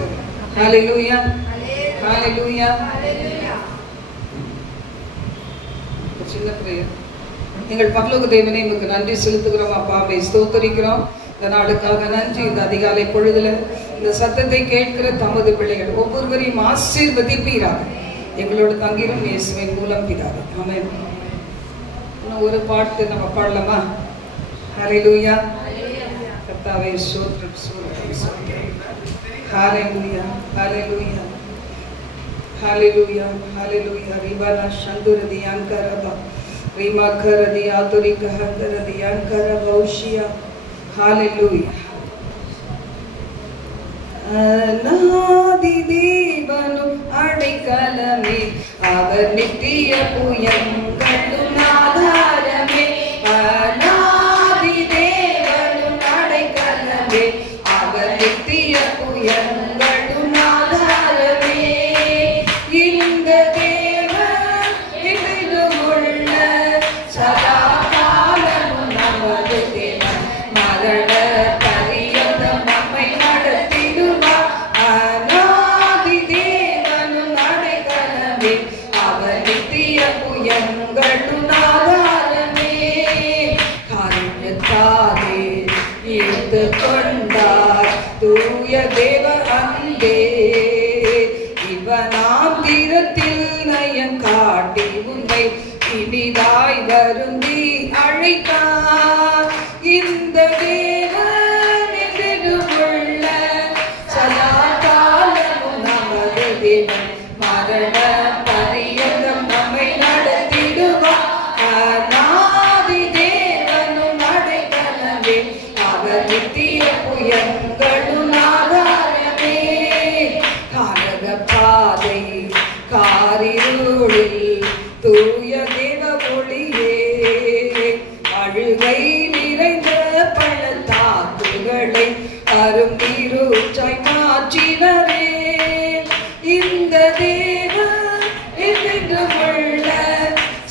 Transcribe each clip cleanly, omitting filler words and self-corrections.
சரி. ஹalleluya ஹalleluya. சின்ன பிரேயர். எங்கள் பரலோக தேவனே உமக்கு நன்றி செலுத்துகிறோம் அப்பா. மை ஸ்தோத்திரிக்கிறோம். இந்த நாளுக்காக நன்றி. இந்த அதிகாலை பொழுதுல இந்த சத்தத்தை கேட்கிற தமது பிள்ளைகள் ஒவ்வொருவரையும் ஆசீர்வதிப்பீராக. எங்களோடு தங்கிரும் இயேசுவின் மூலம் பிதாவே. ஆமென். இன்னும் ஒரு பாட்டு நம்ம பாடலாமா? ஹalleluya. கர்த்தாவே ஸ்தோத்திரம் ஸ்தோத்திரம். ஹalleluya ஹalleluya ஹalleluya ஹalleluya. ரிவானா சந்துரதி அங்கரபா ரிமா கரதி ஆதுரி கஹந்தரதி அங்கரபௌஷியா. ஹalleluya. அநாதி தேவனு அடைக்கலமே அவர் நித்திய புயங்களும் ஆதாரமே. அநாதி தேவனு அடைக்கலமே அவர் நித்திய புயங்களும் ஆதாரமே. இந்த தேவன் எதிலும் உள்ள சதா காலமும் நமது தேவன். மரண பரியந்தம் நம்மை நடத்திடுவார். அநாதி தேவனும் அடைக்கலமே அவர் நித்திய புயங்களும் ஆதாரமே. காரியத்தாலே ஈர்த்து கொண்டார் தூய தேவ அன்பே. இவனாம் தீரத்தில் நயம் காட்டி உன்னை இனிதாய் வருந்தி அழைத்தார். இந்த தேவன் என்றும் உள்ள சதா காலமும் நமது தேவன். மரண பரியந்தம் நம்மை நடத்திடுவார். அநாதி தேவனும் அடைக்கலமே அவர் நித்திய புயங்களும் ஆதாரமே. காரக பாதை காரிருளில் தூய தேவ ஒளியே. அழுகை நிறைந்த பள்ளத்தாக்குகளை அரும்பீரூற்றாய் மாற்றினரே. இந்த தேவன் என்றும் உள்ள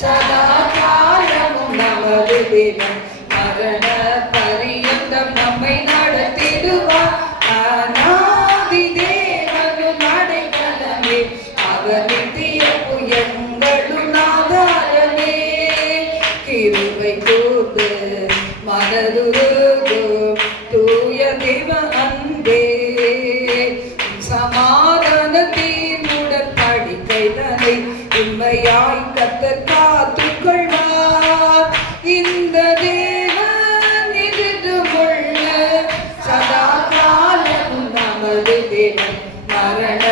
சதா காலமும் நமது தேவன். மரண பரியந்தம் நம்மை நடத்திடுவார். அநாதி தேவனும் அடைக்கலமே அவர் நித்திய புயங்களும் ஆதாரமே. கிருபை கூர்ந்து மனதுருகும் தூய தேவ அன்பே. சமாதானத்தின் உடன்படிக்கைதனை உண்மையாய் கர்த்தர் காத்துக் கொள்வார். இந்த தேவன் என்றும் உள்ள சதா காலமும் நமது தேவன். மரண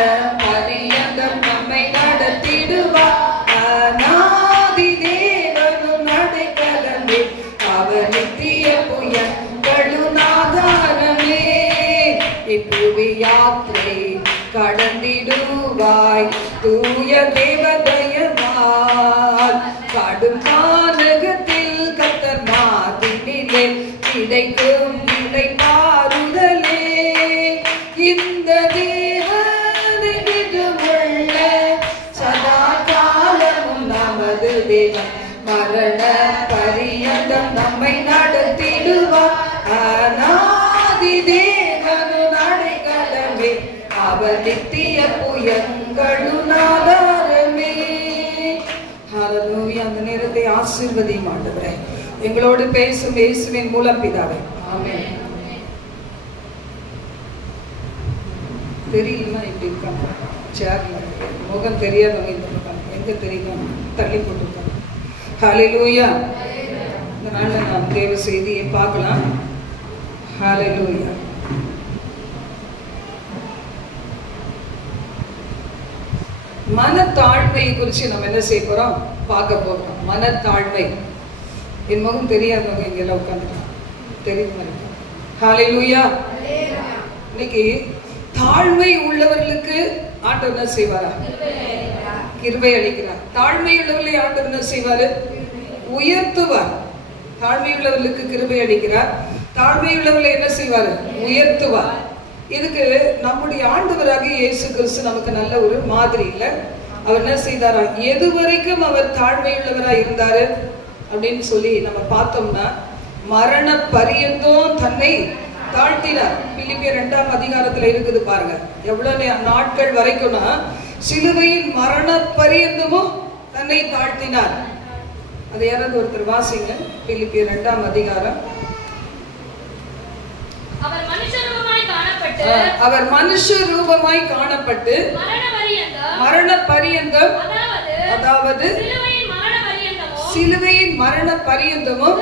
பரியந்தம் நம்மை நடத்திடுவார். அநாதி தேவனும் அடைக்கலமே அவர் நித்திய புயங்களும் ஆதாரமே. இப்புவி யாத்திரை கடந்திடுவாய் தூய தேவதயமால். கடும் கானகத்தில் கர்த்தர் மாதினிலே கிடைக்கும் நிலை பாருதலே. இந்த தேவன் என்றும் உள்ள சதா காலமும் நமது தேவன். மரண பரியந்தம் நம்மை நடத்திடுவார். அநாதி தேவனும் அடைக்கலமே அவர் நித்திய புயங்களும் ஆதாரமே. ஹalleluya. அந்த நேரத்தை ஆசீர்வதியும் ஆண்டவரே. எங்களோடு பேசும் இயேசுவின் மூலம் பிதாவே. ஆமென். தெரியலன்னா இப்படி இருக்காங்க சேர்ல. முகம் தெரியாதவங்க இந்த இருக்காங்க. எங்க தெரியும் தள்ளி போட்டுருக்காங்க. ஹalleluya. இந்த நாள்ல நாம் தேவ செய்தியை பார்க்கலாம். ஹalleluya. மனத்தாழ்மை குறித்து நம்ம என்ன செய்ய போறோம்? பார்க்க போறோம். மனத்தாழ்மை. என் முகம் தெரியாதவங்க இங்க எல்லாம் உட்காந்துருக்காங்க. தெரியுமா? ஹalleluya. இன்னைக்கு தாழ்மை உள்ளவர்களுக்கு ஆண்டவர் என்ன செய்வாரா? கிருபை அளிக்கிறார். தாழ்மை உள்ளவர்களை ஆண்டவர் என்ன செய்வாரு? உயர்த்துவார். தாழ்மை உள்ளவர்களுக்கு கிருபை அளிக்கிறார். தாழ்மை உள்ளவர்களை என்ன செய்வாரு? உயர்த்துவார். இதுக்கு நம்முடைய ஆண்டவராகிய இயேசு கிறிஸ்து நமக்கு நல்ல ஒரு மாதிரி இல்ல. அவர் என்ன செய்தாரா? எது வரைக்கும் அவர் தாழ்மையுள்ளவரா இருந்தாரு அப்படின்னு சொல்லி நம்ம பார்த்தோம்னா, மரண பரியந்தம் தன்னை தாழ்த்தினார். பிலிப்பியர் 2ஆம் அதிகாரத்துல இருக்குது பாருங்க. எவ்வளவு நாட்கள் வரைக்கும்னா சிலுவையின் மரண பரியந்தமும் தன்னை தாழ்த்தினார். அது யாராவது ஒருத்தர் வாசிங்க. பிலிப்பியர் 2ஆம் அதிகாரம். அவர் மனுஷ ரூபமாய் காணப்பட்டு மரண பரியந்தம், அதாவது சிலுவையின் மரண பரியந்தமும்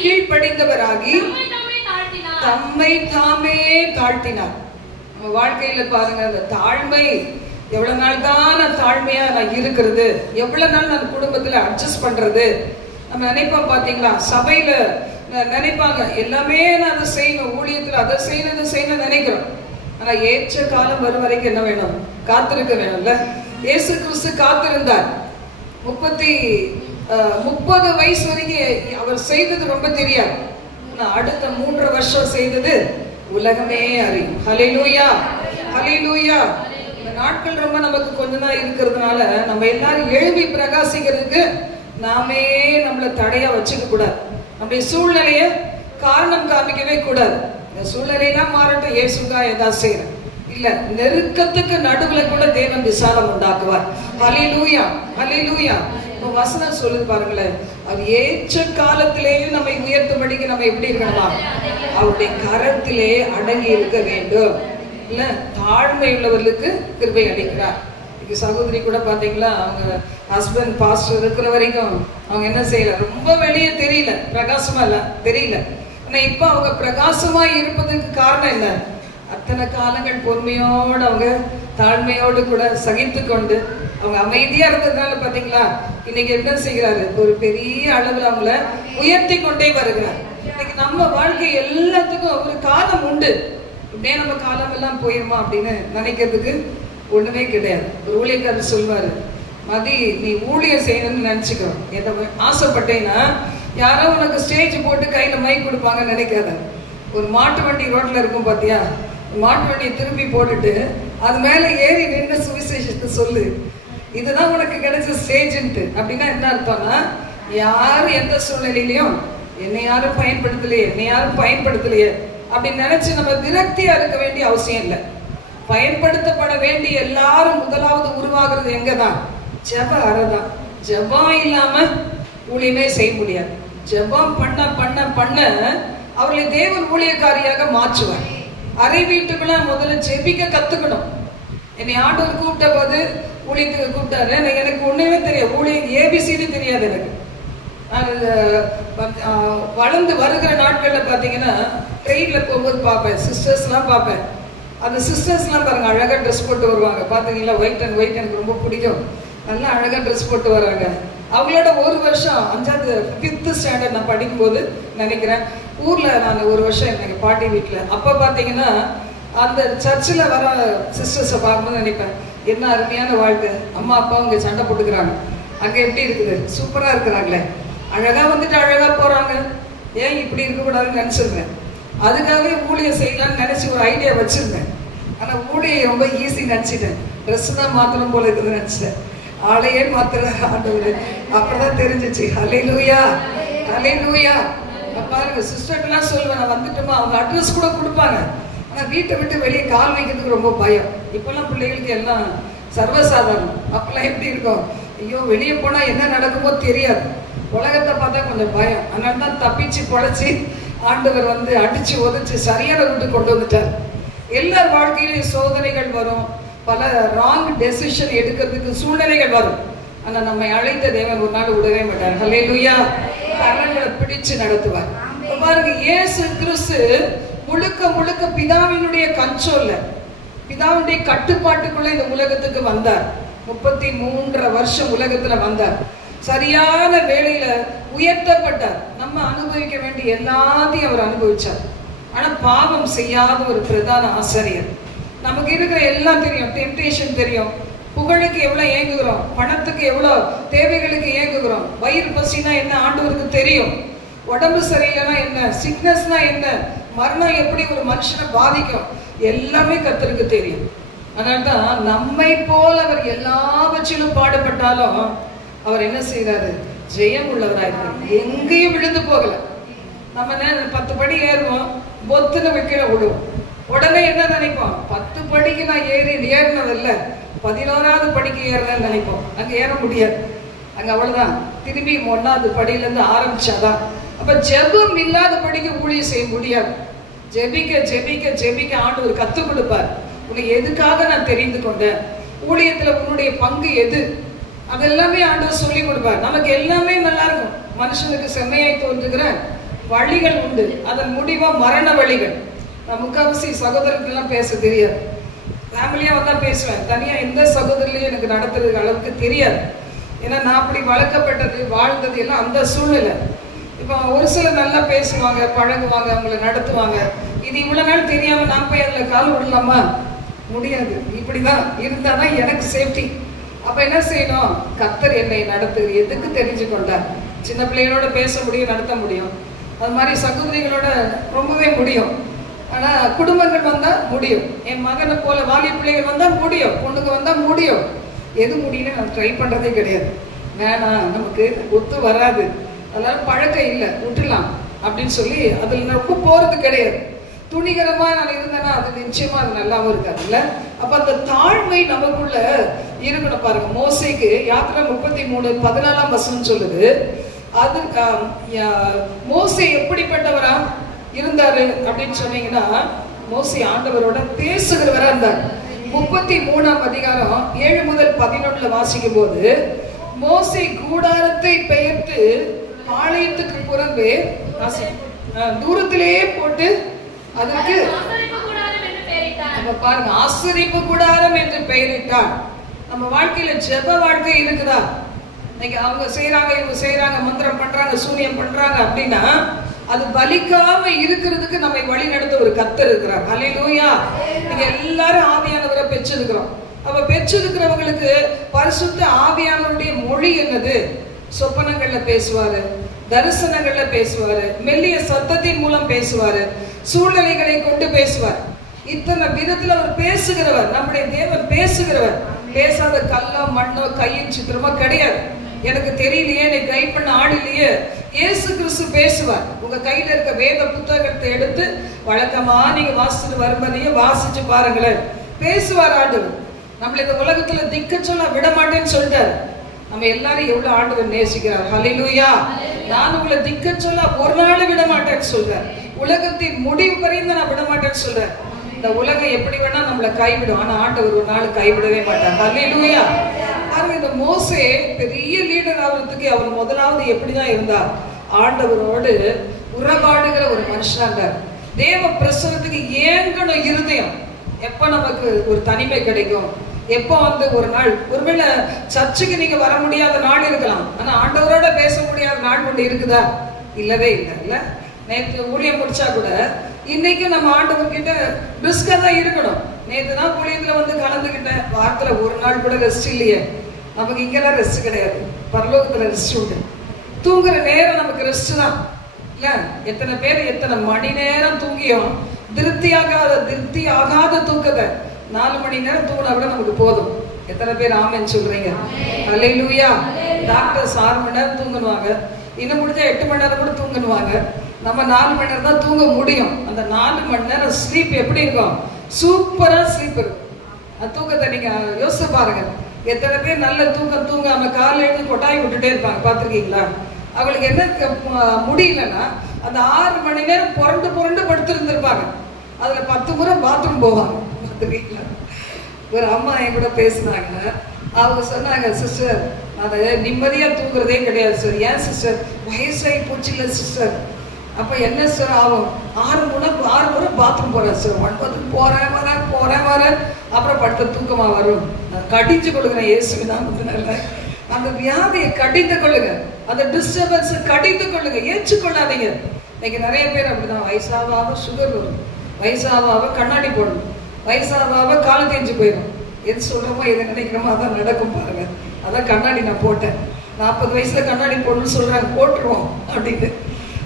கீழ்ப்படிந்தவராகி தம்மை தாமே தாழ்த்தினார். நம்ம வாழ்க்கையில பாருங்க, அந்த தாழ்மை எவ்வளவு நாள் தான் தாழ்மையா நான் இருக்கிறது, எவ்வளவு நாள் நான் குடும்பத்துல அட்ஜஸ்ட் பண்றது. நம்ம நினைப்போம் பாத்தீங்களா, சபையில நினைப்பாங்க எல்லாமே நான் அதை செய்யணும், ஊழியத்துல அதை செய்யணும் இதை செய்யணும் நினைக்கிறோம். ஆனா ஏற்ற காலம் வரும் வரைக்கும் என்ன வேணும்? காத்திருக்க வேணும்ல. இயேசு கிறிஸ்து காத்திருந்தார். 30 வயசு வரைக்கும் அவர் செய்தது ரொம்ப தெரியாது. அடுத்த 3 வருஷம் செய்தது உலகமே அறியும். ஹல்லேலூயா, ஹல்லேலூயா. இந்த நாட்கள் ரொம்ப நமக்கு கொஞ்சம் தான் இருக்கிறதுனால நம்ம எல்லாரும் எழுப்பி பிரகாசிக்கிறதுக்கு நாமே நம்மள தடையா வச்சுக்க கூடாது. நம்முடைய சூழ்நிலைய காரணம் காமிக்கவே கூடாது. இந்த சூழ்நிலையெல்லாம் மாறட்டும், இயேசுக்கா ஏதாவது செய்யறேன் இல்ல. நெருக்கத்துக்கு நடுவுல கூட தேவன் விசாலம் உண்டாக்குவார். ஹல்லேலூயா, ஹல்லேலூயா. வசனம் சொல்லுது பாருங்களேன், அவர் ஏற்ற காலத்திலேயும் நம்மை உயர்த்தும்படிக்கு நம்ம எப்படி இருக்கணுமா? அவருடைய கரத்திலே அடங்கி இருக்க வேண்டும். இல்ல, தாழ்மை உள்ளவர்களுக்கு கிருபை அளிக்கிறார். இன்னைக்கு சகோதரி கூட பாத்தீங்களா, அவங்க ஹஸ்பண்ட் பாஸ்டர் இருக்கிற வரைக்கும் அவங்க என்ன செய்யல, ரொம்ப வெளியே தெரியல, பிரகாசமா இல்ல தெரியல. ஆனா இப்ப அவங்க பிரகாசமா இருப்பதற்கு காரணம் என்ன? அத்தனை காலங்கள் பொறுமையோடு அவங்க தாழ்மையோடு கூட சகித்து கொண்டு அவங்க அமைதியா இருந்ததுனால பாத்தீங்களா, இன்னைக்கு என்ன செய்கிறாரு? ஒரு பெரிய அளவில் அவங்கள உயர்த்தி கொண்டே வருகிறார். இன்னைக்கு நம்ம வாழ்க்கை எல்லாத்துக்கும் ஒரு காலம் உண்டு. இப்படியே நம்ம காலம் எல்லாம் போயிருமா அப்படின்னு நினைக்கிறதுக்கு ஒண்ணுமே கிடையாது. ஒரு ஊழியக்காரர் சொல்வாரு, மதி நீ ஊழியம் செய்யணும்னு நினைச்சுக்கோ, எதை ஆசைப்பட்டேன்னா யாரோ உனக்கு ஸ்டேஜ் போட்டு கையில மைக் கொடுப்பாங்கன்னு நினைக்காத. ஒரு மாட்டு வண்டி ரோட்ல இருக்கும் பாத்தியா, மாட்டு வண்டியை திருப்பி போட்டுட்டு அது மேல ஏறி நின்று சுவிசேஷத்தை சொல்லு, இதுதான் உனக்கு கிடைச்ச ஸ்டேஜ்ன்ட்டு. அப்படின்னா என்ன அர்த்தம்னா, யாரும் எந்த சூழ்நிலையிலையும் என்னை யாரும் பயன்படுத்தலையே அப்படின்னு நினைச்சு நம்ம விரக்தியா இருக்க வேண்டிய அவசியம் இல்லை. பயன்படுத்தப்பட வேண்டிய எல்லாரும் முதலாவது உருவாகிறது எங்கதான்? ஜெப அறைதான். ஜெபம் இல்லாம ஊழியமே செய்ய முடியாது. ஜெபம் பண்ண பண்ண பண்ண அவர்களை தேவன் ஊழியக்காரியாக மாற்றுவார். அறை வீட்டுக்குள்ள முதல்ல ஜெபிக்க கத்துக்கணும். என்னை ஆண்டவர் கூப்பிட்ட போது ஊழியத்துக்கு கூப்பிட்டாரு. எனக்கு ஒண்ணுமே தெரியாது, ஊழியம் ஏபிசிடி தெரியாது எனக்கு. வளர்ந்து வருகிற நாட்கள்ல பாத்தீங்கன்னா ட்ரெயின்ல போகும்போது பார்ப்பேன், சிஸ்டர்ஸ் எல்லாம் பார்ப்பேன். அந்த சிஸ்டர்ஸ் எல்லாம் பாருங்க அழகா ட்ரெஸ் போட்டு வருவாங்க. பாத்தீங்களா, ஒயிட் அண்ட் ஒயிட் எனக்கு ரொம்ப பிடிக்கும். நல்லா அழகா ட்ரெஸ் போட்டு வராங்க. அவங்களோட ஒரு வருஷம் 5th ஸ்டாண்டர்ட் நான் படிக்கும்போது நினைக்கிறேன், ஊர்ல நான் ஒரு வருஷம் எனக்கு பாட்டி வீட்டுல. அப்ப பாத்தீங்கன்னா அந்த சர்ச்சில் வர சிஸ்டர்ஸை பார்க்கும்போது நினைப்பேன், என்ன அருமையான வாழ்க்கை, அம்மா அப்பா அவங்க சண்டை போட்டுக்கிறாங்க, அங்க எப்படி இருக்குது, சூப்பரா இருக்கிறாங்களே, அழகா வந்துட்டு அழகா போறாங்க, ஏன் இப்படி இருக்கக்கூடாதுன்னு நினைச்சிருந்தேன். அதுக்காகவே ஊழியம் செய்யலாம்னு நினைச்சு ஒரு ஐடியா வச்சிருந்தேன். ஆனா ஊழியம் ரொம்ப ஈஸி நினைச்சிட்டேன். ட்ரெஸ் தான் மாத்தணும் போல இருக்குதுன்னு நினைச்சிட்டேன். ஆளையே மாத்துற ஆண்டவர். அப்பதான் தெரிஞ்சிச்சு. ஹல்லேலூயா, ஹல்லேலூயா. பாருங்க, சிஸ்டர்லாம் சொல்லுவேன், நான் வந்துட்டுமா, அவங்க அட்ரஸ் கூட கொடுப்பாங்க. ஆனா வீட்டை விட்டு வெளியே கால் வைக்கிறதுக்கு ரொம்ப பயம். இப்பெல்லாம் பிள்ளைகளுக்கு எல்லாம் சர்வசாதாரணம். அப்பெல்லாம் எப்படி இருக்கும், ஐயோ வெளியே போனா என்ன நடக்குமோ தெரியாது, உலகத்தை பார்த்தா கொஞ்சம் பயம். அதனால தான் தப்பிச்சு பொழைச்சி ஆண்டவர் வந்து அடிச்சு உதச்சு சரியான ரூட்டு கொண்டு வந்துட்டார். எல்லார் வாழ்க்கையிலும் சோதனைகள் வரும், பல ராங் டெசிஷன் எடுக்கிறதுக்கு சூழ்நிலைகள் வரும். ஆனா நம்மை அழைத்த தேவன் ஒரு நாள் விடவே மாட்டார். ஹல்லேலூயா. கரங்களை பிடிச்சு நடத்துவார். பாருங்க, இயேசு கிறிஸ்து முழுக்க முழுக்க பிதாவினுடைய கண்ட்ரோல்ல, பிதாவுடைய கட்டுப்பாட்டுக்குள்ள இந்த உலகத்துக்கு வந்தார். 33 வருஷம் உலகத்துல வந்தார். சரியான வேளையில உயர்த்தப்பட்டார். நம்ம அனுபவிக்க வேண்டிய எல்லாத்தையும் அவர் அனுபவிச்சார். ஆனா பாவம் செய்யாத ஒரு பிரதான ஆசிரியர். நமக்கு இருக்கிற எல்லாம் தெரியும், டெம்டேஷன் தெரியும், புகழுக்கு எவ்வளவு ஏங்குகிறோம், பணத்துக்கு எவ்வளவு தேவைகளுக்கு ஏங்குகிறோம், வயிறு பசினா என்ன ஆண்டவருக்கு தெரியும், உடம்பு சரியில்லைன்னா என்ன, சிக்னஸ்னா என்ன, மரணம் எப்படி ஒரு மனுஷனை பாதிக்கும், எல்லாமே கர்த்தருக்கு தெரியும். அதனால்தான் நம்மை போல அவர் எல்லாவற்றிலும் பாடுபட்டாலும் அவர் என்ன செய்யறாரு, ஜெயம் உள்ளவராயிருக்காரு. எங்கேயும் விழுந்து போகல. நம்ம 10 படி ஏறுவோம், பொத்துன்னு கீழே விடுவோம். உடனே என்ன நினைப்போம், 10 படிக்கு நான் ஏறினதில்ல, 11வது படிக்கு ஏறணும்னு நினைப்போம். அங்க ஏற முடியாது. அங்க அவ்வளவுதான், திரும்பி 1வது படியிலேருந்து ஆரம்பிச்சாதான். அப்ப ஜெபம் இல்லாத படிக்க ஊழியம் செய்ய முடியாது. ஜெபிக்க ஜெபிக்க ஜெபிக்க ஆண்டவர் கத்துக் கொடுப்பார். உனக்கு எதுக்காக நான் தெரிந்து கொண்டேன், ஊழியத்துல உன்னுடைய பங்கு எது, அதெல்லாமே ஆண்டவர் சொல்லி கொடுப்பார். நமக்கு எல்லாமே நல்லா இருக்கும். மனுஷனுக்கு செம்மையாய் தோன்றுகிற வழிகள் உண்டு, அதன் முடிவா மரண வழிகள். நான் முக்காவாசி சகோதரர்கள்லாம் பேச தெரியாது. ஃபேமிலியா வந்தா பேசுவேன், தனியா எந்த சகோதரிலையும் எனக்கு நடத்துறது அளவுக்கு தெரியாது. ஏன்னா நான் அப்படி வளர்க்கப்பட்டது வாழ்ந்தது எல்லாம் அந்த சூழ்நிலை. இப்போ ஒரு சிலர் நல்லா பேசுவாங்க, பழகுவாங்க, அவங்களை நடத்துவாங்க. இது இவ்வளவு நாள் தெரியாம நான் போய் அதுல கால் விடலாமா? முடியாது. இப்படிதான் இருந்தாதான் எனக்கு சேஃப்டி. அப்ப என்ன செய்யணும், கர்த்தர் என்னை நடத்து எதுக்கு தெரிஞ்சு கொண்டார். சின்ன பிள்ளைகளோட பேச முடியும், நடத்த முடியும். அது மாதிரி சகோதரிகளோட ரொம்பவே முடியும். ஆனா குடும்பங்கள் வந்தா முடியும். என் மகனை போல வாலி பிள்ளைகள் வந்தா முடியும், பொண்ணுக்கு வந்தா முடியும். எது முடியும்னு நான் ட்ரை பண்றதே கிடையாது. வேணாம், நமக்கு ஒத்து வராது, அதனால பழக்கம் இல்லை, விட்டுலாம் அப்படின்னு சொல்லி அதுல ரொம்ப போறது கிடையாது. துணிகரமா நான் இருந்தேன்னா அது நிச்சயமா அது நல்லாவும் இருக்காதுல்ல. அப்ப அந்த தாழ்மை நமக்குள்ள இருக்கணும். பாருங்க, மோசேக்கு யாத்திரை 33:14 சொல்லுது. அது மோசே எப்படிப்பட்டவரா இருந்தாரு அப்படின்னு சொன்னீங்கன்னா, மோசே ஆண்டவரோட பேசுகிறவரா இருந்தார். 33ஆம் அதிகாரம் 7 முதல் 11 வாசிக்கும் போது, மோசே கூடாரத்தை பெயர்த்து பாளையத்துக்கு புறம்பே தூரத்திலேயே போட்டு அதற்கு பாருங்க ஆசரிப்பு கூடாரம் என்று பெயரிட்டார். நம்ம வாழ்க்கையில ஜெப வாழ்க்கை இருக்குதா? இன்னைக்கு அவங்க செய்யறாங்க, இவங்க செய்யறாங்க, மந்திரம் பண்றாங்க, சூனியம் பண்றாங்க அப்படின்னா அது பலிக்காம இருக்கிறதுக்கு நம்மை வழி நடத்த ஒரு கர்த்தர் இருக்கிறார். ஹல்லேலூயா. நீங்க எல்லாரும் ஆவியானவரை பெற்றிருக்கிறோம். அப்ப பெற்றிருக்கிறவங்களுக்கு பரிசுத்த ஆவியானவருடைய மொழி என்னது? சொப்பனங்கள்ல பேசுவாரு, தரிசனங்கள்ல பேசுவாரு, மெல்லிய சத்தத்தின் மூலம் பேசுவாரு, சூழ்நிலைகளை கொண்டு பேசுவார். இத்தனை விதத்துல அவர் பேசுகிறவர். நம்முடைய தேவன் பேசுகிறவர். பேசாத கல்லோ மண்ணோ கையின் சித்திரமோ கிடையாது. எனக்கு தெரியலையே, எனக்கு கைட் பண்ண ஆள் இல்லையே, இயேசு கிறிஸ்து பேசுவார். உங்க கையில இருக்க வேத புத்தகத்தை எடுத்து வழக்கமா நீங்க வாசிச்சுட்டு வரும்போதையும் வாசிச்சு பாருங்களேன், பேசுவார் ஆண்டவர். நம்மள இந்த உலகத்துல திக்க சொல்ல விட மாட்டேன்னு சொல்லிட்டாரு. நம்ம எல்லாரும் எவ்வளவு ஆண்டவர் நேசிக்கிறார். ஹல்லேலூயா. நான் உங்களை திக்க சொல்ல ஒரு நாள் விட மாட்டேன்னு சொல்றேன். உலகத்தின் முடிவு வரையும் நான் விட மாட்டேன்னு சொல்றேன். இந்த உலகம் எப்படி வேணா நம்மளை கைவிடும், ஆனா ஆண்டவர் ஒரு நாள் கைவிடவே மாட்டார். ஹல்லேலூயா. பாருங்க, இந்த மோசே பெரிய லீடர் ஆகிறதுக்கு அவர் முதலாவது எப்படிதான் இருந்தார்? ஆண்டவரோடு உறவாடுகிற ஒரு மனுஷனா இருந்தார். தேவ பிரசனத்துக்கு ஏங்கணும் இருதயம். எப்ப நமக்கு ஒரு தனிமை கிடைக்கும், எப்போ ஒரு நாள், ஒருவேளை சர்ச்சுக்கு நீங்க வர முடியாத நாள் இருக்கலாம், ஆனா ஆண்டவரோட பேச முடியாத நாள் ஒன்று இருக்குதா? இல்லவே இல்லை. இல்ல, நேற்று ஊழியம் முடிச்சா கூட இன்னைக்கும் நம்ம ஆண்டவர்கிட்ட பிரிஸ்கா தான் இருக்கணும். நேற்று தான் ஊழியத்துல கலந்துக்கிட்டேன், வாரத்துல ஒரு நாள் கூட ரெஸ்ட் இல்லையே. நமக்கு இங்கெல்லாம் ரெஸ்ட் கிடையாது, பரலோகத்துல ரெஸ்ட் உண்டு. தூங்குற நேரம் நமக்கு ரெஸ்ட் தான் இல்ல. எத்தனை பேர் எத்தனை மணி நேரம் தூங்கியும் திருப்தி ஆகாத தூக்கத்தை 4 மணி நேரம் தூங்கினா கூட நமக்கு போதும். எத்தனை பேர் ஆமென் சொல்றீங்க? ஹல்லேலூயா. டாக்டர்ஸ் 6 மணி நேரம் தூங்குவாங்க, இன்னும் முடிஞ்சா 8 மணி நேரம் கூட தூங்குவாங்க. நம்ம 4 மணி நேரம் தான் தூங்க முடியும். அந்த 4 மணி நேரம் ஸ்லீப் எப்படி இருக்கும்? சூப்பரா ஸ்லீப் இருக்கும். அந்த தூக்கத்தை நீங்க யோசிச்சு பாருங்க. எத்தனை பேர் நல்ல தூக்கம் தூங்காம காலையில எழுந்து கொட்டாய் விட்டுட்டே இருப்பாங்க, பாத்திருக்கீங்களா? அவங்களுக்கு என்ன முடியலன்னா அந்த 6 மணி நேரம் புரண்டு படுத்திருந்திருப்பாங்க. அதுல 10 முறை பாத்ரூம் போவாங்க, பாத்திருக்கீங்களா? ஒரு அம்மா என் கூட பேசினாங்க. அவங்க சொன்னாங்க, சிஸ்டர் அதை நிம்மதியா தூங்குறதே கிடையாது சார். ஏன் சிஸ்டர்? வயசாகி போச்சு இல்லை சிஸ்டர். அப்ப என்ன சார் ஆகும்? 6 முறை பாத்ரூம் போறேன் சார். 9 போறேன் வரேன், அப்புறம் படுத்த தூக்கமா வரும். நான் கடிஞ்சு கொள்ளுகிறேன் இயேசுவின் அந்த வியாதியை கடிந்து கொள்ளுங்க, அந்த டிஸ்டர்பன்ஸ் கடிந்து கொள்ளுங்க, ஏற்றுக்கொள்ளாதீங்க. இன்னைக்கு நிறைய பேர் அப்படிதான். வயசாக சுகர் வரும், வயசாக கண்ணாடி போடணும், வயசாக கால் தேஞ்சு போயிடும். எது சொல்றோமோ எது நினைக்கிறோமோ அதான் நடக்கும் பாருங்க. அதான் கண்ணாடி நான் போட்டேன். 40 வயசுல கண்ணாடி போடணும்னு சொல்றாங்க, போட்டுருவோம் அப்படின்னு.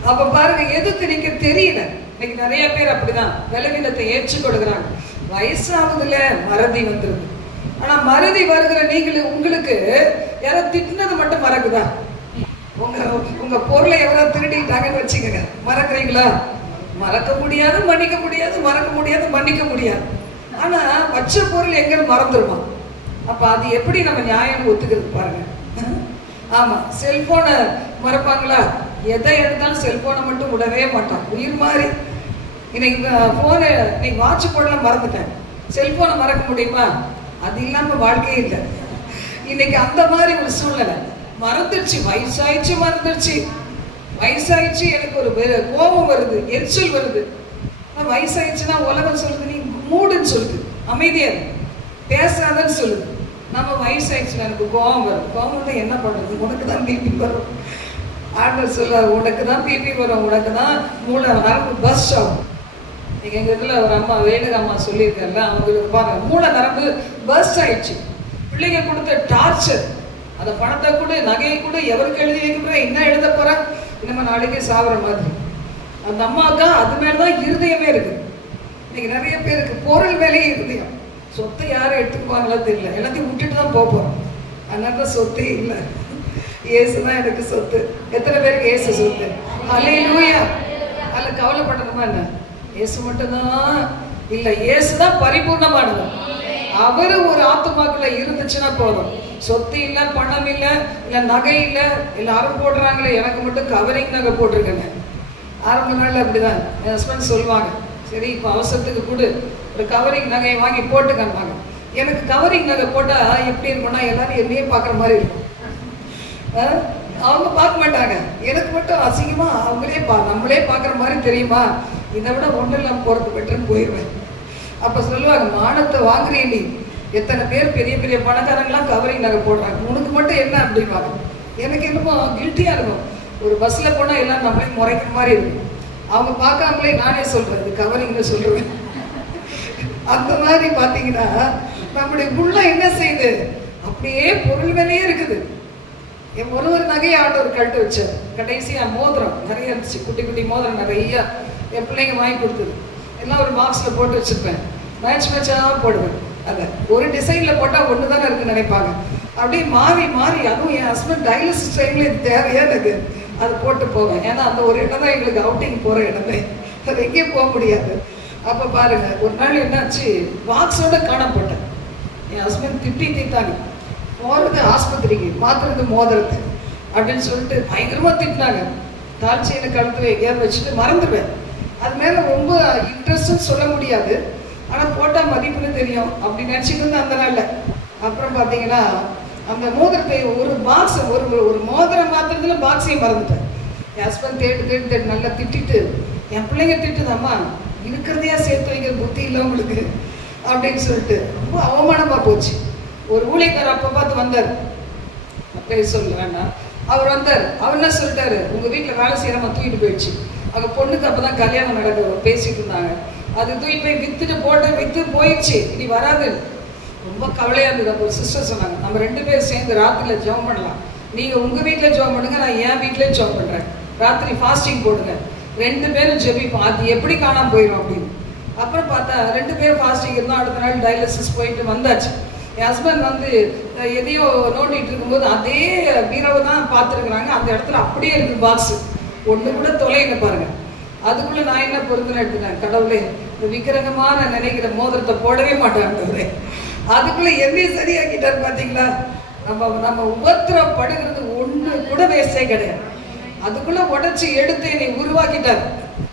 அப்ப பாருங்க, எதுக்கு நீங்க தெரியல. இன்னைக்கு நிறைய பேர் அப்படிதான் பலவீனத்தை ஏற்றுக்கொள்கிறாங்க. வயசாவதுல மறதி வந்துருது. ஆனா மறதி வருகிற உங்களுக்கு யாரோ திட்டினது மட்டும் மறக்குதா? உங்க பொருளை எவரோ திருடிட்டாங்கன்னு வச்சுக்கோங்க, மறக்கிறீங்களா? மறக்க முடியாது, மன்னிக்க முடியாது, மறக்க முடியாது, மன்னிக்க முடியாது. ஆனா வச்ச பொருள் எங்க மறந்துருமா? அப்ப அது எப்படி நம்ம நியாயம் ஒத்துக்கிறது பாருங்க. ஆமா, செல்போனை மறப்பாங்களா? எதை எடுத்தாலும் செல்போனை மட்டும் விடவே மாட்டான், உயிர் மாதிரி. இன்னைக்கு போனை, இன்னைக்கு வாட்ச் போடலாம் மறந்துட்டேன், செல்போனை மறக்க முடியுமா? அது இல்லாம வாழ்க்கையே இல்லை. இன்னைக்கு அந்த மாதிரி ஒரு சூழ்நிலை. மறந்துடுச்சு, வயசாயிடுச்சு, மறந்துடுச்சு. வயசாயிடுச்சு, எனக்கு ஒரு கோபம் வருது, எரிச்சல் வருது. வயசாயிடுச்சுன்னா உலகம் சொல்லுது நீ மூடுன்னு சொல்லுது, அமைதியா பேசாதன்னு சொல்லுது. நம்ம வயசாயிடுச்சுன்னா எனக்கு கோபம் வரும். கோபம் என்ன பண்றது? உனக்கு தான் பிபி வரும். ஆர்டர் சொல்ல, உனக்கு தான் பிபி வரும், உனக்கு தான் மூளை நரம்பு பஸ் ஆகும். எங்க இதுல ஒரு அம்மா, வேலுக அம்மா சொல்லியிருக்காருல்ல, அவங்களுக்கு பாருங்க மூளை நரம்பு பஸ் ஆயிடுச்சு. பிள்ளைங்க கொடுத்த டார்ச்சர், அந்த பணத்தை கூட, நகையை கூட, எவருக்கு எழுதி வைக்க போற, என்ன எழுத போற, நம்ம நாளைக்கே சாகுற மாதிரி. அந்த அம்மாவுக்கு அது மேலதான் இருதயமே இருக்கு. இன்னைக்கு நிறைய பேருக்கு பொருள் மேலேயே இருதயம். சொத்தை யாரும் எடுத்துக்குவாங்களோ தெரியல, எல்லாத்தையும் விட்டுட்டு தான் போறோம். அதனால சொத்தே இல்லை. ஏசுதான் எனக்கு சொத்து. எத்தனை பேருக்கு ஏசு சொத்து? அல்லேலூயா. அதுல கவலைப்படணுமா என்ன? ஏசு மட்டும்தான் இல்ல, ஏசுதான் பரிபூர்ணமானது. அவரு ஒரு ஆத்துமாக்குள்ள இருந்துச்சுன்னா போதும். சொத்து இல்ல, பணம் இல்ல, இல்ல நகை இல்ல. எல்லாரும் போடுறாங்களே, எனக்கு மட்டும் கவரிங் நகை போட்டிருக்கேங்க. ஆரம்ப நாள்ல அப்படிதான் என் ஹஸ்பண்ட் சொல்லுவாங்க, சரி இப்போ அவசரத்துக்கு கூட ஒரு கவரிங் நகையை வாங்கி போட்டுக்காங்க. எனக்கு கவரிங் நகை போட்டா எப்படி இருக்கும்னா, எல்லாரும் என்னையே பார்க்குற மாதிரி இருக்கும். அவங்க பார்க்க மாட்டாங்க, எனக்கு மட்டும் அசிங்கமா அவங்களே நம்மளே பார்க்குற மாதிரி தெரியுமா? இதை விட ஒன்றும் இல்லாமல் போகிறது பெட்டர்னு போயிடுவேன். அப்போ சொல்லுவாங்க, மானத்தை வாங்குறீ நீ. எத்தனை பேர் பெரிய பெரிய பணக்காரங்களாம் கவரிங் நகை போடுறாங்க, உனக்கு மட்டும் என்ன அப்படின்வாங்க. எனக்கு என்னமோ கில்ட்டியாக இருக்கும். ஒரு பஸ்ஸில் போனால் எல்லாம் நம்மளே முறைக்கிற மாதிரி இருக்கும். அவங்க பார்க்காமலே நானே சொல்கிறேன், இது கவரிங்னு சொல்லுவேன். அந்த மாதிரி பார்த்தீங்கன்னா நம்முடைய உள்ள என்ன செய்யுது? அப்படியே பொருள் மேலேயே இருக்குது. என் ஒரு நகையை ஆண்டவர் கழட்டு வச்சார். கடைசியா மோதிரம் நிறைய இருந்துச்சு, குட்டி குட்டி மோதிரம் நிறைய என் பிள்ளைங்க வாங்கி கொடுத்தது. எல்லாம் ஒரு பாக்ஸில் போட்டு வச்சுருப்பேன். மேட்ச் மேட்சாக போடுவேன். அதை ஒரு டிசைனில் போட்டால் ஒன்று தானே இருக்குன்னு நினைப்பாங்க. அப்படியே மாறி மாறி, அதுவும் என் ஹஸ்பண்ட் டயாலிசிஸ் டைமில் இது தேவையா எனக்கு அதை போட்டு போவேன். ஏன்னா அந்த ஒரு இடம் தான் எங்களுக்கு அவுட்டிங் போகிற இடமே, அது எங்கேயும் போக முடியாது. அப்போ பாருங்க, ஒரு நாள் என்னாச்சு, பாக்ஸோட காணாம போட்டேன். என் ஹஸ்பண்ட் திட்டாங்க, போகிறது ஆஸ்பத்திரிக்கு, மாத்துறது மோதிரத்தை அப்படின்னு சொல்லிட்டு பயங்கரமாக திட்டினாங்க. தாழ்ச்சியை கழுத்து எங்கேயாவது வச்சுட்டு மறந்துடுவேன். அது மேலே ரொம்ப இன்ட்ரெஸ்ட்னு சொல்ல முடியாது, ஆனால் போட்டால் மதிப்புன்னு தெரியும் அப்படி நினச்சிட்டு இருந்தேன் அந்த நாளில். அப்புறம் பார்த்தீங்கன்னா அந்த மோதிரத்தை ஒரு பாக்ஸ், ஒரு மோதிரம் மாத்திரத்துல பாக்ஸையும் மறந்துட்டேன். என் ஹஸ்பண்ட் தேட்டு நல்லா திட்டிட்டு, என் பிள்ளைங்க திட்டுது, அம்மா இருக்கிறதையா சேர்த்து வைக்கிற புத்தி இல்லை உங்களுக்கு அப்படின்னு சொல்லிட்டு ரொம்ப அவமானமாக போச்சு. ஒரு ஊழியக்காரர் அப்போ பார்த்து வந்தார், பேர் சொல்ல வேண்டாம், அவர் வந்தார். அவர் என்ன சொல்லிட்டாரு, உங்கள் வீட்டில் வேலை செய்கிறமா தூக்கிட்டு போயிடுச்சு. அவங்க பொண்ணுக்கு அப்போ தான் கல்யாணம் நடக்க பேசிட்டு இருந்தாங்க. அது தூக்கி போய் விற்று போயிடுச்சு, இனி வராது. ரொம்ப கவலையாக இருந்தது. அப்போ ஒரு சிஸ்டர் சொன்னாங்க, நம்ம 2 பேரும் சேர்ந்து ராத்திரியில் ஜெபம் பண்ணலாம். நீங்கள் உங்கள் வீட்டில் ஜெபம் பண்ணுங்க, நான் என் வீட்டிலே ஜெபம் பண்ணுறேன். ராத்திரி ஃபாஸ்டிங் போடுங்க, 2 பேரும் ஜெபிப்போம், அது எப்படி காணாமல் போயிடும் அப்படின்னு. அப்புறம் பார்த்தா 2 பேரும் ஃபாஸ்டிங் இருந்தோம். அடுத்த நாள் டயாலிசிஸ் போயிட்டு வந்தாச்சு. என் ஹஸ்பண்ட் வந்து எதையோ நோண்டிட்டு இருக்கும்போது அதே பீரோவை தான் பார்த்துருக்குறாங்க. அந்த இடத்துல அப்படியே இருக்குது பாக்ஸு, ஒன்று கூட தொலைங்க பாருங்க. அதுக்குள்ளே நான் என்ன பொறுத்துன்னு எடுத்துட்டேன், கடவுளே இந்த விக்கிரகமாக நான் நினைக்கிற மோதிரத்தை போடவே மாட்டேன். அதுக்குள்ளே என்னையும் சரியாக்கிட்டார். பார்த்தீங்களா, நம்ம உபத்திரப்படுகிறது ஒன்று கூட வேஸ்டே கிடையாது. அதுக்குள்ளே உடச்சி எடுத்து என்னை உருவாக்கிட்டார்.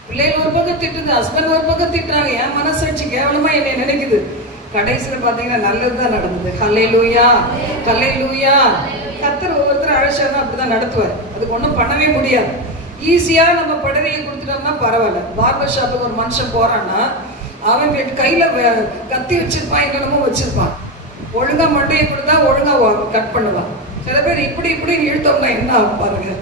பிள்ளைகள் ஒரு பக்கம் திட்டுது, ஹஸ்பண்ட் ஒரு பக்கம் திட்டுறாங்க, என் மனசாட்சி கேவலமாக என்னை நினைக்குது. கடைசியில் பார்த்தீங்கன்னா நல்லது தான் நடந்தது. ஹல்லேலூயா, ஹல்லேலூயா. கர்த்தர் ஒவ்வொருத்தரும் அழைச்சாதான் அப்படிதான் நடத்துவார். அதுக்கு ஒன்றும் பண்ணவே முடியாது. ஈஸியாக நம்ம படவையை கொடுத்துட்டோம்னா பரவாயில்ல. பார்பர் ஷாப்புக்கு ஒரு மனுஷன் போகிறான்னா அவன் கையில் கத்தி வச்சிருப்பான், என்னென்னமோ வச்சிருப்பான். ஒழுங்காக மண்டையை கொடுத்தா ஒழுங்காக கட் பண்ணுவான். சில பேர் இப்படி இழுத்தோம்னா என்ன ஆகும் பாருங்க,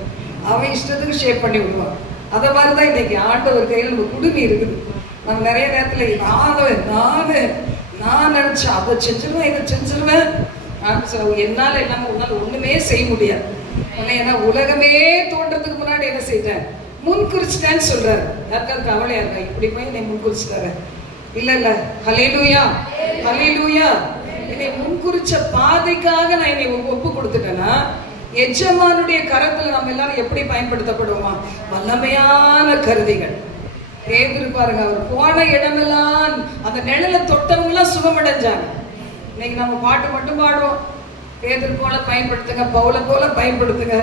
அவன் இஷ்டத்துக்கு ஷேப் பண்ணி விடுவான். அதை மாதிரி தான் இன்னைக்கு ஆண்டவர் கையில் நம்ம குடுமி இருக்குது. நம்ம நிறைய நேரத்தில் நான் நினச்சேன் அதை செஞ்சிருவேன், இதை செஞ்சிருவேன் அப்படின்னு சொல்ல, என்னால் இல்லாமல் உன்னால் ஒன்றுமே செய்ய முடியாது. ஏன்னா உலகமே தோன்றதுக்கு முன்னாடி என்ன செய்தேன், முன் குறிச்சிட்டேன்னு சொல்றாரு. யாருக்காவது கவலையா இருக்கா, இப்படி போய் என்னை முன் குறிச்சிட்டாரு? இல்ல. ஹல்லேலூயா, ஹல்லேலூயா. என்னை முன்குறிச்ச பாதைக்காக நான் என்னை ஒப்பு கொடுத்துட்டேன்னா, எஜமானுடைய கரத்துல நம்ம எல்லாரும் எப்படி பயன்படுத்தப்படுவோமா? வல்லமையான கருவிகள். பேதுரு பாருங்க, அவர் போன இடமெல்லாம் அந்த நிழலை தொட்டவங்க எல்லாம் சுகமடைஞ்சாங்க. இன்னைக்கு நம்ம பாட்டு மட்டும் பாடுவோம், பேதுரு போல பயன்படுத்துங்க, பவுல போல பயன்படுத்துங்க.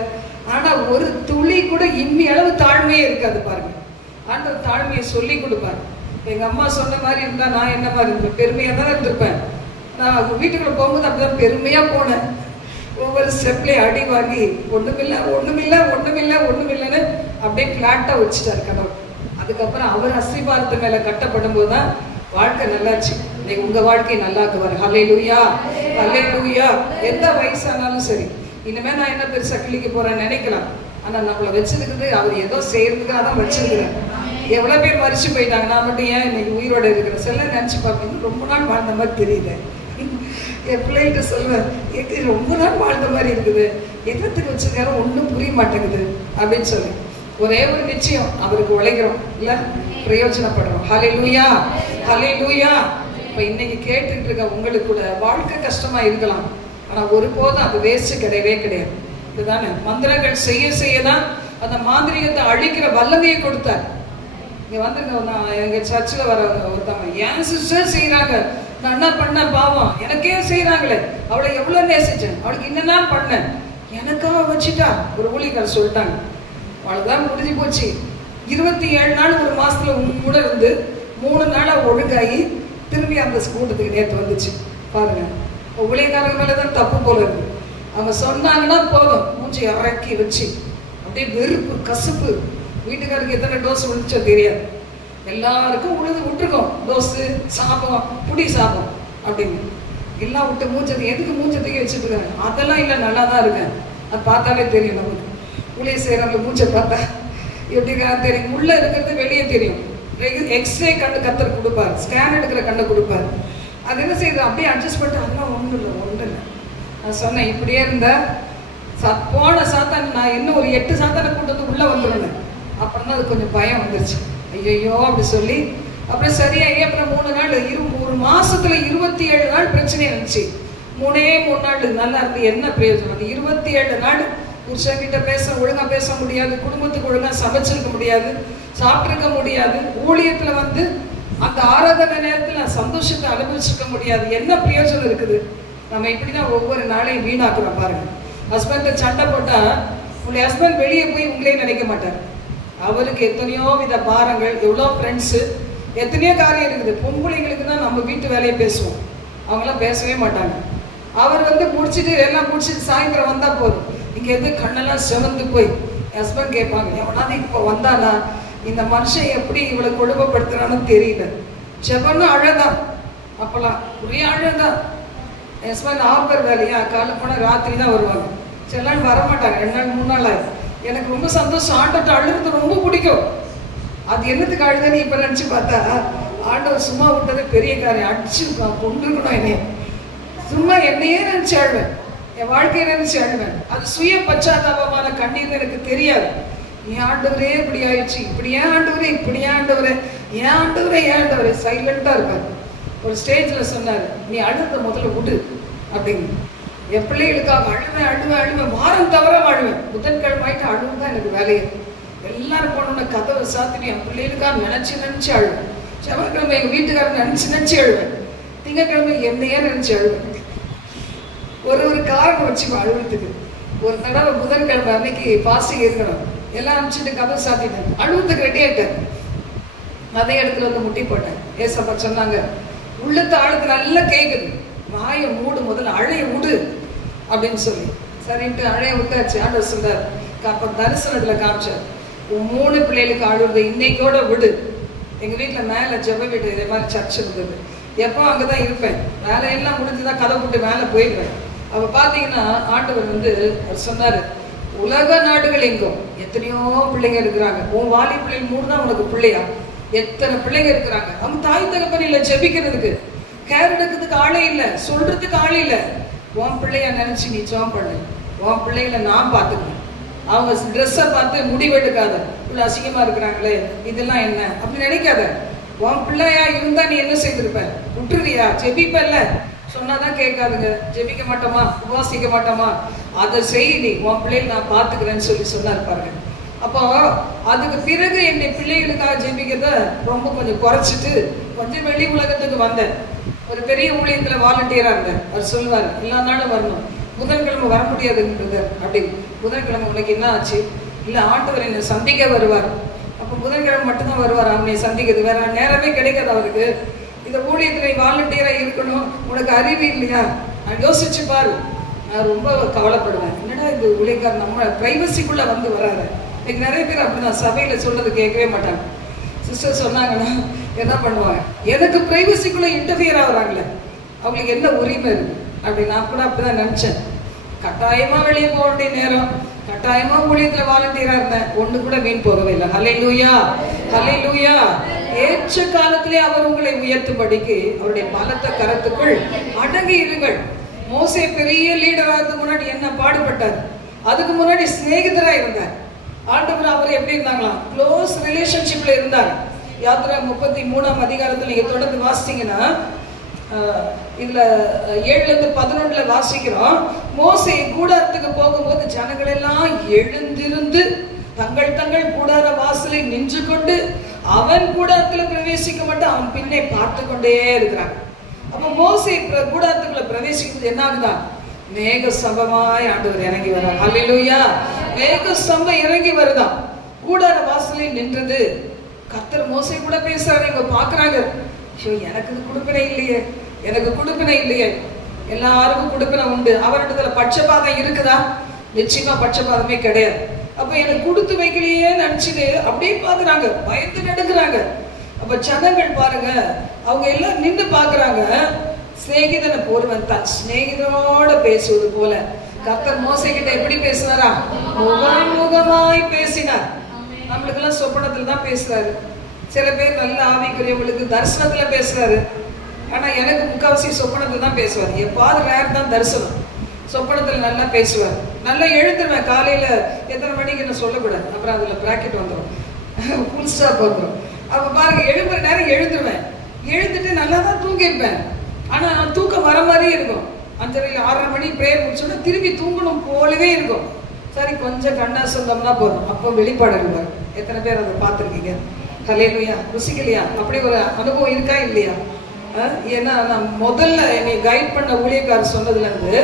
ஆனா ஒரு துளி கூட இம்மி அளவு தாழ்மையே இருக்காது பாருங்க. ஆண்டவர் தாழ்மையை சொல்லி கொடுப்பாரு. எங்க அம்மா சொன்ன மாதிரி இருந்தா நான் என்ன மாதிரி இருப்பேன், பெருமையா தான் இருந்திருப்பேன். நான் வீட்டுக்குள்ள போகும்போது அப்படிதான் பெருமையா போனேன். ஒவ்வொரு ஸ்டெப்லயும் அடி வாங்கி ஒண்ணுமில்ல ஒண்ணுமில்ல ஒண்ணுமில்ல ஒண்ணுமில்லன்னு அப்படியே பிளாட்டா வச்சுட்டாரு கடவுள். அதுக்கப்புறம் அவர் அஸ்திபாரத்து மேல கட்டப்படும் போதுதான் வாழ்க்கை நல்லாச்சு. இன்னைக்கு உங்க வாழ்க்கை நல்லாக்குவாரு. ஹல்லேலூயா, ஹல்லேலூயா. எந்த வயசானாலும் சரி, இனிமே நான் என்ன பெருசா கிளிக்க போறேன்னு நினைக்கலாம். ஆனா நம்மளை வச்சிருக்குது அவர் ஏதோ செய்யறதுக்காக தான் வச்சிருக்கிறேன். எவ்வளவு பேர் மறிச்சு போயிட்டாங்க, நான் மட்டும் ஏன் இன்னைக்கு உயிரோட இருக்கிறேன். சில நினைச்சு பார்ப்பீங்க, ரொம்ப நாள் வாழ்ந்த மாதிரி தெரியுது. என் பிள்ளைகிட்ட சொல்லுவேன், ரொம்ப நாள் வாழ்ந்த மாதிரி இருக்குது, என்னத்துக்கு வச்சிருக்காரு ஒன்றும் புரிய மாட்டேங்குது அப்படின்னு சொல்லி. ஒரே ஒரு நிச்சயம், அவருக்கு உழைக்கிறோம் இல்ல, பிரயோஜனப்படுறோம். ஹல்லேலூயா, ஹல்லேலூயா. இப்ப இன்னைக்கு கேட்டுட்டு இருக்க உங்களுக்கு கூட வாழ்க்கை கஷ்டமா இருக்கலாம், ஆனா ஒருபோதும் அது வேஸ்ட் கிடையவே கிடையாது. இதுதானே மந்திரங்கள் செய்ய செய்யதான் அந்த மாந்திரிகத்தை அழிக்கிற வல்லமையை கொடுத்தார். இங்க வந்து எங்க சர்ச்சில் வர ஒருத்தவங்க, என் சிஸ்டர் செய்யறாங்க, நான் என்ன பண்ண பாவம், எனக்கே செய்யறாங்களே, அவளை எவ்வளவு நேசிச்சேன், அவளுக்கு என்னன்னா பண்ணேன், எனக்காக வச்சுட்டா ஒரு ஊழியக்காரர் சொல்லிட்டாங்க. அவ்வளவுதான் முடிஞ்சு போச்சு. 27 நாள் ஒரு மாசத்துல உங்களோட இருந்து 3 நாளா ஒழுங்காகி திரும்பி அந்த கூட்டத்துக்கு நேற்று வந்துச்சு பாருங்க. ஊழியக்காரங்க மேலதான் தப்பு போல இருக்கு. அவங்க சொன்னாங்கன்னா போதும், மூஞ்சி இறக்கி வச்சு அப்படியே வெறுப்பு கசப்பு. வீட்டுக்காரருக்கு எத்தனை டோஸ் விழுச்சோ தெரியாது, எல்லாருக்கும் உழுது விட்டுருக்கோம் டோஸு, சாபம், புடி சாபம் அப்படின்னு எல்லாம் விட்டு மூஞ்சத்தை எதுக்கு மூஞ்சத்தையும் வச்சுட்டு இருக்காங்க. அதெல்லாம் இல்லை, நல்லா தான் இருக்கேன். அது பார்த்தாலே தெரியும் நமக்கு. ஊழிய செய்யறவங்க மூச்சை பார்த்தா எப்படி தெரியும், உள்ள இருக்கிறது வெளியே தெரியும். எக்ஸ்ரே கண்ணு கத்தர் கொடுப்பாரு, ஸ்கேன் எடுக்கிற கண்ணை கொடுப்பாரு. அது என்ன செய்யுது, அப்படியே அட்ஜஸ்ட் பண்ணிட்டு அதெல்லாம் ஒன்றும் இல்லை ஒன்றும் இல்லை. நான் சொன்னேன், இப்படியே இருந்த போன சாத்தான் நான் இன்னும் ஒரு 8 சாத்தானை கூட்டு வந்து உள்ள வந்துருந்தேன். அப்புறம் தான் அது கொஞ்சம் பயம் வந்துருச்சு. ஐயோ அப்படி சொல்லி அப்புறம் சரியாகி அப்புறம் 3 நாள் ஒரு மாசத்துல 27 நாள் பிரச்சனை இருந்துச்சு. 3 நாள் நல்லா இருந்து என்ன பிரயோஜனம்? அது 27 நாள் புருஷன்கிட்ட ஒழுங்கா பேச முடியாது, குடும்பத்துக்கு ஒழுங்கா சமைச்சிருக்க முடியாது, சாப்பிட்டிருக்க முடியாது, ஊழியத்துல வந்து அந்த ஆராதனை நேரத்துல சந்தோஷத்தை அனுபவிச்சிருக்க முடியாது. என்ன பிரயோஜனம் இருக்குது? நம்ம இப்படிதான் ஒவ்வொரு நாளையும் வீணாக்குறோம் பாருங்க. ஹஸ்பண்ட சண்டை போட்டா உங்களுடைய ஹஸ்பண்ட் வெளியே போய் உங்களே நினைக்க மாட்டார். அவருக்கு எத்தனையோ வித பாரங்கள், எவ்வளோ ஃப்ரெண்ட்ஸு, எத்தனையோ காரியம் இருக்குது. பொம்பளைங்களுக்கு தான் நம்ம வீட்டு வேலையை பேசுவோம், அவங்களாம் பேசவே மாட்டாங்க. அவர் வந்து முடிச்சுட்டு எல்லாம் முடிச்சுட்டு சாயந்தரம் வந்தா போதும், இங்க இருந்து கண்ணெல்லாம் செவந்து போய் ஹஸ்பண்ட் கேட்பாங்க, எவனாவது இப்போ வந்தானா இந்த மனுஷன் எப்படி இவளை கொடுமைப்படுத்துறான்னு தெரியல. செவன்னு அழதான், அப்பெல்லாம் ஒரே அழதான். ஹஸ்பண்ட் ஆஃபர் வேலையா காலை போனால் ராத்திரி தான் வருவாங்க. சில நாள் வரமாட்டாங்க, 2 நாள் 3 நாள் ஆகுது. எனக்கு ரொம்ப சந்தோஷம், ஆண்டவர்கிட்ட அழுகிறது ரொம்ப பிடிக்கும். அது என்னத்துக்கு அழுதுன்னு இப்ப நினைச்சு பார்த்தா, ஆண்டவர் சும்மா விட்டது பெரிய காரியம், அடிச்சு கொண்டிருக்கணும் என்னைய. சும்மா என்னையே நினைச்சு அழுவேன், என் வாழ்க்கையை நினைச்சு அழுவேன். அது சுய பச்சாதாபமான கண்ணீர் எனக்கு தெரியாது. ஏன் ஆண்டவரே இப்படி ஆயிடுச்சு, இப்படி ஏன் ஆண்டவரே, இப்படி ஏன் ஆண்டவரே, ஏன் ஆண்டவரே, ஏன் ஆண்டவரே, சைலண்டா இருப்பாரு. ஒரு ஸ்டேஜ்ல சொன்னாரு, நீ அழுத முதல்ல விடு அப்படின்னு. என் பிள்ளைகளுக்காக அழுவேன் அழுவேன் அழுவேன், வாரம் தவிர அழுவேன். புதன்கிழமை ஆயிட்டு அழுவும் தான் எனக்கு வேலையே. எல்லாரும் போனோம்னா கதவை சாத்திட்டு என் பிள்ளைகளுக்காக நினைச்சு அழுவேன். செவ்வாய்க்கிழமை எங்க வீட்டுக்காரர் நினைச்சு அழுவேன். திங்கக்கிழமை என்னையே நினைச்சு அழுவேன். ஒரு காரணம் வச்சு அழுவத்துக்கு. ஒரு தடவை புதன்கிழமை அன்னைக்கு பாஸ்டிங் இருக்கணும், எல்லாம் அனுப்பிச்சுட்டு கதவை சாத்திட்டேன், அழுவத்துக்கு ரெடி ஆயிட்டேன். அதே இடத்துல வந்து முட்டி போட்டேன். ஏசப்பா சொன்னாங்க, உள்ளத்து ஆளுக்கு நல்லா கேட்குது, வாயை மூடு, முதல்ல அழைய விடு அப்படின்னு சொல்லி. சரின்ட்டு அழைய விட்டாச்சு. ஆண்டவர் சொன்னார், அப்போ தரிசனத்துல காமிச்சார், 3 பிள்ளைகளுக்கு அழுவுறது இன்னைக்கோட விடு. எங்க வீட்டுல மேல ஜெப வீடு இதே மாதிரி சர்ச் இருந்தது. எப்போ அங்கதான் இருப்பேன், வேலையெல்லாம் முடிஞ்சுதான் கதை போட்டு மேல போயிடுவேன். அப்ப பாத்தீங்கன்னா ஆண்டவர் வந்து அவர் சொன்னாரு, உலக நாடுகள் எங்கும் எத்தனையோ பிள்ளைங்க இருக்கிறாங்க, உன் வாலி பிள்ளைங்க 3 தான் உனக்கு பிள்ளையா? எத்தனை பிள்ளைங்க இருக்கிறாங்க, அவங்க தாய் தகப்பன் இல்லை, ஜெபிக்கிறதுக்கு கேர் எடுக்கிறதுக்கு ஆளே இல்லை, சொல்றதுக்கு ஆளே இல்லை. உன் பிள்ளைய நினைச்சு நீ ஜெபம் பண்ணு, உன் பிள்ளைகளை நான் பார்த்துக்கிறேன். அவங்க ட்ரெஸ்ஸை பார்த்து முடிவெடுக்காத, இவ்வளோ அசிங்கமா இருக்கிறாங்களே இதெல்லாம் என்ன அப்படி நினைக்காத. உன் பிள்ளையா இருந்தா நீ என்ன செய்திருப்ப? விட்டுருவியா? ஜெபிப்பல்ல, சொன்னாதான் கேட்காதுங்க. ஜெபிக்க மாட்டோமா, உபாசிக்க மாட்டோமா? அதை செய், நீ உன் பிள்ளைகளை நான் பார்த்துக்கிறேன்னு சொல்லி சொன்னார் பாருங்க. அப்போ அதுக்கு பிறகு என்னை பிள்ளைகளுக்காக ஜெபிக்கிறத ரொம்ப கொஞ்சம் குறைச்சிட்டு கொஞ்சம் வெளி உலகத்துக்கு வந்தேன். ஒரு பெரிய ஊழியத்தில் வாலண்டியராக இருந்தேன். அவர் சொல்லுவார், எல்லா நாளும் வரணும், புதன்கிழமை வர முடியாதுன்றது. அப்படி புதன்கிழமை உனக்கு என்ன ஆச்சு? இல்லை, ஆண்டவர் என்னை சந்திக்க வருவார். அப்போ புதன்கிழமை மட்டும்தான் வருவார் அவனை சந்திக்கிறது, வேற நேரமே கிடைக்காது அவருக்கு. இந்த ஊழியத்தில் வாலண்டியராக இருக்கணும், உனக்கு அறிவு இல்லையா? நான் யோசிச்சு பாரு. நான் ரொம்ப கவலைப்படுவேன், என்னடா இந்த ஊழியக்கார் நம்ம பிரைவசிக்குள்ளே வந்து வராது. இன்னைக்கு நிறைய பேர் அப்படிதான் சபையில் சொல்றது கேட்கவே மாட்டாங்க. சிஸ்டர் சொன்னாங்கன்னா என்ன பண்ணுவாங்க, எனக்கு பிரைவசிக்குள்ளே இன்டர்ஃபியர் ஆகுறாங்களே, அவங்களுக்கு என்ன உரிமை இருக்கு அப்படி. நான் கூட அப்படிதான் நினச்சேன். கட்டாயமாக வெளியே போக வேண்டிய நேரம், கட்டாயமாக ஊழியத்தில் வாலண்டியராக இருந்தேன், ஒன்று கூட வீண் போகவே இல்லை. ஹல்லேலூயா, ஹல்லேலூயா. ஏற்ற காலத்திலே அவர் உங்களை உயர்த்தும்படிக்கு அவருடைய பலத்த கரத்துக்குள் அடங்கி இருங்கள். மோசே பெரிய லீடர் ஆகிறதுக்கு முன்னாடி என்ன பாடுபட்டார், அதுக்கு முன்னாடி சிநேகிதராக இருந்தார். ஆண்டவர் அவர் எப்படி இருந்தாங்களாம், க்ளோஸ் ரிலேஷன்ஷிப்ல இருந்தார். யாத்திரா 33ஆம் அதிகாரத்தில் நீங்க தொடர்ந்து வாசிச்சீங்கன்னா, இதுல 7-11 வாசிக்கிறோம். மோசே கூடாரத்துக்கு போகும்போது ஜனங்கள் எல்லாம் எழுந்திருந்து தங்கள் தங்கள் கூடார வாசலை நின்று கொண்டு அவன் கூடாரத்துல பிரவேசிக்க மட்டும் அவன் பின்னே பார்த்து கொண்டே இருக்கிறாங்க. அப்ப மோசே கூடாரத்துக்குள்ள பிரவேசிக்கும்போது என்ன ஆகுதா, மேக ஸ்தம்பமாய் ஆண்டவர் இறங்கி வர்றார். ஹல்லேலூயா. மேக ஸ்தம்பம் இறங்கி வருதான், கூடார வாசலை நின்றது. கர்த்தர் மோசே கூட பேசுறாரு. இவங்க பாக்குறாங்க, எனக்கு இது கொடுப்பினை இல்லையே, எனக்கு கொடுப்பினை இல்லையே. எல்லாருக்கும் கொடுப்பினை உண்டு, அவரிடத்துல பட்சபாதம் இருக்குதா? நிச்சயமா பட்சபாதமே கிடையாது. அப்ப எனக்கு கொடுத்து வைக்கலையே நினைச்சுட்டு அப்படியே பாக்குறாங்க, பயந்து நடுங்குறாங்க. அப்ப ஜனங்கள் பாருங்க, அவங்க எல்லாம் நின்று பாக்குறாங்க. சிநேகிதனை ஒருவன் தன் சிநேகிதனோட பேசுவது போல கர்த்தர் மோசே கிட்ட எப்படி பேசினாரா, முகமுகமாய் பேசினார். நம்மளுக்கு எல்லாம் சொப்பனத்துல தான் பேசுறாரு. சில பேர் நல்ல ஆவிக்குரியவங்களுக்கு தரிசனத்துல பேசுறாரு. ஆனா எனக்கு முக்காவாசி சொப்பனத்துல தான் பேசுவார். எப்பாவது ரேர் தான் தரிசனம். சொப்பனத்துல நல்லா பேசுவார். நல்லா எழுந்துருவேன். காலையில எத்தனை மணிக்கு என்ன சொல்லக்கூடாது, அப்புறம் அதுல பிராக்கெட் வந்துடும், ஃபுல் ஸ்டாப் வந்துடும். அப்ப பாருங்க, எழுப்புற நேரம் எழுந்துருவேன். எழுந்துட்டு நல்லா தான் தூங்கிருப்பேன். ஆனா தூக்கம் வர மாதிரியே இருக்கும். 5:30-6:30 மணி பிரேயர் முடிச்சோன்னா திரும்பி தூங்கணும் போலவே இருக்கும். சரி, கொஞ்சம் கண்ணா சொந்தம்னா போதும், அப்போ வெளிப்பாடு வரும். எத்தனை பேர் அதை பார்த்துருக்கீங்க? ஹல்லேலூயா. ருசிக்கலையா? அப்படி ஒரு அனுபவம் இருக்கா இல்லையா? ஏன்னா நான் முதல்ல என்னை கைட் பண்ண ஊழியக்காரர் சொன்னதுலேருந்து,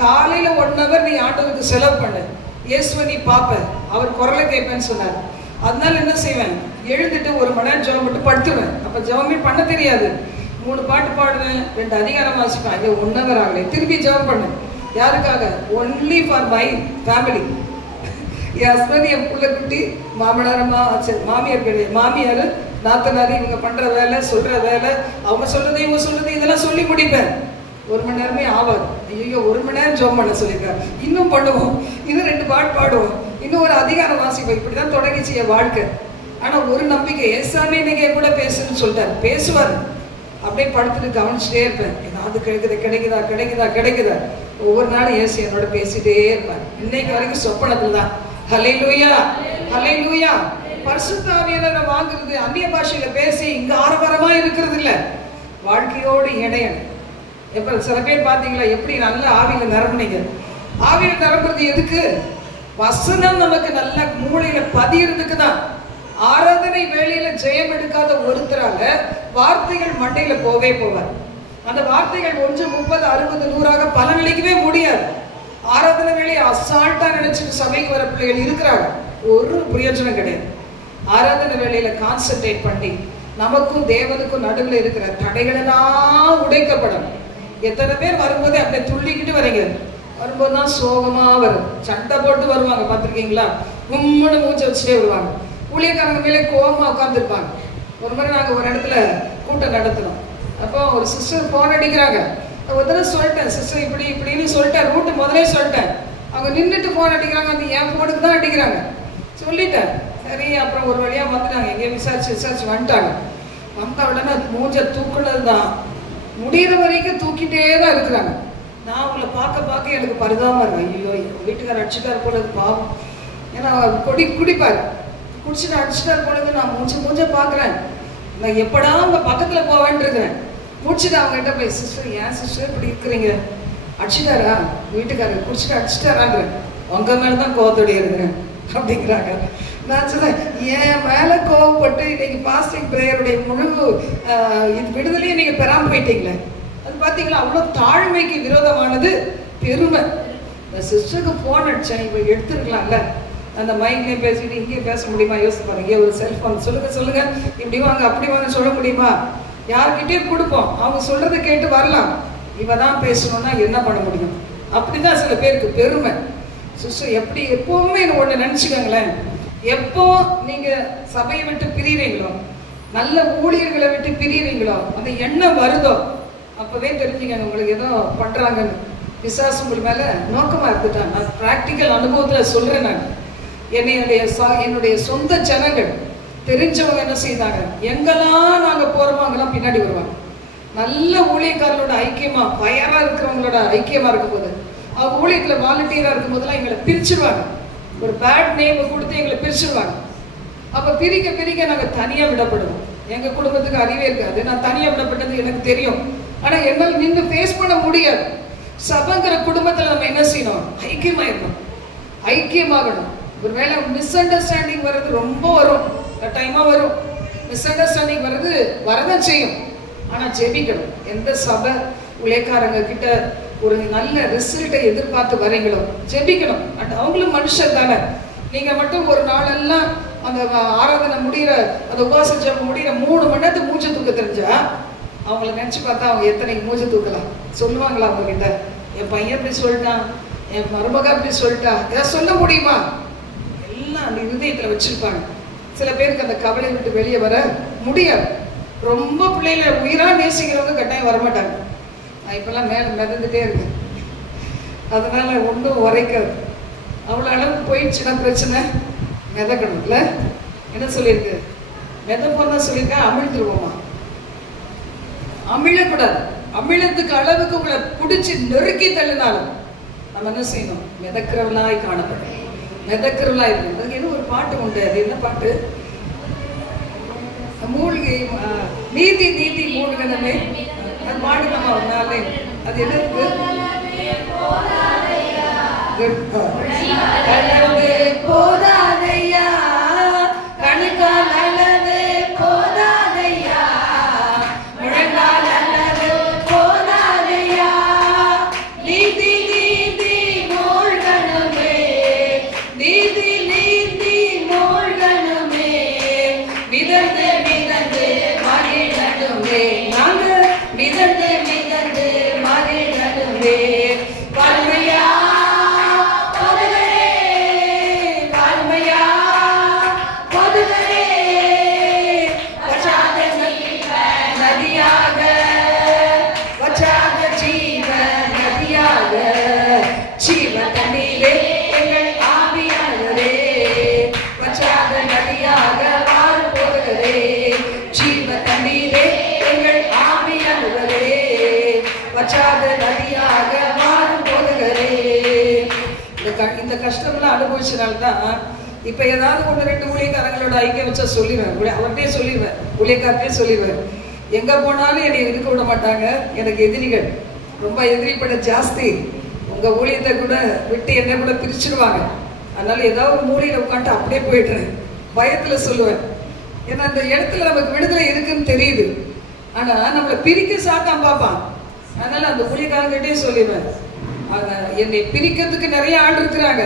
காலையில 1 hour நீ ஆண்டவருக்கு செலவு பண்ணு, இயேசுவை நீ பார்ப்ப, அவர் குரலை கேட்பேன்னு சொன்னார். அதனால என்ன செய்வேன், எழுந்துட்டு 1 மணி நேரம் ஜெபம் மட்டும் படுத்துருவேன். அப்போ ஜெபமே பண்ண தெரியாது. 3 பாட்டு பாடுவேன், 2 அதிகாரம் வாசிப்பேன். ஐயோ 1 hour ஆகலை, திருப்பி ஜெபம் பண்ணேன். யாருக்காக? Only for my family. என் ஹஸ்பண்ட், என் பிள்ளை குட்டி, மாமனாரம்மா, மாமியார் கிடையாது, மாமியார், நாத்தனாரி, இவங்க பண்ற வேலை, சொல்ற வேலை, அவங்க சொல்றது இவங்க சொல்றது, இதெல்லாம் சொல்லி முடிப்பேன். 1 மணி நேரமே ஆகாது. ஐயோ 1 மணி நேரம் ஜெபம் பண்ண சொல்லியிருக்காரு. இன்னும் பண்ணுவோம், இன்னும் 2 பாட்டு பாடுவோம், இன்னும் ஒரு அதிகாரம் வாசிப்போம். இப்படிதான் தொடங்கிச்சு என் வாழ்க்கை. ஆனா ஒரு நம்பிக்கை, ஏசாமி இன்னைக்கு கூட பேசுன்னு சொல்லிட்டாரு. பேசுவார். அப்படியே படுத்துட்டு கவனிச்சுட்டே இருப்பேன், ஏதாவது கிடைக்குதா கிடைக்குதா கிடைக்குதா. ஒவ்வொரு நாளும் ஏசு என்னோட பேசிட்டே இருப்பேன். இன்னைக்கு வரைக்கும் சொப்பனத்துல தான். ஹல்லேலூயா, ஹல்லேலூயா. பரிசுத்த ஆவியானவரை வாங்குறது, அந்நிய பாஷையில பேசி இங்க ஆரவாரமா இருக்கிறது இல்ல, வாழ்க்கையோடு இணையணும். எப்ப சில பேர் பாத்தீங்களா எப்படி நல்ல ஆவியில நிரம்புனீங்க? ஆவியில நிரம்புறது எதுக்கு? வசனம் நமக்கு நல்ல மூளையில பதியறதுக்கு தான். ஆராதனை வேளையில ஜெயம் எடுக்காத ஒருத்தரால வார்த்தைகள் மண்டையில போவே போவார். அந்த வார்த்தைகள் 1, 30, 60, 100 பலனளிக்கவே முடியாது. ஆராதனை வேலையை அசால்ட்டா நினைச்சிட்டு சபைக்கு வர பிள்ளைகள் இருக்கிறாங்க, ஒரு பிரயோஜனம் கிடையாது. ஆராதனை வேலையில கான்சென்ட்ரேட் பண்ணி நமக்கும் தேவனுக்கும் நடுவில் இருக்கிற தடைகளெல்லாம் உடைக்கப்படும். எத்தனை பேர் வரும்போது அப்படியே துள்ளிக்கிட்டு வரீங்க, வரும்போது தான் சோகமா வரும். சண்டை போட்டு வருவாங்க, பார்த்துருக்கீங்களா? உம்முன்னு மூச்சை வச்சுட்டே வருவாங்க. ஊழியக்காரங்க மேலே கோபமா உட்காந்துருப்பாங்க. ஒரு முறை நாங்கள் ஒரு இடத்துல கூட்டம் நடத்தினோம். அப்போ ஒரு சிஸ்டர் ஃபோன் அடிக்கிறாங்க. ஒரு தடவை சொல்லிட்டேன், சிஸ்டர் இப்படி இப்படின்னு சொல்லிட்டேன், ரூட்டு முதலே சொல்லிட்டேன். அவங்க நின்றுட்டு ஃபோன் அடிக்கிறாங்க, அந்த என் ஃபோனுக்கு தான் அடிக்கிறாங்க சொல்லிட்டேன். சரி, அப்புறம் ஒரு வழியாக வந்துட்டாங்க. எங்கேயும் விசாரிச்சு வந்துட்டாங்க. வந்த உடனே மூஞ்ச தூக்குனது தான், முடிகிற வரைக்கும் தூக்கிட்டே தான் இருக்கிறாங்க. நான் அவங்கள பார்க்க எனக்கு பரிதாபமாக இருக்கும். ஐயோ வீட்டுக்காரர் அடிச்சுட்டார் போல பாவம். ஏன்னா குடிப்பார், குடிச்சுட்டு அடிச்சுட்டார் போலது. நான் மூஞ்ச பார்க்குறேன், நான் எப்படா அவங்க பக்கத்தில் போவேன்ட்டு இருக்கிறேன். முடிச்சுட்டு அவங்ககிட்ட போய், சிஸ்டர் ஏன் சிஸ்டர் இப்படி இருக்கிறீங்க? அடிச்சுட்டாரா வீட்டுக்காரர்? குடிச்சுட்டு அடிச்சுட்டாராங்கிறேன். உங்க மேலே தான் கோவத்தோடைய இருக்கிறேன் அப்படிங்கிறாங்க. நான் சொன்னேன், என் மேலே கோவப்பட்டு இன்னைக்கு பாஸ்டிங் ப்ரேயருடைய முழு இது விடுதலையே நீங்கள் பெறாமல் போயிட்டீங்களே. அது பார்த்தீங்களா, அவ்வளோ தாழ்மைக்கு விரோதமானது பெருமை. இந்த சிஸ்டருக்கு ஃபோன் அடித்தேன், இவங்க எடுத்துருக்கலாம்ல. அந்த மைண்ட்லேயே பேசிட்டு இங்கேயே பேச முடியுமா? யோசிச்சு பாருங்க. இங்கே ஒரு செல்ஃபோன் சொல்லுங்கள் இப்படி வாங்க அப்படி வாங்க சொல்ல முடியுமா? யார்கிட்டயும் கொடுப்போம், அவங்க சொல்கிறத கேட்டு வரலாம். இவ தான் பேசணும்னா என்ன பண்ண முடியும்? அப்படிதான் சில பேருக்கு பெருமை. சிஸ்டர் எப்படி எப்போவுமே ஒன்று நினச்சிக்கோங்களேன், எப்போ நீங்கள் சபையை விட்டு பிரிகிறீங்களோ, நல்ல ஊழியர்களை விட்டு பிரிகிறீங்களோ, அந்த எண்ணம் வருதோ அப்போவே தெரிஞ்சுக்கங்க உங்களுக்கு ஏதோ பண்ணுறாங்கன்னு. பிசாசு உங்கள் மேலே நோக்கமாக இருந்துட்டாங்க. நான் ப்ராக்டிக்கல் அனுபவத்தில் சொல்கிறேன். நான் என்னுடைய சொந்த ஜனங்கள் தெரிஞ்சவங்க என்ன செய்தாங்க, எங்கெல்லாம் நாங்கள் போகிறோமோ அங்கெல்லாம் பின்னாடி வருவாங்க. நல்ல ஊழியக்காரர்களோட ஐக்கியமா, பயராக இருக்கிறவங்களோட ஐக்கியமாக இருக்கும்போது, அவங்க ஊழியத்தில் வாலண்டியராக இருக்கும்போதெல்லாம் எங்களை பிரிச்சுடுவாங்க. ஒரு பேட் நேமை கொடுத்து எங்களை பிரிச்சுடுவாங்க. அப்போ பிரிக்க பிரிக்க நாங்கள் தனியாக விடப்படுவோம். எங்கள் குடும்பத்துக்கு அறிவே இருக்காது, நான் தனியாக விடப்பட்டது எனக்கு தெரியும். ஆனால் என்னால் நின்று ஃபேஸ் பண்ண முடியாது. சபைங்கிற குடும்பத்தில் நம்ம என்ன செய்யணும்? ஐக்கியமாயிடணும், ஐக்கியமாகணும். ஒருவேளை மிஸ் அண்டர்ஸ்டாண்டிங் வர்றது ரொம்ப வரும், கட்டாயமாக வரும். மிஸ் அண்டர்ஸ்டாண்டிங் வர்றது வரதான் செய்யும். ஆனால் ஜெபிக்கணும். எந்த சபை உழைக்காரங்க கிட்ட ஒரு நல்ல ரிசல்ட்டை எதிர்பார்த்து வரீங்களோ ஜெபிக்கணும். அண்ட் அவங்களும் மனுஷர் தானே. நீங்கள் மட்டும் ஒரு நாளெல்லாம் அந்த ஆராதனை முடிகிற அந்த உபவாச ஜெபம் முடிகிற 3 மணி நேரத்துக்கு மூச்சை தூக்க தெரிஞ்சா அவங்கள நினச்சி பார்த்தா அவங்க எத்தனைக்கு மூச்சை தூக்கலாம் சொல்லுவாங்களா? அவங்ககிட்ட என் பையன் இப்படி சொல்லிட்டான், என் மருமக அப்படி சொல்லிட்டா, ஏதாவது சொல்ல முடியுமா? எல்லாம் அந்த இருதயத்தில் வச்சுருப்பாங்க. சில பேருக்கு அந்த கவலை விட்டு வெளியே வர முடியாது. ரொம்ப பிள்ளைகளை உயிராக நேசிக்கிறவங்க கட்டாயம் வரமாட்டாங்க. நான் இப்போல்லாம் மேலே மிதந்துட்டே இருக்கேன், அதனால் ஒன்றும் உரைக்காது. அவ்வளோ அளவுக்கு போயிடுச்சுன்னா பிரச்சனை. மிதக்கணும்ல. என்ன சொல்லியிருக்கு? மிதப்போம் தான் சொல்லியிருக்கேன். அமிழ்ந்துருவோமா? அமிழக்கூடாது. அமிழத்துக்கு அளவுக்கு உங்களை பிடிச்சி நெருக்கி தள்ளினாலும் நம்ம என்ன செய்யணும்? மிதக்கிறவளாய் காணப்படும். மிதக்கிறவளா இருக்கு. அதுக்கு ஏதோ ஒரு பாட்டு உண்டு. அது என்ன பாட்டு? மூழ்கி நீதி நீதி மூழ்கனமே. அது பாடுனமா ஒரு நாளே. அது என்ன இருக்கு? போதாதையா கணுக்கா நல்லது போதாதையா முழங்கால் நல்லது போதாதையா நீதி நீதி மூழ்கனமே நீதி நீதி மூழ்கனமே மிதந்து மிதந்து மகிழனுமே நாங்கள் மிதந்து மிதந்து மகிழனுமே பல்மையா இந்த கஷ்டம்லாம் அனுபவிச்சனால்தான் இப்ப ஏதாவது 1-2 ஊழியக்காரங்களோட ஐக்கியம் வச்சா சொல்லிடுவேன். அவர்கிட்டே சொல்லிடுவேன், ஊழியக்காரத்தே சொல்லிடுவேன். எங்க போனாலும் என்னை இருக்க விட மாட்டாங்க. எனக்கு எதிரிகள் ரொம்ப எதிரிப்பட ஜாஸ்தி. உங்க ஊழியத்தை கூட விட்டு என்னை கூட பிரிச்சுடுவாங்க. அதனால ஏதாவது ஒரு மூலையில உட்காந்துட்டு அப்படியே போயிடுறேன். பயத்துல சொல்லுவேன். ஏன்னா அந்த இடத்துல நமக்கு விடுதலை இருக்குன்னு தெரியுது. ஆனா நம்மளை பிரிக்க சாத்தான் பார்ப்பான். அதனால அந்த ஊழியக்காரங்கிட்டே சொல்லிடுவேன், என்னை பிரிக்கிறதுக்கு நிறைய ஆள் இருக்கிறாங்க.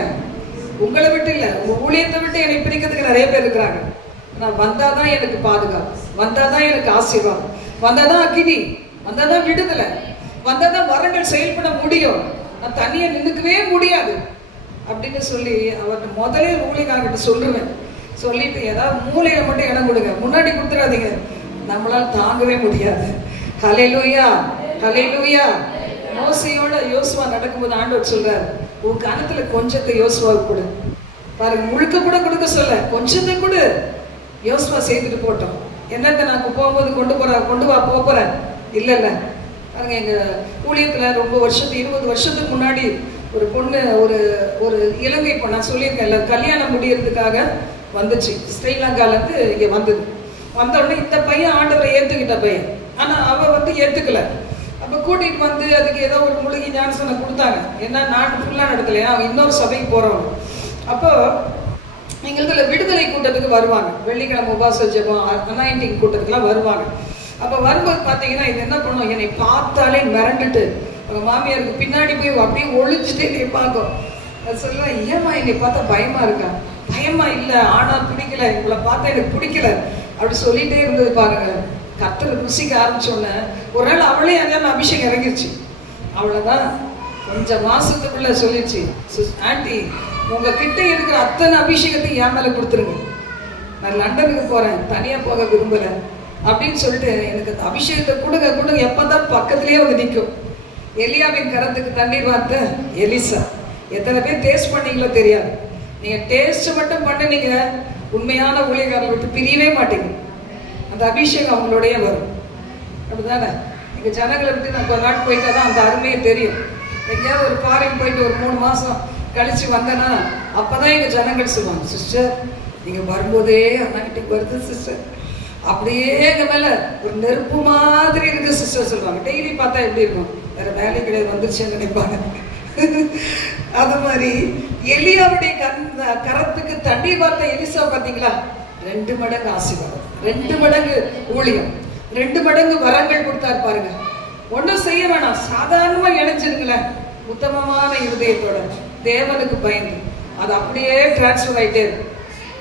உங்களை விட்டு இல்லை, உங்க ஊழியத்தை விட்டு என்னை பிரிக்கிறதுக்கு நிறைய பேர் இருக்கிறாங்க. நான் வந்தாதான் எனக்கு பாதுகாப்பு, வந்தாதான் எனக்கு ஆசீர்வாதம், வந்தாதான் அக்கினி, வந்தாதான் விடுதலை, வந்தாதான் வரங்கள் செயல்பட முடியும். நான் தனியாக நின்றுக்கவே முடியாது அப்படின்னு சொல்லி அவர் முதலே ஊழியக்காரங்கிட்ட சொல்லுவேன். சொல்லிட்டு ஏதாவது மூலையில மட்டும் இடம் கொடுங்க, முன்னாடி கொடுத்துடாதீங்க, நம்மளால தாங்கவே முடியாது. ஹல்லேலூயா, ஹல்லேலூயா. மோசையோட யோசுவா நடக்கும்போது ஆண்டவர் சொல்றாரு, உன் கணத்துல கொஞ்சத்தை யோசுவாவுக்கு கொடு. பாருங்க, முழுக்க கூட கொடுக்க சொல்ல, கொஞ்சத்தை கொடு. யோசுவா செய்துட்டு போட்டோம். என்னத்த நான் போகும்போது கொண்டு வா போறேன் இல்ல இல்ல. பாருங்க, எங்க ஊழியத்துல ரொம்ப 20 வருஷத்துக்கு முன்னாடி ஒரு பொண்ணு, ஒரு இலங்கை பொண்ணு, நான் சொல்லியிருக்கேன்ல, கல்யாணம் முடியறதுக்காக வந்துச்சு. ஸ்ரீலங்காலேருந்து இங்கே வந்தது. வந்த உடனே இந்த பையன் ஆண்டவரை ஏற்றுக்கிட்ட பையன், ஆனால் அவள் ஏற்றுக்கல. அப்போ கூட்டிகிட்டு வந்து அதுக்கு ஏதோ ஒரு மூலிகை ஞானசனம் கொடுத்தாங்க. ஏன்னா நான் ஃபுல்லாக நடத்தலையா, அவன் இன்னொரு சபைக்கு போகிறவங்க. அப்போ எங்களுக்கு விடுதலை கூட்டத்துக்கு வருவாங்க. வெள்ளிக்கிழமை உபாச ஜெபம், அனாயிண்டிங் கூட்டத்துக்குலாம் வருவாங்க. அப்போ வரும்போது பார்த்தீங்கன்னா இது என்ன பண்ணும், என்னை பார்த்தாலே மிரண்டுட்டு அவங்க மாமியாருக்கு பின்னாடி போய் அப்படியே ஒழிஞ்சுட்டு என்னை பார்க்கும். அது சொல்லுவேன், ஏமா என்னை பார்த்தா பயமா இருக்கா? பயமா இல்லை, ஆனா பிடிக்கல, இவங்களை பார்த்தா எனக்கு பிடிக்கல அப்படி சொல்லிட்டே இருந்தது பாருங்க. கர்த்தரை ருசிக்க ஆரம்பிச்சோன்னே ஒரு நாள் அவளே அதான் அபிஷேகம் இறங்கிருச்சு. அவ்வளோதான், கொஞ்சம் மாசத்துக்குள்ள சொல்லிடுச்சு, ஆண்டி உங்ககிட்ட இருக்கிற அத்தனை அபிஷேகத்தையும் என் மேலே கொடுத்துருங்க, நான் லண்டனுக்கு போறேன், தனியா போக விரும்பல அப்படின்னு சொல்லிட்டு எனக்கு அந்த அபிஷேகத்தை கொடுங்க கொடுங்க. எப்பதான் பக்கத்திலேயே வந்து நிற்கும். எலியாவின் கரத்துக்கு தண்ணீர் வார்த்த எலிசா. எத்தனை பேர் டேஸ்ட் பண்ணீங்களோ தெரியாது. நீங்க டேஸ்ட் மட்டும் பண்ணுனீங்க, உண்மையான ஊழியக்காரரை விட்டு பிரியவே மாட்டீங்க. அந்த அபிஷேகம் அவங்களோடய வரும். அப்படிதானே? எங்க ஜனங்களை விட்டு நான் கொஞ்ச நாள் போயிட்டா தான் அந்த அருமையை தெரியும். எங்கேயாவது ஒரு ஃபாரின் போயிட்டு ஒரு 3 மாசம் கழிச்சு வந்தேன்னா அப்பதான் எங்க ஜனங்கள் சொல்லுவாங்க, சிஸ்டர் நீங்க வரும்போதே அண்ணாகிட்ட வருது சிஸ்டர், அப்படியே எங்க மேல ஒரு நெருப்பு மாதிரி இருக்கு சிஸ்டர் சொல்லுவாங்க. டெய்லி பார்த்தா எப்படி இருக்கும், வேற வேலை கிடையாது வந்துருச்சுன்னு நினைப்பாங்க. அது மாதிரி எலியாவுடைய கரத்துக்கு தண்ணீர் பார்த்த எலிசா பார்த்தீங்களா, 2 மடங்கு ஆசீர்வாதம், 2 மடங்கு ஊழியம், 2 மடங்கு வரங்கள் கொடுத்தாரு பாருங்க. ஒன்றும் செய்ய வேணாம், சாதாரணமா இணைஞ்சிருங்களேன், உத்தமமான இருதயத்தோட தேவனுக்கு பயந்து அது அப்படியே டிரான்ஸ்ஃபர் ஆகிட்டே இருக்கும்.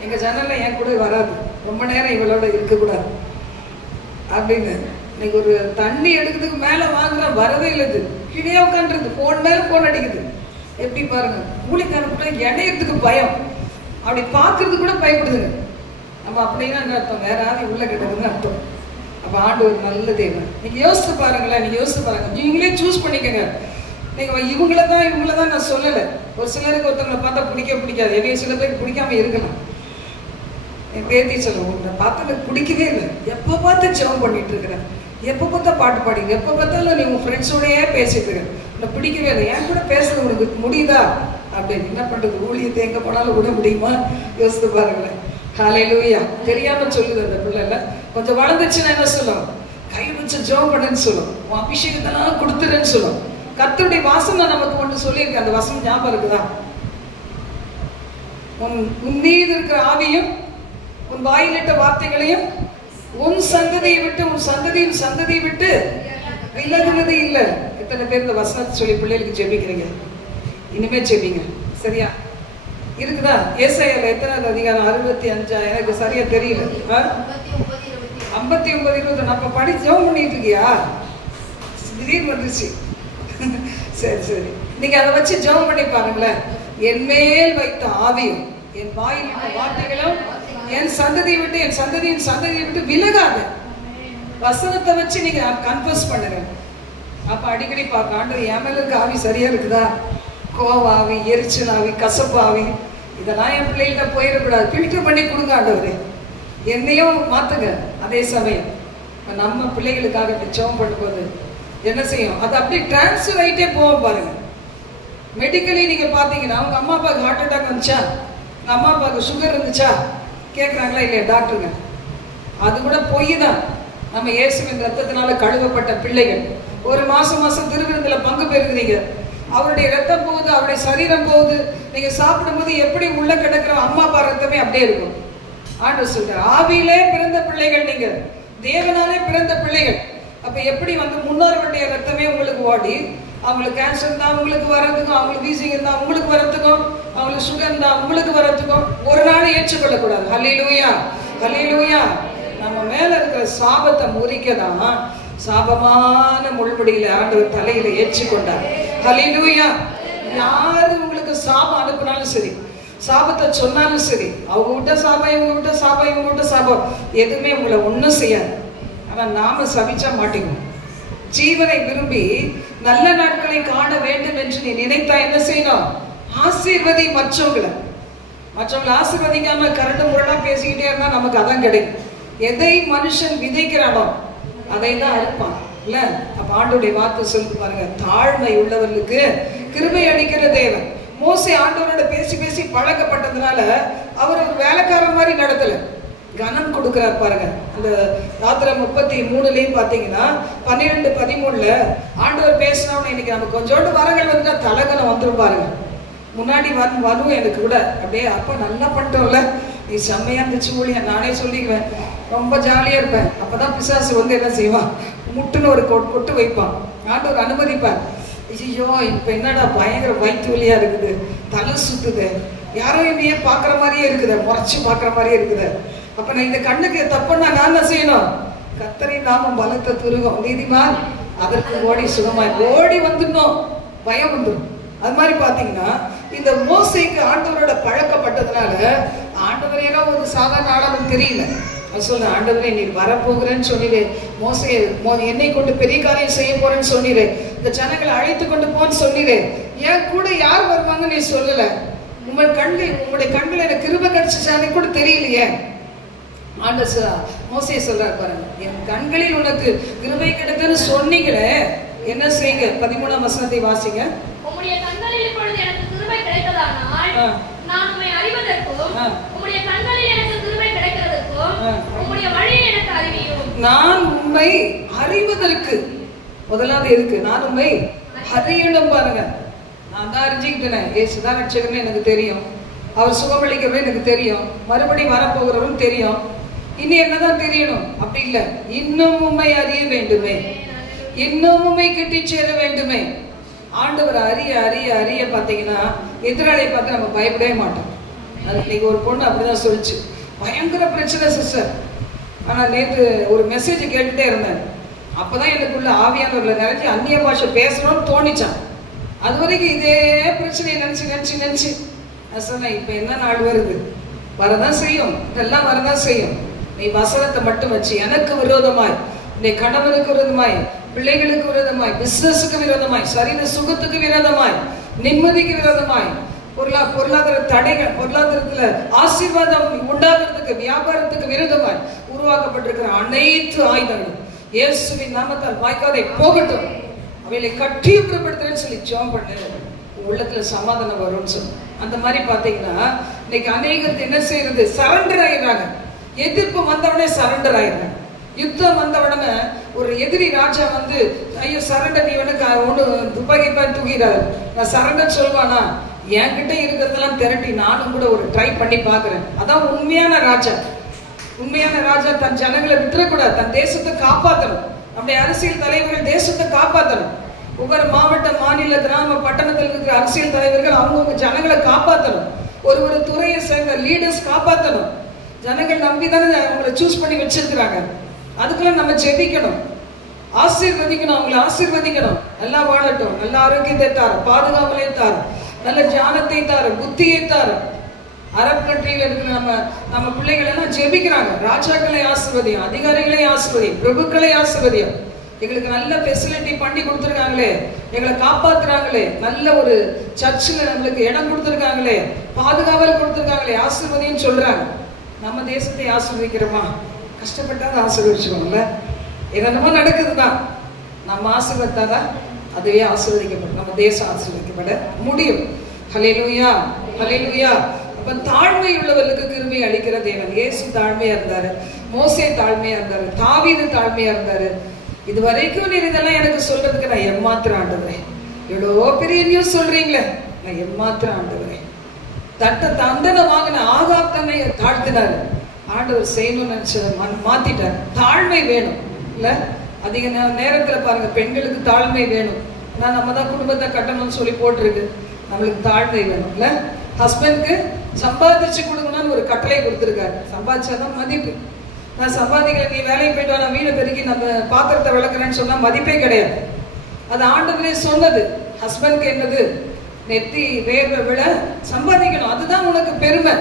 எங்க ஜனல்ல என் கூட வராது, ரொம்ப நேரம் இவளோட இருக்கக்கூடாது அப்படின்னு. இன்னைக்கு ஒரு தண்ணி எடுக்கிறதுக்கு மேலே வாங்குற வரவே இல்லது, கீழே உட்காந்துருது, போன் மேல போன் அடிக்குது. எப்படி பாருங்க, கூலிக்காரன் இணையத்துக்கு பயம், அப்படி பார்க்கறது கூட பயப்படுதுங்க. நம்ம அப்படின்னா என்ன அர்த்தம், வேற யாரும் உள்ள கிட்டதுன்னு அர்த்தம். அப்போ ஆண்டு ஒரு நல்ல தேவன். நீங்க யோசித்து பாருங்களேன், நீங்க யோசித்து பாருங்க, நீங்களே சூஸ் பண்ணிக்கங்க. நீங்க இவங்கள தான் நான் சொல்லலை. ஒரு சிலருக்கு ஒருத்தவங்களை பார்த்தா பிடிக்காது, என்னைய சில பேருக்கு பிடிக்காம இருக்கலாம். என் பேத்தி சொல்லுவோம், உங்களை பார்த்து எனக்கு பிடிக்கவே இல்லை, எப்போ பார்த்து ஜெபம் பண்ணிட்டு இருக்கிறேன், எப்போ பார்த்தா பாட்டு பாடிங்க, எப்போ பார்த்தாலும் நீ உன் ஃப்ரெண்ட்ஸோடையே பேசிட்டு இருக்க, உன்னை பிடிக்கவே இல்லை, என் கூட பேசுறது உனக்கு முடியுதா அப்படின்னு. என்ன பண்றது, ஊழியத்தை எங்க போனாலும் விட முடியுமா? யோசித்து பாருங்களேன். ஹல்லேலூயா. தெரியாம சொல்லுது அந்த பிள்ளைல. கொஞ்சம் வளர்ந்துச்சுன்னா என்ன சொல்லும், கை வச்சு ஜெபம் பண்ணுன்னு சொல்லும், உன் அபிஷேகத்தெல்லாம் கொடுத்துருன்னு சொல்லும். கர்த்தருடைய வாசனை நமக்கு ஒன்று சொல்லியிருக்கு, அந்த வசனம் ஞாபகம் இருக்குதா? உன் மீது இருக்கிற ஆவியும் உன் வாயிலிட்ட வார்த்தைகளையும் உன் சந்ததியை விட்டு உன் சந்ததியை விட்டு விலகுனது இல்லை. எத்தனை பேர் இந்த வசனத்தை சொல்லி பிள்ளைகளுக்கு ஜெபிக்கிறீங்க? இனிமே ஜெபிங்க, சரியா? இருக்குதா? ஏசாயால எத்தனாவது அதிகாரம்? 65. எனக்கு சரியா தெரியல. 59:20. நம்ம படிச்சு ஜெபம் பண்ணிட்டு இருக்கியா? திடீர்னு வந்துருச்சு. சரி, நீங்க அதை வச்சு ஜெபம் பண்ணி பாருங்களேன். என் மேல் வைத்த ஆவியும் என் வாயில் வார்த்தைகளும் என் சந்ததியை விட்டு விலகாத. வசனத்தை வச்சு நீங்க கன்ஃபர்ஸ் பண்ணுங்க. அப்ப அடிக்கடி பார்க்க, ஆண்டவர் என் மேல இருக்க ஆவி சரியா இருக்குதா? கோவாவி, எரிச்சல் ஆவி, கசப்பு ஆவி, இதெல்லாம் என் பிள்ளைகிட்ட போயிடக்கூடாது. ஃபில்டர் பண்ணி கொடுங்க ஆண்டவரே, என்னையும் மாத்துங்க. அதே சமயம் நம்ம பிள்ளைகளுக்காக ஜெபம் பண்ணும்போது என்ன செய்யும், அது அப்படியே டிரான்ஸ்ஃபர் ஆகிட்டே போவோம் பாருங்க. மெடிக்கலி நீங்க பாத்தீங்கன்னா, உங்க அம்மா அப்பாவுக்கு ஹார்ட் அட்டாக் வந்துச்சா, உங்க அம்மா அப்பாவுக்கு சுகர் இருந்துச்சா கேட்குறாங்களா இல்லையா டாக்டருங்க? அது கூட பொய் தான். நம்ம இயேசுவின் ரத்தத்தினால கழுவப்பட்ட பிள்ளைகள். ஒரு மாசம் திருவிருந்துல பங்கு பெறுகிறீங்க, அவருடைய ரத்தம் போகுது, அவருடைய சரீரம் போகுது. நீங்க சாப்பிடும்போது எப்படி உள்ள கிடக்கிற அம்மா அப்பா ரத்தமே அப்படியே இருக்கும். ஆண்டவர் சொல்றார், ஆவியிலே பிறந்த பிள்ளைகள் நீங்க, தேவனாலே பிறந்த பிள்ளைகள். அப்ப எப்படி முன்னோர்களுடைய ரத்தமே உங்களுக்கு ஓடி, அவங்களுக்கு கேன்சர் இருந்தா அவங்களுக்கு வர்றதுக்கும், அவங்களுக்கு வீசிங் இருந்தா அவங்களுக்கு வர்றதுக்கும், அவங்களுக்கு சுகர் இருந்தா அவங்களுக்கு வர்றதுக்கும் ஒரு நாள் ஏற்றுக்கொள்ளக்கூடாது. ஹல்லேலூயா, ஹல்லேலூயா. நம்ம மேல இருக்கிற சாபத்தை முறிக்கதான் சாபமான முள்முடியில ஆண்டவர் தலையில ஏற்றுக்கொண்டார். ஹல்லேலூயா. யாரு உங்களுக்கு சாபம் அனுப்பினாலும் சரி, சாபத்தை சொன்னாலும் சரி, அவங்க விட்ட சாபம், இவங்க விட்ட சாபம், இவங்க விட்ட சாபம், எதுவுமே உங்களை ஒன்றும் செய்யாது. ஆனா நாம சபிச்சா மாட்டேங்குவோம். ஜீவனை விரும்பி நல்ல நாட்களை காண வேண்டும் என்று நீ நினைத்தா என்ன செய்யணும்? ஆசீர்வதி மற்றவங்களை ஆசீர்வதிக்காம கரண்டு முரடா பேசிக்கிட்டே இருந்தா நமக்கு அதான் கிடைக்கும். எதை மனுஷன் விதைக்கிறானோ அதை தான் அறுப்பான் இல்ல? அப்ப ஆண்டவருடைய வார்த்தை சொல்லி பாருங்க, தாழ்மை உள்ளவர்களுக்கு கிருபை அளிக்கிற தேவன். மோசே ஆண்டவரோட பேசி பழக்கப்பட்டதுனால அவர் ஒரு வேலைக்கார மாதிரி நடத்தல, கனம் கொடுக்கிறார் பாருங்க. அந்த ராத்திர 33 பாத்தீங்கன்னா 12:13 ஆண்டவர் பேசினவன, இன்னைக்கு நமக்கு கொஞ்சோண்டு வரங்கள் வந்துட்டா தலகனம் வந்துடும் பாருங்க. முன்னாடி வரும் எனக்கு கூட அப்படியே அப்போ நல்லா பண்ணிட்டோம்ல, நீ செம்மையா இருந்துச்சு ஊழியம் நானே சொல்லிக்குவேன், ரொம்ப ஜாலியாக இருப்பேன். அப்போ தான் பிசாசு வந்து என்ன செய்வான், முட்டுன்னு ஒரு கொட்டு வைப்பான். ஆண்டவர் அனுமதிப்பார். ஐயோ இப்போ என்னடா பயங்கர வயிற்று வலியாக இருக்குது, தலை சுத்துது, யாரோ என்னையே பார்க்குற மாதிரியே இருக்குது, முறைச்சி பார்க்குற மாதிரியே இருக்குது. அப்போ நான் இந்த கண்ணுக்கு தப்புன்னா நான் என்ன செய்யணும், கர்த்தரின் நாமம் பலத்த துருகம், நீதிமான் அதற்கு ஓடி சுகமாய் ஓடி வந்துடணும், பயம் வந்துடும். அது மாதிரி பார்த்தீங்கன்னா இந்த மோசேக்கு ஆண்டவரோட பழக்கப்பட்டதுனால ஆண்டவரேனா ஒரு சாதாரண ஆளாலும் தெரியல. சொல்ற ஆண்டவரே நீ வரப்போகிறேன்னு சொன்னீரே, மோசே என்னை கொண்டு பெரிய காரியம் செய்ய போறேன்னு சொன்னீரே, இந்த ஜனங்களை அழைத்து கொண்டு போன்னு சொன்னீரே, என் கூட யார் வருவாங்க நீ சொல்லல, உங்களுடைய கண்கள் எனக்கு கிருபை கிடைச்சிச்சான்னு கூட தெரியலையே. மோசே சொல்றாரு பாருங்க, என் கண்களில் உனக்கு கிருபை கிடைத்தன்னு சொன்னீங்களே, என்ன செய்யுங்க? 13ஆம் வசனத்தை வாசிங்க. உம்முடைய கண்களில் இப்பொழுது எனக்கு கிருபை கிடைத்ததானால் நான் உம்மை அறிவதற்கும் உம்முடைய கண்களில் எனக்கு கிருபை கிடைக்கிறதற்கும் உம்முடைய வழியை எனக்கு அறிவியும். நான் உம்மை அறிவதற்கு முதலாவது எதுக்கு? நான் உம்மை அறியணும் பாருங்க. நான் தான் அறிஞ்சுக்கிட்டேன், இயேசுதான் ரட்சகர்னு எனக்கு தெரியும், அவர் சுகமளிக்கிறவன் எனக்கு தெரியும், மறுபடியும் வரப்போகிறவன் தெரியும், இனி என்னதான் தெரியணும்? அப்படி இல்லை, இன்னும் உம்மை அறிய வேண்டுமே, இன்னும் உம்மை கிட்டி சேர வேண்டுமே. ஆண்டவர் அறிய அறிய அறிய பார்த்தீங்கன்னா எதிராளியை பார்த்து நம்ம பயப்படவே மாட்டோம். அது இன்னைக்கு ஒரு பொண்ணு அப்படிதான் சொல்லிச்சு, பயங்கர பிரச்சனை சிஸ்டர், ஆனால் நேற்று ஒரு மெசேஜ் கேட்டுட்டே இருந்தேன், அப்போதான் எனக்குள்ள ஆவியானவர்ல நிறைஞ்சு அந்நிய பாஷை பேசணும்னு தோணிச்சான். அது வரைக்கும் இதே பிரச்சனையை நினச்சி நினச்சி நினச்சி நான் சொன்னேன், இப்போ என்ன நாள் வருது, வரதான் செய்யும், இதெல்லாம் வரதான் செய்யும். நீ வசனத்தை மட்டும் வச்சு எனக்கு விரோதமாய், நீ கணவனுக்கு விரோதமாய், பிள்ளைகளுக்கு விரோதமாய், பிசினஸுக்கு விரோதமாய், சரீர சுகத்துக்கு விரோதமாய், நிம்மதிக்கு விரோதமாய், பொருளாதார தடைகள், பொருளாதாரத்துல ஆசீர்வாதம் உண்டாகிறதுக்கு, வியாபாரத்துக்கு விரோதமாய் உருவாக்கப்பட்டிருக்கிற அனைத்து ஆயுதங்களும் இயேசுவின் நாமத்தால் வாய்க்காதை போகட்டும், அவைகளை கட்டியப்படுத்துறேன்னு சொல்லி ஜெபம் பண்ணு, உள்ளத்துல சமாதானம் வரும்னு சொல்லு. அந்த மாதிரி பாத்தீங்கன்னா இன்னைக்கு அநேகருக்கு என்ன செய்யறது, சரண்டர் ஆயிடுறாங்க. எதிர்ப்பு வந்தவுடனே சரண்டர் ஆயிடுறாங்க. யுத்தம் வந்தவுடனே ஒரு எதிரி ராஜா வந்து ஐயோ சரண்டர், நீ ஒன்று துப்பாக்கி தூக்கிறாரு, நான் சரண்டர் சொல்வானா? என்கிட்ட இருக்கிறதெல்லாம் திரட்டி நானும் கூட ஒரு ட்ரை பண்ணி பார்க்குறேன். அதான் உண்மையான ராஜா. உண்மையான ராஜா தன் ஜனங்களை விட்டுறக்கூடாது, தன் தேசத்தை காப்பாற்றணும். நம்முடைய அரசியல் தலைவர்கள் தேசத்தை காப்பாற்றணும். ஒவ்வொரு மாவட்ட, மாநில, கிராம, பட்டணத்தில் இருக்கிற அரசியல் தலைவர்கள் அவங்கவுங்க ஜனங்களை காப்பாற்றணும். ஒரு துறையை சேர்ந்த லீடர்ஸ் காப்பாற்றணும். ஜனங்கள் நம்பி தானே அவங்களை சூஸ் பண்ணி வச்சிருக்கிறாங்க. அதுக்கெல்லாம் நம்ம ஜெபிக்கணும், ஆசீர்வதிக்கணும், அவங்களை ஆசீர்வதிக்கணும். நல்லா வாழட்டும், நல்ல ஆரோக்கியத்தை தாரு, பாதுகாவலை தாரு, நல்ல ஞானத்தை தாரு, புத்தியை தாரு. அரபு கண்ட்ரியில இருக்கிற நம்ம பிள்ளைகள் எல்லாம் ஜெபிக்கிறாங்க, ராஜாக்களை ஆசீர்வதியும், அதிகாரிகளை ஆசீர்வதியும், பிரபுக்களை ஆசீர்வதியும். எங்களுக்கு நல்ல ஃபெசிலிட்டி பண்ணி கொடுத்துருக்காங்களே, எங்களை காப்பாத்துறாங்களே, நல்ல ஒரு சர்ச்சில் நம்மளுக்கு இடம் கொடுத்துருக்காங்களே, பாதுகாவல் கொடுத்துருக்காங்களே, ஆசீர்வதின்னு சொல்றாங்க. நம்ம தேசத்தை ஆசீர்வதிக்கிறோமா? கஷ்டப்பட்டாத ஆசீர்வதிச்சுக்கோங்கள. என்னென்னமோ நடக்குதுதான், நம்ம ஆசீர்வதித்தாதான் அதுவே ஆசீர்வதிக்கப்படும், நம்ம தேசம் ஆசீர்வதிக்கப்பட முடியும். ஹல்லேலூயா, ஹல்லேலூயா. அப்ப தாழ்மை உள்ளவர்களுக்கு கிருபை அளிக்கிற தேவன். இயேசு தாழ்மையா இருந்தாரு, மோசே தாழ்மையா இருந்தாரு, தாவீது தாழ்மையா இருந்தாரு. இது வரைக்கும் நீர் இதெல்லாம் எனக்கு சொல்றதுக்கு நான் ஏமாத்திரம் ஆண்டவரே, எவ்வளோ பெரிய நியூஸ் சொல்றீங்களே, நான் ஏமாத்திரம் ஆண்டவரே. தண்டனை வாங்கின ஆகாப் தன்னை தாழ்த்தினாரு, ஆண்டவர் செய்யணும்னு நினைச்ச மாத்திட்டார். தாழ்மை வேணும் இல்ல? அதிக நேரத்துல பாருங்க, பெண்களுக்கு தாழ்மை வேணும். ஆனா நம்ம தான் குடும்பத்தை கட்டணும்னு சொல்லி போட்டிருக்கு, நம்மளுக்கு தாழ்மை வேணும் இல்ல? ஹஸ்பண்ட்க்கு சம்பாதிச்சு கொடுக்கணும்னு ஒரு கட்டளை கொடுத்துருக்காரு, சம்பாதிச்சாதான் மதிப்பு. நான் சம்பாதிக்கிறேன், நீ வேலைக்கு போயிட்டு நான் வீடு பெருக்கி நம்ம பாத்திரத்தை விளக்குறேன்னு சொன்னா மதிப்பே கிடையாது. அது ஆண்டவரே சொன்னது. ஹஸ்பண்ட்க்கு என்னது, நெத்தி வேர்வை விட சம்பாதிக்கணும், அதுதான் உனக்கு பெருமை,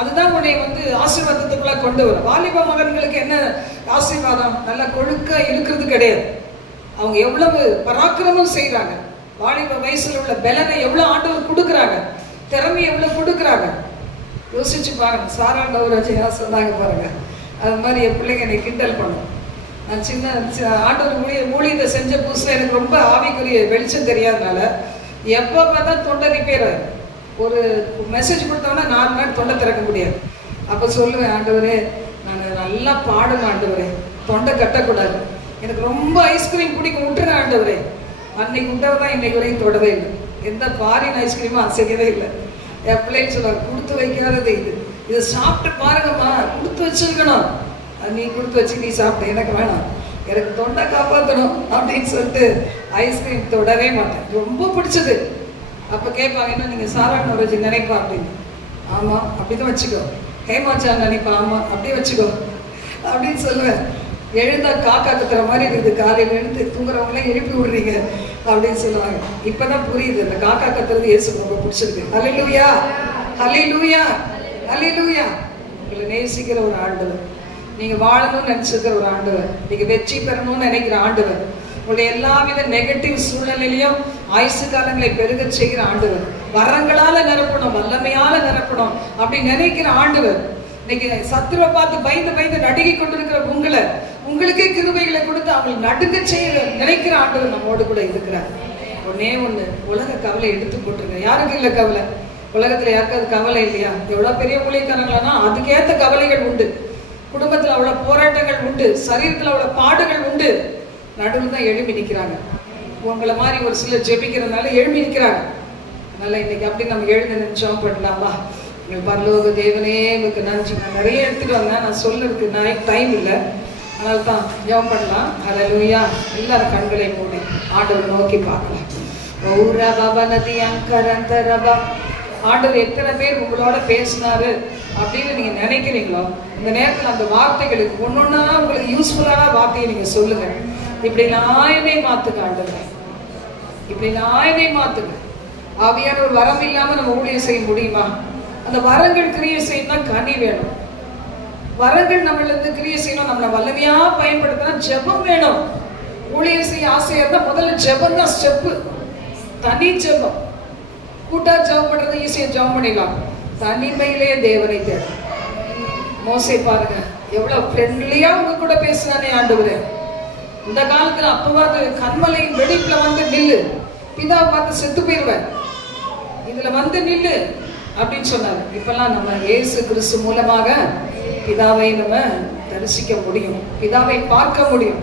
அதுதான் உன்னை வந்து ஆசீர்வாதத்துக்குள்ள கொண்டு வரும். வாலிப மகன்களுக்கு என்ன ஆசீர்வாதம்? நல்ல கொழுக்க இருக்கிறது கிடையாது. அவங்க எவ்வளவு பராக்கிரமம் செய்யறாங்க, வாலிப வயசுல உள்ள பலனை எவ்வளவு ஆண்டவர் கொடுக்குறாங்க, திறமை எவ்வளவு கொடுக்குறாங்க. யோசிச்சு பாருங்க. சாரா டவுராஜா சொன்னாங்க பாருங்க, அது மாதிரி என் பிள்ளைங்க என்னை கிண்டல் பண்ணும். நான் சின்ன ஆண்டவர் ஊழியத்தை செஞ்ச புதுசுல எனக்கு ரொம்ப ஆவிக்குரிய வெளிச்சம் தெரியாதனால எப்போ பார்த்தா தொண்டை ரிப்பேர் ஆகும். ஒரு மெசேஜ் கொடுத்தோன்னா 4 நாள் தொண்டை திறக்க முடியாது. அப்போ சொல்லுவேன், ஆண்டவரே நான் நல்லா பாடுவேன் ஆண்டவரே, தொண்டை கட்டக்கூடாது, எனக்கு ரொம்ப ஐஸ்கிரீம் பிடிக்கும், விட்டுறேன் ஆண்டவரே. அன்னைக்கு விட்டவ தான் இன்னைக்கு வரைக்கும் தொடவே இல்லை. எந்த ஃபாரின் ஐஸ்கிரீமும் அசைக்கவே இல்லை. என் பிள்ளைன்னு சொல்லுவாங்க, கொடுத்து வைக்காதது இது, இதை சாப்பிட்டு பாருங்கம்மா, கொடுத்து வச்சிருக்கணும். அது நீ கொடுத்து வச்சு நீ சாப்பிட்ட, எனக்கு வேணாம், எனக்கு தொண்டை காப்பாற்றணும் அப்படின்னு சொல்லிட்டு ஐஸ்கிரீம் தொடவே மாட்டேன். ரொம்ப பிடிச்சது. அப்போ கேட்பாங்க, என்ன நீங்கள் சாராயண ரோஜி நினைப்பா அப்படின்னு. ஆமாம் அப்படிதான் வச்சுக்கோ. ஹேமாச்சார் நினைப்பா, ஆமாம் அப்படியே வச்சுக்கோ அப்படின்னு சொல்லுவேன். எழுந்தா காக்கா கத்துற மாதிரி இருக்குது, காலையில் எழுந்து தூங்குறவங்களே எழுப்பி விடுறீங்க அப்படின்னு சொல்லுவாங்க. இப்பதான் புரியுது, இந்த காக்கா கத்துறது இயேசு ரொம்ப பிடிச்சிருக்கு. ஹல்லேலூயா, ஹல்லேலூயா, ஹல்லேலூயா. உங்களை நேசிக்கிற ஒரு ஆண்டவர், நீங்க வாழணும்னு நினைச்சிருக்கிற ஒரு ஆண்டவர், நீங்க வெற்றி பெறணும்னு நினைக்கிற ஆண்டவர், உங்களுடைய எல்லாவித நெகட்டிவ் சூழ்நிலையிலையும் ஆயுசு காலங்களை பெருக செய்கிற ஆண்டவர், வரங்களால நிரப்பணும், வல்லமையால நிரப்பணும் அப்படி நினைக்கிற ஆண்டவர். இன்னைக்கு சத்துருவை பார்த்து பயந்து பயந்து நடுங்கி கொண்டிருக்கிற உங்களை, உங்களுக்கே கிருபைகளை கொடுத்து அவங்களை நடுங்க செய்ய நினைக்கிற ஆண்டவர் நம்மோடு கூட இருக்கிறார். ஒன்னே ஒண்ணு, உலக கவலை எடுத்து போட்டுருங்க. யாருக்கு இல்லை கவலை? உலகத்துல யாருக்காவது கவலை இல்லையா? எவ்வளவு பெரிய ஊழியக்காரங்களானா அதுக்கேற்ற கவலைகள் உண்டு. குடும்பத்துல அவ்வளவு போராட்டங்கள் உண்டு, சரீரத்துல அவ்வளவு பாடுகள் உண்டு. நடுவில் தான் எழுப்பி நிற்கிறாங்க. உங்களை மாதிரி ஒரு சிலர் ஜெபிக்கிறதுனால எழுப்பி நிற்கிறாங்க. அதனால இன்னைக்கு அப்படி நம்ம எழுந்து நினைச்சோம் பண்ணலாமா? எங்கள் பரலோக தேவனே உங்களுக்கு நன்றி. நான் நிறைய எடுத்துட்டு வந்தேன், நான் சொல்றதுக்கு டைம் இல்லை, அதனால தான் ஜெபம் பண்ணலாம். ஹல்லேலூயா. எல்லாரும் கண்களை மூடி ஆண்டவர் நோக்கி பார்க்கலாம். ஓரா பாபா நதி அங்கரந்தரபா. ஆண்டவர் எத்தனை பேர் உங்களோட பேசினாரு அப்படின்னு நீங்க நினைக்கிறீங்களோ, இந்த நேரத்தில் அந்த வார்த்தைகளுக்கு ஒன்னொன்னா உங்களுக்கு யூஸ்ஃபுல்லான வார்த்தையை நீங்க சொல்லுங்க. இப்படி நான் என்னை மாத்துங்க ஆண்டவர், இப்படி நான் என்னை மாத்துங்க. ஆவியான ஒரு வரம் இல்லாம நம்ம ஊழியம் செய்ய முடியுமா? அந்த வரங்கள் கிரியை செய்யணும், கனி வேணும். வரங்கள் நம்மள இருந்து கிரியை செய்யணும், நம்மளை வல்லமையா பயன்படுத்தணும். ஜெபம் வேணும். ஊழியம் செய்ய ஆசையா இருந்தா முதல்ல ஜெபம் தான் ஸ்டெப்பு. தனி ஜெபம். கூட்டா ஜெபம் பண்றது ஈஸியா ஜெபம் பண்ணிடலாம். தனிமையிலே தேவனை தேடும். மோசே பாருங்க, எவ்வளவு ஃப்ரெண்ட்லியா உங்க கூட பேசுறானே ஆண்டவரே. இந்த காலத்துல அப்பவாது கண்மலையின் வெடிப்புல வந்து நில்லு, பிதா பார்த்து செத்து போயிடுவேன், இதுல வந்து நில்லு அப்படின்னு சொன்னாரு. இப்பெல்லாம் நம்ம இயேசு கிறிஸ்து மூலமாக பிதாவை நம்ம தரிசிக்க முடியும், பிதாவை பார்க்க முடியும்.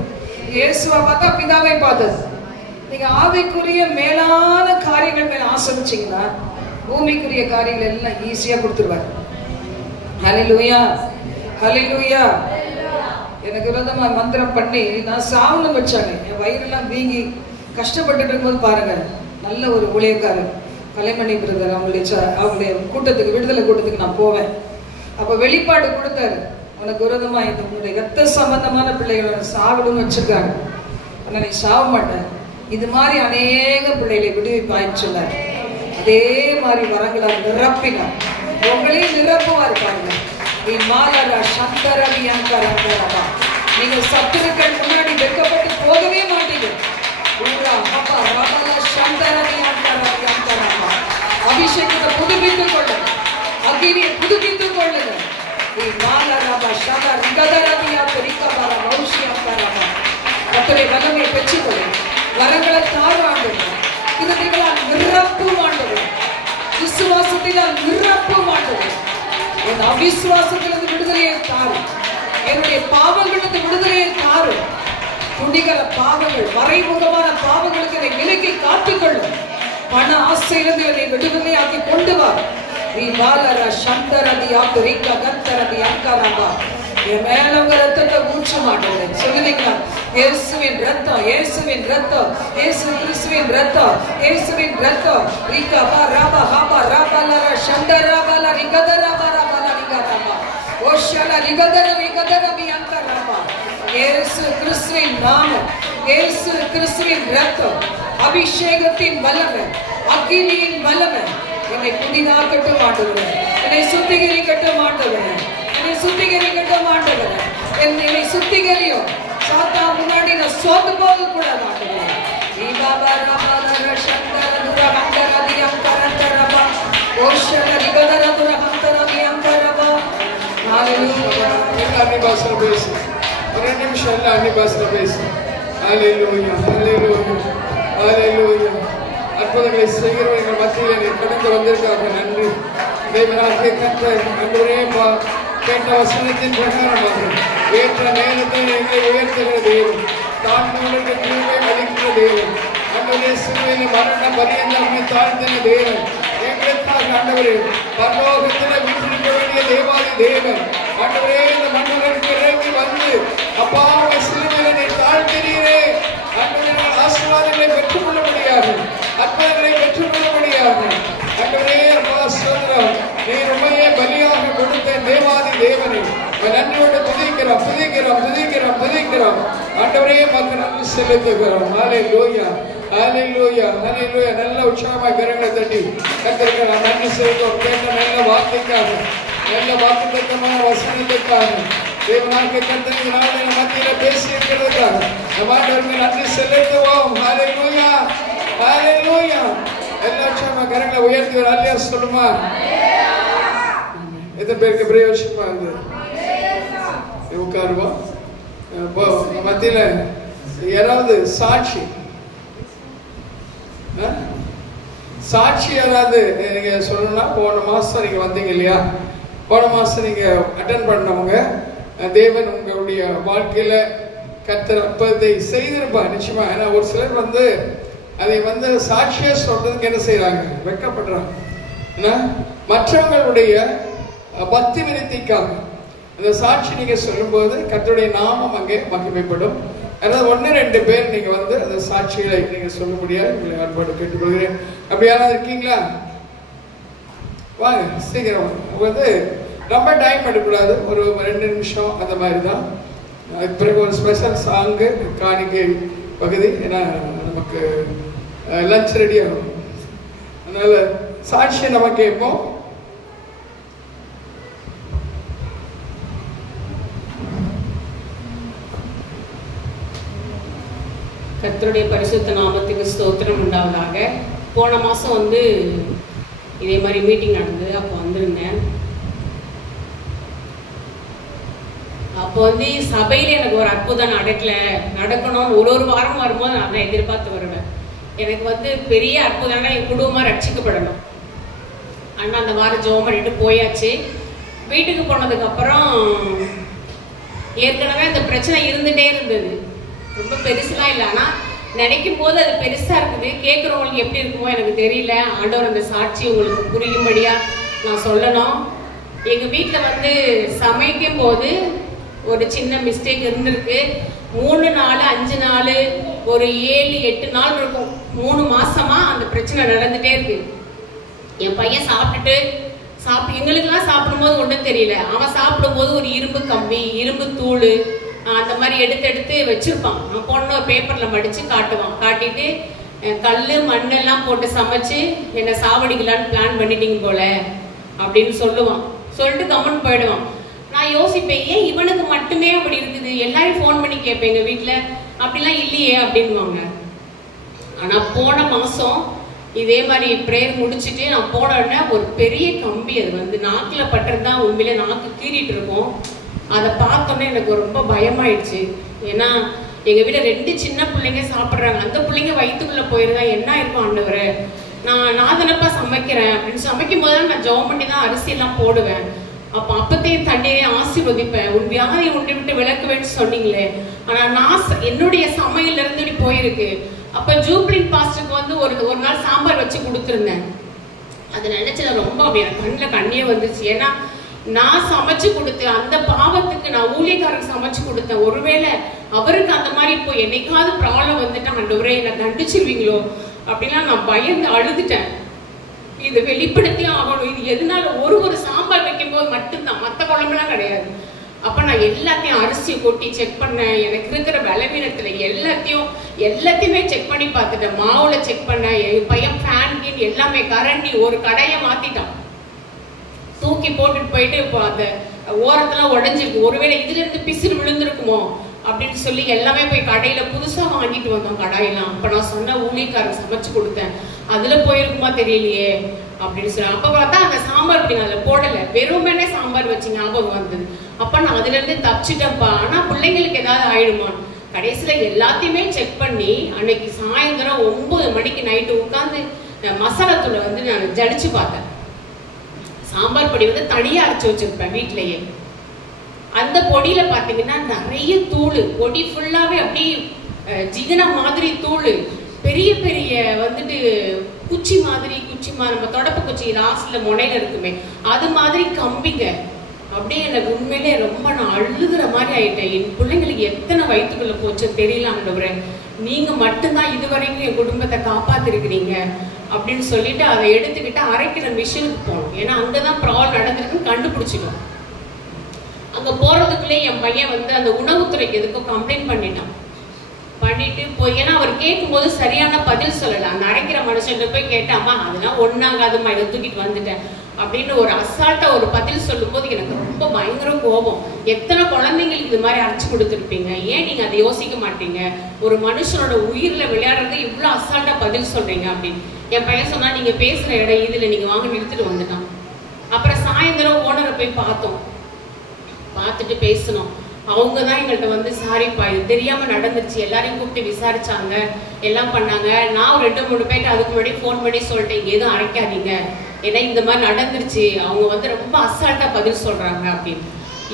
இயேசுவை பார்த்தா பிதாவை பார்த்தது. நீங்க ஆவிக்குரிய மேலான காரியங்கள் மேல ஆசை வச்சீங்கன்னா பூமிக்குரிய காரியங்கள் எல்லாம் ஈஸியா கொடுத்துருவாரு. ஹல்லேலூயா, ஹல்லேலூயா. எனக்கு விரோதமா மந்திரம் பண்ணி நான் சாவணும் வச்சாங்க. என் வயிறெல்லாம் வீங்கி கஷ்டப்பட்டுட்டு இருக்கும்போது பாருங்க, நல்ல ஒரு ஊழியக்காரர் கலைமணி பிரதர், அவங்களுடைய கூட்டத்துக்கு, விடுதலை கூட்டத்துக்கு நான் போவேன். அப்ப வெளிப்பாடு கொடுத்தாரு, உனக்கு விரோதமா இந்த உங்களுடைய ரத்த சம்பந்தமான பிள்ளைகளை சாகணும்னு வச்சிருக்காங்க, ஆனா நீ சாக மாட்டேன், இது மாதிரி அநேக பிள்ளைகளை விடுவிப்பாயின்னு சொன்னார். அதே மாதிரி வரங்களால் நிரப்பினார். உங்களையும் நிரப்புவா இருப்பாங்க. நீங்க சத்துருக்கள் முன்னாடி வெட்கப்பட்டு போகவே மாட்டீங்க. அபிஷேகத்தை புதுப்பித்துக் கொள்ளுங்க, அக்னியை புதுப்பித்துக் கொள்ளுங்க. வல்லமையை பெற்றுக் கொள்ளுங்க. வரங்களை தாழ்வாண்டுங்க. இதனால் நிரப்பு மாண்டது, விசுவாசத்தினால் நிரப்பு மாண்டது. என் அவிசுவாசத்திலிருந்து விடுதலையை தாரு, என்னுடைய பாவங்களுக்கு விடுதலையை தாரு. துணிகர பாவங்கள், மறைமுகமான பாவங்களுக்கு என்னை விலக்கி காத்துக்கொள்ளும். பண ஆசையிலிருந்து என்னை விடுதலையாக்கி கொண்டு வா. நீ பாலர சந்தரதி ஆப்பிரிக்க கந்தரதி அங்கரபா. என் மேல உங்க ரத்தத்தை ஊற்ற மாட்டேன் சொல்லுவீங்களா? இயேசுவின் ரத்தம், இயேசுவின் ரத்தம், இயேசு கிறிஸ்துவின் ரத்தம், இயேசுவின் ரத்தம். ரிகபா ரபா ஹபா ரபலர சந்தரபல ரிகதரபா ரபல ரிகதரபா ஓஷல ரிகதர ரிகதர பியங்கரபா. இயேசு கிறிஸ்துவின் நாமம், இயேசு கிறிஸ்துவின் ரத்தம், அபிஷேகத்தின் வல்லமை, அக்கினியின் வல்லமை என்னை புதிதாக்கட்ட மாட்டவரே, என்னை சுத்திகரிக்கட்ட மாட்டவரே, என்னை சுத்திகரிக்கட்ட மாட்டவரே, என்னை சுத்திகரியும். சாத்தா முன்னாடி நான் சோர்ந்து போக கூடாது ஆண்டவரே. நீ பாபா ரபலர சந்தர துரஹந்தர தியங்கரந்தரபா ஓஷல ரிகதர துரஹந்தர தியங்கரபா. ஹalleluya. అన్ని భాషలో பேசு, 2 నిమిషాల్లో అన్ని భాషలో பேசு. ஹalleluya, ஹalleluya, ஹalleluya. அற்புதங்களை செய்கிறவர்கள் மத்தியில் நீ கடந்து வந்திருக்காங்க. நன்றி தேவனாகிய கர்த்தர். அன்றுவரே கேட்ட வசனத்தின் பிரகாரமாக ஏற்ற நேரத்தில் எங்களை உயர்த்துகிற தேவன், தாழ்ந்தவர்களுக்கு கிருபை அளிக்கிற தேவன், ஆண்டவரே சிலுவையில் மரண பரியந்தம் தாழ்த்தின தேவன் எங்களுக்காக ஆண்டவரே பரலோகத்தில் வீற்றிருக்க வேண்டிய தேவாதி தேவன் ஆண்டவரே இந்த மண்ணுக்கு இறங்கி வந்து அப்பா சிலுவையினை தாழ்த்தினீரே ஆண்டவரே ஆசீர்வாதங்களை பெற்றுக்கொள்ள முடியாது அற்புதங்களை பெற்றுக்கொள்ள முடியாது ஆண்டவரே அப்பா சோதரம் நீ உண்மையே பலியாக கொடுத்த தேவாதி தேவனை நன்றியோடு துதிக்கிறோம் துதிக்கிறோம் துதிக்கிறோம் துதிக்கிறோம் ஆண்டவரே மக்கள் நன்றி செலுத்துகிறோம் ஹல்லேலூயா ஹல்லேலூயா ஹல்லேலூயா நல்ல உற்சாகமா கரங்களை தட்டி கர்த்தருக்கு நன்றி செலுத்துவோம் கேட்ட நல்ல வார்த்தைக்காக நல்ல வாக்குத்தத்தமான வசனத்துக்காக தேவனாகிய கர்த்தர் நாளை மத்தியில பேசி இருக்கிறதுக்காக நம்ம ஆண்டவருக்கு நன்றி செலுத்துவோம் ஹல்லேலூயா ஹல்லேலூயா எல்லா உற்சாகமா கரங்களை உயர்த்தி ஒரு அல்லேலூயா சொல்லுமா எத்தனை பேருக்கு பிரயோஜனமா இருந்தது உட்காருவோம் மத்தியில யாராவது சாட்சி யாராவது நீங்க சொல்லணும்னா போன மாசம் நீங்க வந்தீங்க இல்லையா போன மாசம் நீங்க அட்டென்ட் பண்ணவங்க தேவன் உங்களுடைய வாழ்க்கையில கர்த்தர் அற்புதத்தை செய்திருப்பா நிச்சயமா. ஏன்னா ஒரு சிலர் வந்து அதை வந்து சாட்சியா சொல்றதுக்கு என்ன செய்யறாங்க வெட்கப்படுறாங்க. மற்றவங்களுடைய பக்தி விருத்திக்காக அந்த சாட்சி நீங்க சொல்லும்போது கர்த்தருடைய நாமம் அங்கே மகிமைப்படும். அதாவது 1-2 பேர் நீங்க வந்து அந்த சாட்சிகளை நீங்க சொல்ல முடியாது உங்களை அன்போடு கேட்டுக்கொள்கிறேன். அப்படி யாராவது இருக்கீங்களா? வாங்க சீக்கிரம். வந்து ரொம்ப டைம் எடுக்கக்கூடாது, ஒரு 2 நிமிஷம் அந்த மாதிரி தான். அதுக்கு பிறகு ஒரு ஸ்பெஷல் சாங்கு காணிக்கை பகுதி, ஏன்னா நமக்கு லஞ்ச் ரெடி ஆகும். அதனால சாட்சியை நம்ம கேட்போம். கர்த்தருடைய பரிசுத்த நாமத்துக்கு ஸ்தோத்திரம் உண்டாவதாக. போன மாதம் வந்து இதே மாதிரி மீட்டிங் நடந்தது, அப்போ வந்திருந்தேன். அப்போ வந்து சபையில் எனக்கு ஒரு அற்புதம் நடக்கணும்னு ஒரு வாரம் வரும்போது நான் எதிர்பார்த்து வருவேன். எனக்கு வந்து பெரிய அற்புதம்னா என் குடும்பமாக ரட்சிக்கப்படணும். ஆனால் அந்த வாரம் ஜெபம் பண்ணிட்டு போயாச்சு. வீட்டுக்கு போனதுக்கப்புறம் ஏற்கனவே அந்த பிரச்சனை இருந்துகிட்டே இருந்தது. ரொம்ப பெருசுலாம் இல்லை, ஆனால் நினைக்கும் போது அது பெருசாக இருக்குது. கேட்குறவங்களுக்கு எப்படி இருக்குமோ எனக்கு தெரியல. ஆண்டவர் அந்த சாட்சி உங்களுக்கு புரியும்படியாக நான் சொல்லணும். எங்கள் வீட்டில் வந்து சமைக்கும் போது ஒரு சின்ன மிஸ்டேக் இருந்திருக்கு. 3 நாள் 5 நாள் ஒரு 7-8 நாள் இருக்கும். 3 மாசமா அந்த பிரச்சனை நடந்துகிட்டே இருக்கு. என் பையன் சாப்பிட்டு எங்களுக்கெல்லாம் சாப்பிடும்போது ஒன்றும் தெரியல. அவன் சாப்பிடும்போது ஒரு இரும்பு கம்பி, இரும்பு தூள் அந்த மாதிரி எடுத்து வச்சிருப்பான். அவன் பொண்ணு ஒரு பேப்பர்ல மடிச்சு காட்டுவான். காட்டிட்டு கல் மண்ணெல்லாம் போட்டு சமைச்சு என்னை சாவடிக்கலான்னு பிளான் பண்ணிட்டீங்க போல அப்படின்னு சொல்லுவான். சொல்லிட்டு கமெண்ட் போயிடுவான். நான் யோசிப்பேன், ஏன் இவனுக்கு மட்டுமே அப்படி இருக்குது? எல்லாரும் ஃபோன் பண்ணி கேட்பேன் எங்க வீட்டுல, அப்படிலாம் இல்லையே அப்படின்வாங்க. ஆனா போன மாசம் இதே மாதிரி ப்ரேயர் முடிச்சுட்டு நான் போன உடனே ஒரு பெரிய கம்பி, அது வந்து நாக்கில் பட்டுறதுனா உண்மையிலே நாக்கு கீறிட்டு இருக்கும். அதை பார்த்தோன்னே எனக்கு ரொம்ப பயமாயிடுச்சு. ஏன்னா எங்க வீட்டுல 2 சின்ன பிள்ளைங்க சாப்பிட்றாங்க. அந்த பிள்ளைங்க வயிற்றுக்குள்ள போயிருந்தா என்ன இருக்கும் ஆண்டவரே? நான் தானப்பா சமைக்கிறேன் அப்படின்னு சமைக்கும் போது நான் ஜெபம் பண்ணி தான் அரிசியெல்லாம் போடுவேன். அப்பத்தையும் தண்ணீரையும் ஆசீர்வதிப்பேன். உன் வியாதியை உன்னை விட்டு விளக்குவேன்னு சொன்னீங்களே, ஆனா நான் என்னுடைய சமையல்ல இருந்து இப்படி போயிருக்கு. அப்ப ஜூப்ளின் பாஸ்டருக்கு வந்து ஒரு நாள் சாம்பார் வச்சு கொடுத்துருந்தேன். அதை நினைச்சு ரொம்ப எனக்கு கண்ணில் கண்ணியே வந்துச்சு. ஏன்னா நான் சமைச்சு கொடுத்தேன், அந்த பாவத்துக்கு நான் ஊழியக்காரருக்கு சமைச்சு கொடுத்தேன். ஒருவேளை அவருக்கு அந்த மாதிரி இப்போ என்னைக்காவது ப்ராப்ளம் வந்துட்டு ஆண்டவரே என்னை தண்டிச்சிருவீங்களோ அப்படிலாம் நான் பயந்து அழுதுட்டேன். இதை வெளிப்படுத்தி ஆகணும். இது எதனால ஒரு சாம்பார் வைக்கும் போது மட்டும்தான், மற்ற குழம்புலாம் கிடையாது. அப்ப நான் எல்லாத்தையும் அரிசியை கொட்டி செக் பண்ணேன். எனக்கு இருக்கிற பலவீனத்துல எல்லாத்தையுமே செக் பண்ணி பார்த்துட்டேன். மாவுல செக் பண்ணேன். என் பையன் ஃபேன் கீன் எல்லாமே கரண்டி ஒரு கடையை மாத்திட்டான். தூக்கி போட்டுட்டு போயிட்டு இப்போ அந்த ஓரத்துல உடஞ்சிருக்கு. ஒருவேளை இதுல இருந்து பிசிறு விழுந்திருக்குமோ அப்படின்னு சொல்லி எல்லாமே போய் கடையில புதுசா வாங்கிட்டு வந்தோம் கடாயெல்லாம். அப்ப நான் சொன்ன ஊழியக்காரங்க சமைச்சு கொடுத்தேன், அதுல போயிருக்குமா தெரியலையே அப்படின்னு சொல்லி. அப்ப பார்த்தா அந்த சாம்பார் அப்படி அதுல போடல, வெறுமனே சாம்பார் வச்சு ஞாபகம் வந்தது. அப்ப நான் அதுல இருந்து தப்பிச்சிட்டேன்ப்பா. ஆனா பிள்ளைங்களுக்கு ஏதாவது ஆயிடுமா? கடைசியில எல்லாத்தையுமே செக் பண்ணி அன்னைக்கு சாயந்தரம் 9 மணிக்கு நைட்டு உட்காந்து மசாலா தூளை வந்து நான் ஜடிச்சு பார்த்தேன். சாம்பார் பொடி வந்து தனியா அரைச்சு வச்சிருப்பேன் வீட்லயே. அந்த பொடியில பாத்தீங்கன்னா நிறைய தூள், பொடி ஃபுல்லாவே அப்படி ஜிகனா மாதிரி தூள். பெரிய பெரிய வந்துட்டு குச்சி மாதிரி நம்ம தொடப்பு குச்சி லாஸ்ட்ல முனையில இருக்குமே அது மாதிரி கம்பிங்க. அப்படியே எனக்கு உண்மையிலே ரொம்ப நான் அழுகுற மாதிரி ஆயிட்டேன். என் பிள்ளைங்களுக்கு எத்தனை வயிற்றுக்குள்ள போச்சு தெரியல ஆண்டவரே, நீங்க மட்டும்தான் இதுவரைக்கும் என் குடும்பத்தை காப்பாத்திருக்கிறீங்க அப்படின்னு சொல்லிட்டு அதை எடுத்துக்கிட்டு அரைக்கிற மிஷினுக்கு போனோம். ஏன்னா அங்கதான் ப்ராப்ளம் நடந்திருக்குன்னு கண்டுபிடிச்சிட்டோம். அங்க போறதுக்குள்ளே என் பையன் வந்து அந்த உணவுத்துறைக்கு எதுக்கும் கம்ப்ளைண்ட் பண்ணிட்டு போய், ஏன்னா அவர் கேட்கும் போது சரியான பதில் சொல்லல. அந்த அரைக்கிற மனுஷன் போய் கேட்டாமா அதெல்லாம் ஒண்ணாகாதுமா, இதை தூக்கிட்டு வந்துட்டேன் அப்படின்னு ஒரு அசால்ட்டா ஒரு பதில் சொல்லும் போது எனக்கு ரொம்ப பயங்கர கோபம். எத்தனை குழந்தைங்களுக்கு இது மாதிரி அரைச்சு கொடுத்துருப்பீங்க, ஏன் நீங்க அதை யோசிக்க மாட்டீங்க? ஒரு மனுஷனோட உயிர்ல விளையாடுறது இவ்வளவு அசால்ட்டா பதில் சொல்றீங்க அப்படின்னு. என் பையன் சொன்னா நீங்க பேசுற இடம் இதுல, நீங்க வாங்க நிறுத்திட்டு வந்துட்டான். அப்புறம் சாயந்தரம் ஓனரை போய் பார்த்துட்டு பேசணும். அவங்க தான் எங்கள்கிட்ட வந்து சாரிப்பா இது தெரியாம நடந்துருச்சு, எல்லாரையும் கூப்பிட்டு விசாரிச்சாங்க, எல்லாம் பண்ணாங்க. நான் 2-3 பேர்ட்டு அதுக்கு முன்னாடி ஃபோன் பண்ணி சொல்லிட்டேன் இங்க எதுவும் அரைக்காதீங்க, ஏன்னா இந்த மாதிரி நடந்துருச்சு. அவங்க வந்து ரொம்ப அசால்ட்டா பதில் சொல்றாங்க அப்படின்னு.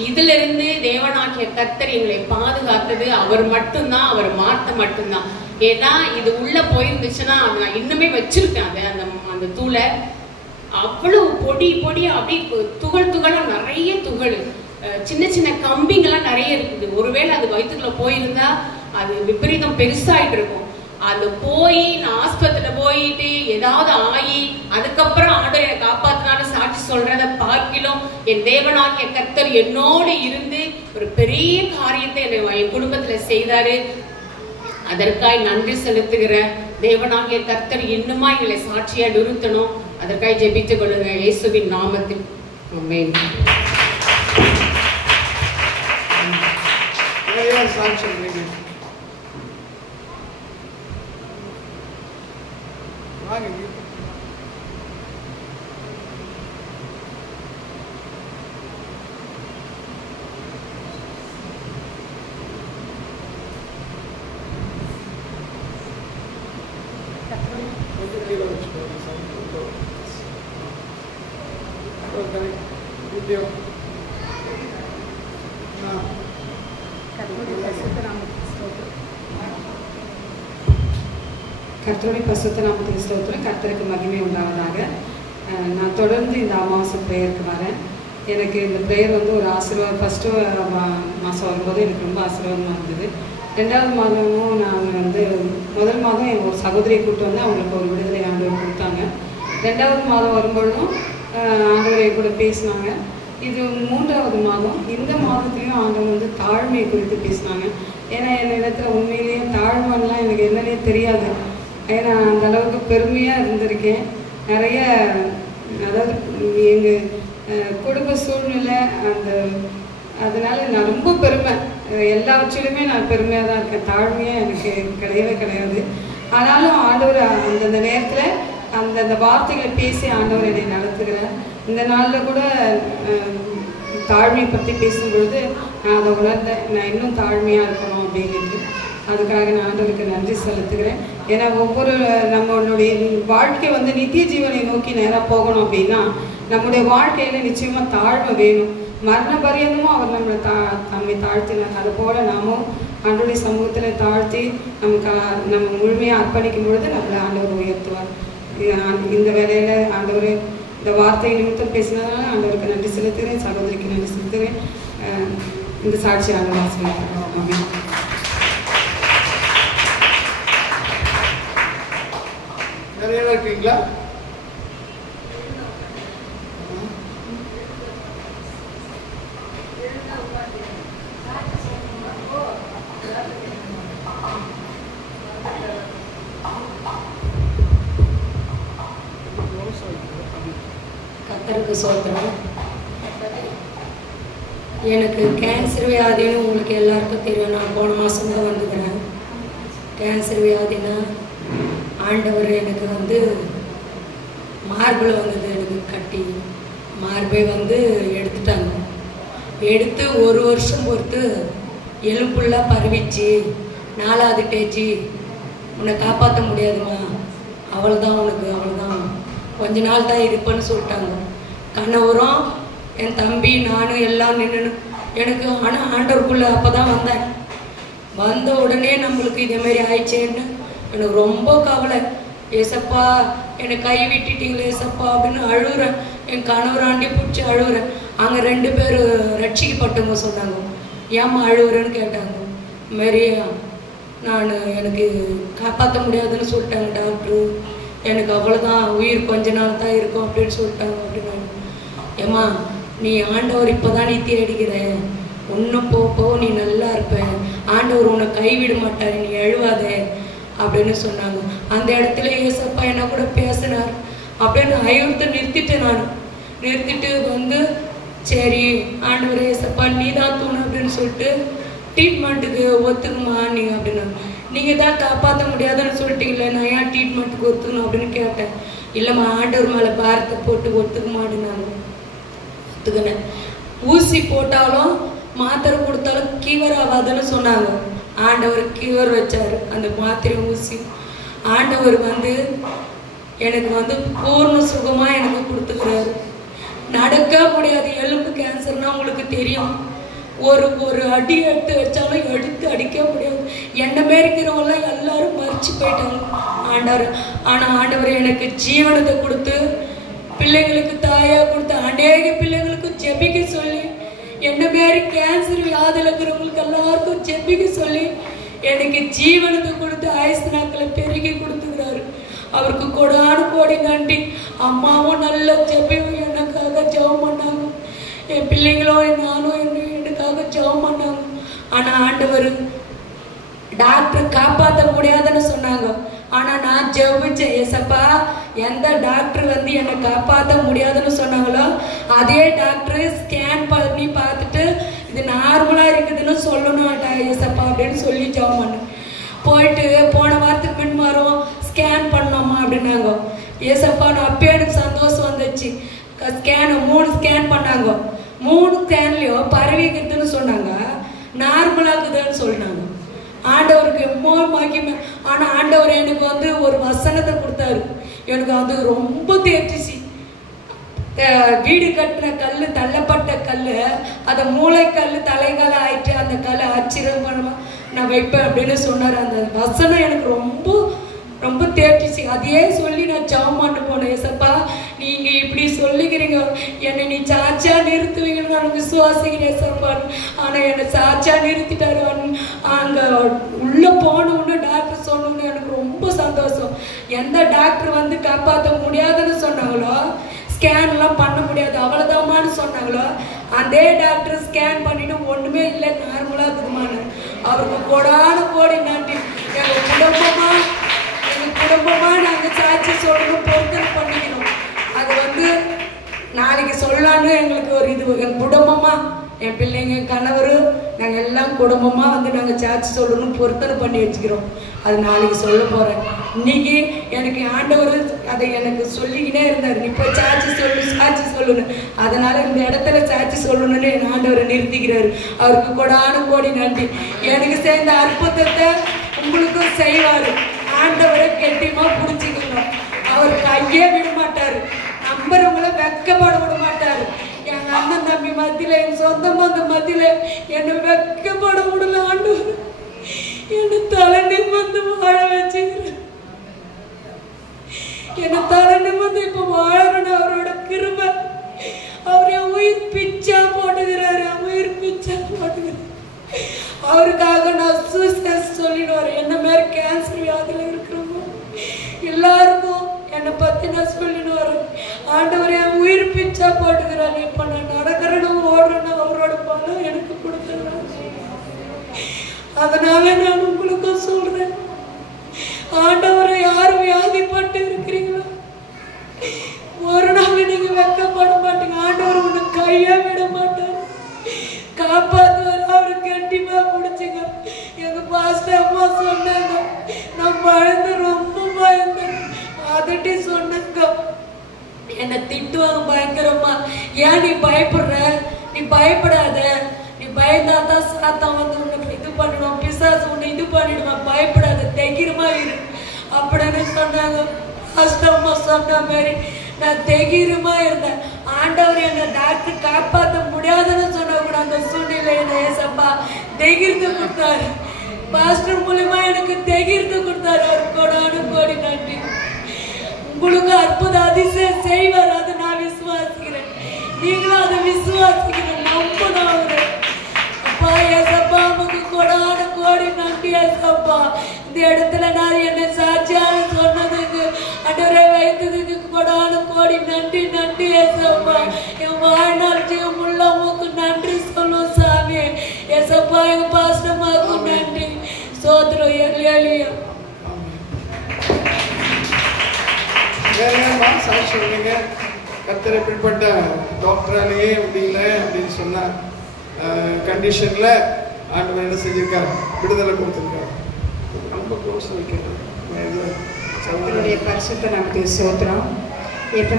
இதுல இருந்து தேவனாகிய கர்த்தர் எங்களை பாதுகாத்தது அவர் மட்டும்தான், அவர் வார்த்தை மட்டும்தான். ஏன்னா இது உள்ள போயிருந்துச்சுன்னா அது நான் இன்னுமே வச்சிருக்கேன். அந்த தூளை அவ்வளவு பொடி அப்படி துகளா நிறைய துகள், சின்ன சின்ன கம்பிங்கெல்லாம் நிறைய இருக்குது. ஒருவேளை அது வயிற்றுக்குள்ள போயிருந்தா அது விபரீதம் பெருசாயிட்டு இருக்கும். அது போய் நான் ஆஸ்பத்திரியில போயிட்டு ஏதாவது ஆகி அதுக்கப்புறம் ஆண்டவர் என்னை காப்பாத்தினாலும் சாட்சி சொல்றத பார்க்கிலும் என் தேவனாகிய கர்த்தர் என்னோடு இருந்து ஒரு பெரிய காரியத்தை என் குடும்பத்துல செய்தாரு. அதற்காய் நன்றி செலுத்துகிற தேவனாகிய கர்த்தர் இன்னுமா எங்களை சாட்சியா நிறுத்தணும். அதற்காக ஜெபித்துக் கொள்ளுங்க இயேசுவின் நாமத்தில். ஆமென். கர்த்தருடைய பரிசுத்த நாமத்துக்கு ஸ்தோத்திரம். கர்த்தருக்கு மகிமை உண்டாவதாக. நான் தொடர்ந்து இந்த அமாவாசை ப்ரேயருக்கு வரேன். எனக்கு இந்த ப்ரேயர் வந்து ஒரு ஆசீர்வாதம். ஃபஸ்ட்டு மாதம் வரும்போது எனக்கு ரொம்ப ஆசீர்வாதமாக இருந்தது. 2வது மாதமும் நான் வந்து முதல் மாதம் எங்கள் ஒரு சகோதரியை கூப்பிட்டு வந்து அவங்களுக்கு ஒரு விடுதலை ஆண்டவர் கொடுத்தாங்க. 2வது மாதம் வரும்பொழுதும் ஆண்டவரை கூட பேசினாங்க. இது 3வது மாதம். இந்த மாதத்துலேயும் ஆண்டவர் வந்து தாழ்மையை குறித்து பேசினாங்க. ஏன்னா என் இடத்துல உண்மையிலேயே தாழ்மைலாம் எனக்கு என்னன்னே தெரியாது. ஏன்னா அந்த அளவுக்கு பெருமையாக இருந்திருக்கேன். நிறைய அதாவது எங்கள் குடும்ப சூழ்நிலை அதனால் நான் ரொம்ப பெருமை, எல்லாவற்றிலுமே நான் பெருமையாக தான் இருக்கேன். தாழ்மையாக எனக்கு கிடையவே கிடையாது. ஆனாலும் ஆண்டவர் அந்தந்த நேரத்தில் அந்தந்த வார்த்தைகளை பேசி ஆண்டவர் என்னை நடத்துகிறார். இந்த நாளில் கூட தாழ்மையை பற்றி பேசும்பொழுது நான் அதை உணர்ந்தேன், நான் இன்னும் தாழ்மையாக இருக்கணும் அப்படின்ட்டு. அதுக்காக நான் ஆண்டவருக்கு நன்றி செலுத்துகிறேன். ஏன்னா ஒவ்வொரு நம்மளுடைய வாழ்க்கை வந்து நித்திய ஜீவனை நோக்கி நேராக போகணும் அப்படின்னா நம்முடைய வாழ்க்கையில் நிச்சயமாக தாழ்மை வேணும். மரண பரியந்தமும் அவர் நம்மளை தம்மை தாழ்த்தினார். அதுபோல் நாமும் ஆண்டவருடைய சமூகத்தில் தாழ்த்தி நம்ம முழுமையாக அர்ப்பணிக்கும் பொழுது நம்மளை ஆண்டவர் உயர்த்துவார். இந்த வேலையில் ஆண்டவர் இந்த வார்த்தை நிமித்தம் பேசினதுனால ஆண்டவருக்கு நன்றி செலுத்துகிறேன், சகோதரிக்கு நன்றி செலுத்துகிறேன். இந்த சாட்சி ஆண்டவர் ஆசீர்வதிப்பார். நிறைய இருக்கீங்களா? கர்த்தருக்கு சோத்திரம். எனக்கு கேன்சர் வியாதின்னு உங்களுக்கு எல்லாருக்கும் தெரியும். நான் போன மாதம் தான் வந்துக்கிறேன். கேன்சர் வியாதினா ஆண்டவர் எனக்கு வந்து மார்பில் வந்தது, எனக்கு கட்டி மார்பை வந்து எடுத்துட்டாங்க. எடுத்து 1 வருஷம் பொறுத்து எலும்புலாம் பரவிச்சு 4வது ஸ்டேஜ், உன்னை காப்பாற்ற முடியாதுமா, அவ்வளோதான் உனக்கு, அவ்வளோதான், கொஞ்ச நாள் தான் இருப்பேன்னு சொல்லிட்டாங்க. கணவரும் என் தம்பி நானும் எல்லாம் நின்று எனக்கு ஆனால் ஆண்டவருக்குள்ளே அப்போ தான் வந்தேன். வந்த உடனே நம்மளுக்கு இதேமாரி ஆயிடுச்சேன்னு எனக்கு ரொம்ப கவலை. ஏசப்பா என்னை கை விட்டுட்டீங்களே ஏசப்பா அப்படின்னு அழுகுறேன். என் கணவராண்டி பிடிச்சி அழுகுறேன். அங்கே 2 பேர் ரட்சிக்கப்பட்டவங்க சொன்னாங்க. ஏம்மா அழுகுறேன்னு கேட்டாங்க. மாரி எனக்கு காப்பாற்ற முடியாதுன்னு சொல்லிட்டாங்க டாக்டரு. எனக்கு அவ்வளோதான், உயிர் கொஞ்ச நாள் தான் இருக்கும் அப்படின்னு சொல்லிட்டாங்க அப்படின்னு. ஏம்மா நீ ஆண்டவர் இப்போ தான் நீ தேடிக்கிற, இன்னும் போ நீ நல்லா இருப்ப, ஆண்டவர் உன்னை கைவிட மாட்டார், நீ அழுவாத அப்படின்னு சொன்னாங்க. அந்த இடத்துல ஏசப்பா என்ன கூட பேசினார் அப்படின்னு அழுவத்தை நிறுத்திட்டேன். நான் நிறுத்திட்டு சரி ஆண்டவர் ஏசப்பா நீ தான் தூணும் அப்படின்னு சொல்லிட்டு ட்ரீட்மெண்ட்டுக்கு ஒத்துக்குமா நீங்கள் அப்படின்னா. நீங்கள் தான் காப்பாற்ற முடியாதுன்னு சொல்லிட்டீங்களே, நான் ஏன் ட்ரீட்மெண்ட்டுக்கு ஒத்துக்கணும் அப்படின்னு கேட்டேன். இல்லைம்மா ஆண்டவர் மேலே பாரத்தை போட்டு ஒத்துக்குமாடினாங்க. ஒத்துக்கினேன். ஊசி போட்டாலும் மாத்திரை கொடுத்தாலும் கீவர் ஆகாதுன்னு சொன்னாங்க. ஆண்டவர் கீவர் வச்சார். அந்த மாத்திரை ஊசி ஆண்டவர் எனக்கு பூர்ண சுகமாக எனக்கு கொடுத்துக்கிறாரு. நடக்க முடியாது. எலும்பு கேன்சர்னா உங்களுக்கு தெரியும். ஒரு அடி எடுத்து வச்சாலும் எடுத்து அடிக்க முடியாது. என்ன மாரிக்கிறவங்களாம் எல்லாரும் மறிச்சு போயிட்டாங்க ஆண்டவர். ஆனால் ஆண்டவர் எனக்கு ஜீவனத்தை கொடுத்து பிள்ளைங்களுக்கு தாயாக கொடுத்து அநேக பிள்ளைங்களுக்கு ஜெபிக்க சொல்லி, என்ன மாரி கேன்சர் வியாதியில் இருக்கிறவங்களுக்கு எல்லாருக்கும் ஜெபிக்க சொல்லி எனக்கு ஜீவனத்தை கொடுத்து ஆயுசு நாட்களை பெருகி கொடுத்துக்கிறாரு. அவருக்கு கொடான கோடி நன்றி. அம்மாவும் நல்ல எனக்காக ஜெபம் பண்ணாங்க. என் பிள்ளைங்களும் நானும் எனக்காக ஜெபம் பண்ணாங்க. ஆனால் ஆண்டவர் டாக்டர் காப்பாற்ற முடியாதுன்னு சொன்னாங்க. ஆனால் நான் ஜெபிச்சேன், ஏசப்பா எந்த டாக்டர் என்னை காப்பாற்ற முடியாதுன்னு சொன்னாங்களோ அதே டாக்டர் ஸ்கேன் பண்ணி பார்த்துட்டு இது நார்மலாக இருக்குதுன்னு சொல்லணும் ஏசப்பா அப்படின்னு சொல்லி ஜெபம் பண்ணேன். போயிட்டு போன வாரத்துக்கு பின்மாரும் ஸ்கேன் பண்ணோமா அப்படின்னாங்க. ஏசப்பா நான் அப்பயே எனக்கு சந்தோஷம் வந்துச்சு. ஸ்கேனு 3 ஸ்கேன் பண்ணாங்க. 3 ஸ்கேன்லையும் பரவிக்குதுன்னு சொன்னாங்க, நார்மலாகுதுன்னு சொன்னாங்க. ஆண்டவருக்கு மகிமை. ஆனால் ஆண்டவர் எனக்கு ஒரு வசனத்தை கொடுத்தாரு. எனக்கு ரொம்ப தேர்ச்சிச்சு. வீடு கட்டின கல், தள்ளப்பட்ட கல், அதை மூளைக்கல் தலைகால ஆயிட்டு அந்த கல்லை ஆச்சரியமா நான் வைப்பேன் அப்படின்னு சொன்னார். அந்த வசனம் எனக்கு ரொம்ப தேர்ச்சிச்சு. அதையே சொல்லி நான் ஜெபம் பண்ண போனேன். ஏசப்பா நீங்க இப்படி சொல்லிக்கிறீங்க, என்னை நீ சாச்சா நிறுத்துவீங்கன்னு நான் விசுவாசிக்கிறேன் ஏசப்பா. ஆனா என்னை சாச்சா நிறுத்திட்டாரு. அங்க உள்ள போனோன்னு டாக்டர் சொன்னோன்னு எனக்கு ரொம்ப சந்தோஷம். எந்த டாக்டர் காப்பாற்ற முடியாதுன்னு சொன்னாங்களோ, ஸ்கேன்லாம் பண்ண முடியாது அவ்வளோதாமான்னு சொன்னாங்களோ, அதே டாக்டர் ஸ்கேன் பண்ணிட்டு ஒண்ணுமே இல்லை நார்மலா இருக்குதுமான்னு அவருக்கு கொடான கோடி நன்றி. எங்க குடும்பமா நாங்க சாட்சி சொல்லணும், பொருத்தல் பண்ணிக்கணும். அது நாளைக்கு சொல்லலான்னு எங்களுக்கு ஒரு இது. என் குடும்பமா, என் பிள்ளைங்க, கணவர், நாங்கள் எல்லாம் குடும்பமா நாங்கள் சாட்சி சொல்லணும், பொருத்தல் பண்ணி வச்சுக்கிறோம். அது நாளைக்கு சொல்ல போறேன். இன்னைக்கு எனக்கு ஆண்டவர் அதை எனக்கு சொல்லிக்கிட்டே இருந்தார், நீ போய் சாட்சி சொல்லணும். அதனால இந்த இடத்துல சாட்சி சொல்லணும்னு என் ஆண்டவரை நிறுத்திக்கிறாரு. அவருக்கு கொடான கோடி நன்றி. எனக்கு சேர்ந்த அற்புதத்தை உங்களுக்கும் செய்வாரு. ஆண்டவரை கெட்டியமா புடிச்சுக்கணும். அவர் கையே விட மாட்டாரு. நம்புறவங்கள வெக்கப்பட விட மாட்டாரு. எங்க அண்ணன் தம்பி மத்தியில, என் சொந்த பந்த மத்தியில என்னை வெக்கப்பட விடல ஆண்டவர். என்னை தலை நிமிர்ந்து வாழ வச்சுக்கிறேன். என்னை தலை நிமிர்ந்து இப்ப வாழறன்னு அவரோட கிருபை. அவர் என் உயிர் பிச்சா போட்டுக்கிறாரு. உயிர் பிச்சா போட்டுக்கிறாரு. அவருக்காக நான் சூசைட் சொல்லிடுவார். என்ன மாதிரி கேன்சர் வியாதியில் இருக்கிறவங்க எல்லாருக்கும் என்னை பத்தி நான் சொல்லிடுவாரு. ஆண்டவர் என் உயிர் பிச்சா போட்டுக்கிறாரு. இப்ப நான் நடக்கிறேன்னு ஓடுறேன்னு அவரோட பணம் எனக்கு கொடுத்துக்கிறாரு. அதனால நான் உங்களுக்கும் சொல்றேன், ஆண்டவரை யாரும் வியாதிப்பட்டு இருக்கிறீங்களோ ஒரு நாள் நீங்க வெக்கப்பட மாட்டீங்க. ஆண்டவர் உன்னை கையா விட மாட்டார், காப்பாத்துவார். அவரு கண்டிப்பா முடிச்சுங்க. எங்க பாஸ்டர் அம்மா சொன்னாங்க, நான் ரொம்ப பயந்தேன். அதட்டி சொன்னாங்க, என்னை திட்டுவாங்க பயங்கரமா. ஏன் நீ பயப்படுற? நீ பயப்படாத. நீ பயந்தாதான் சாத்தான் உன்னை இது பண்ணிடுவான், பிசாசு உன்னை இது பண்ணிடுவான். பயப்படாத, தைரியமா இரு அப்படின்னு சொன்னாங்க. அம்மா சொன்ன மாதிரி நான் தைரியமா இருந்தேன். ஆண்டவர் என்னை டாக்டர் காப்பாற்ற முடியாதுன்னு சொன்ன கூட அந்த சூழ்நிலை என்ன ஏசப்பா தைரியத்தை கொடுத்தாரு. பாஸ்டர் மூலமா எனக்கு தைரியத்தை கொடுத்தாரு. அவர் கோடானு கோடி நன்றி. உங்களுக்கு அற்புத அதிசயம் செய்வார், அதை நான் விசுவாசிக்கிறேன். நீங்களும் அதை விசுவாசிக்கிறேன், நம்பணும் அவரு. அப்பா ஏசப்பா நமக்கு கோடானு கோடி நன்றி ஏசப்பா. இந்த இடத்துல நான் என்ன சாட்சியாக சொன்னதுக்கு அண்டவரை வைத்ததுக்கு கோடானு கோடி நன்றி நன்றி ஏசப்பா. என் வாழ்நாள் ஜீவமுள்ள உமக்கு நன்றி சொல்லுவோம் சாமி ஏசப்பா. எங்க பாஸ்டமாக்கு நன்றி சோதரம் எல்லியா. சாட்சி சொல்லுங்க. கர்த்தர் எப்படிப்பட்ட டாக்டராலேயே முடியல அப்படின்னு சொன்ன கண்டிஷன்ல ஆண்டவர் என்ன செஞ்சிருக்காரு, விடுதலை கொடுத்திருக்காரு. ரொம்ப க்ளோஸ் வைக்கிறது. அவருடைய பரிசுத்த நமக்கு சோத்திரம். இப்போ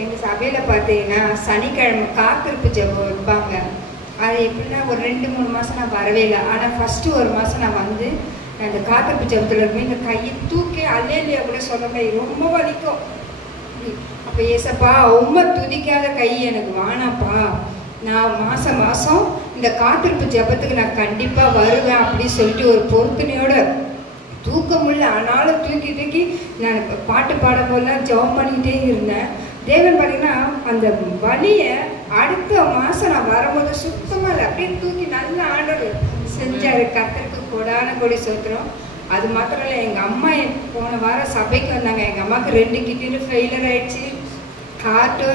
எங்கள் சபையில் பார்த்தீங்கன்னா சனிக்கிழமை காத்திருப்பு ஜெபம் வைப்பாங்க. அது எப்படின்னா ஒரு 2-3 மாதம் நான் வரவே இல்லை. ஆனால் ஃபஸ்ட்டு ஒரு மாதம் நான் வந்து அந்த காத்திருப்பு ஜெபத்தில் இருக்கும்போது இந்த கையை தூக்கி அல்லையா கூட சொல்ல முடியாது, ரொம்ப வலிக்கும். அப்போ ஏசப்பா ரொம்ப துதிக்காத கை எனக்கு வானாப்பா, நான் மாதம் மாதம் இந்த காத்திருப்பு ஜெபத்துக்கு நான் கண்டிப்பாக வருவேன் அப்படின்னு சொல்லிட்டு ஒரு பொறுத்துனையோட தூக்கமுள்ள ஆனாலும் தூக்கி தூக்கி நான் பாட்டு பாடும்போதெல்லாம் ஜெபம் பண்ணிக்கிட்டே இருந்தேன். தேவன் பார்த்தீங்கன்னா அந்த வலியை அடுத்த மாதம் நான் வரும்போது சுத்தமாக இல்லை, அப்படியே தூக்கி நல்ல ஆர்டர் செஞ்சார். கர்த்தருக்கு கோடான கோடி சோத்திரம். அது மாத்திரம் இல்லை, எங்கள் அம்மா போன வாரம் சபைக்கு வந்தாங்க. எங்கள் அம்மாவுக்கு 2 கிட்னியும் ஃபெயிலியர் ஆயிடுச்சு, ஹார்ட்டு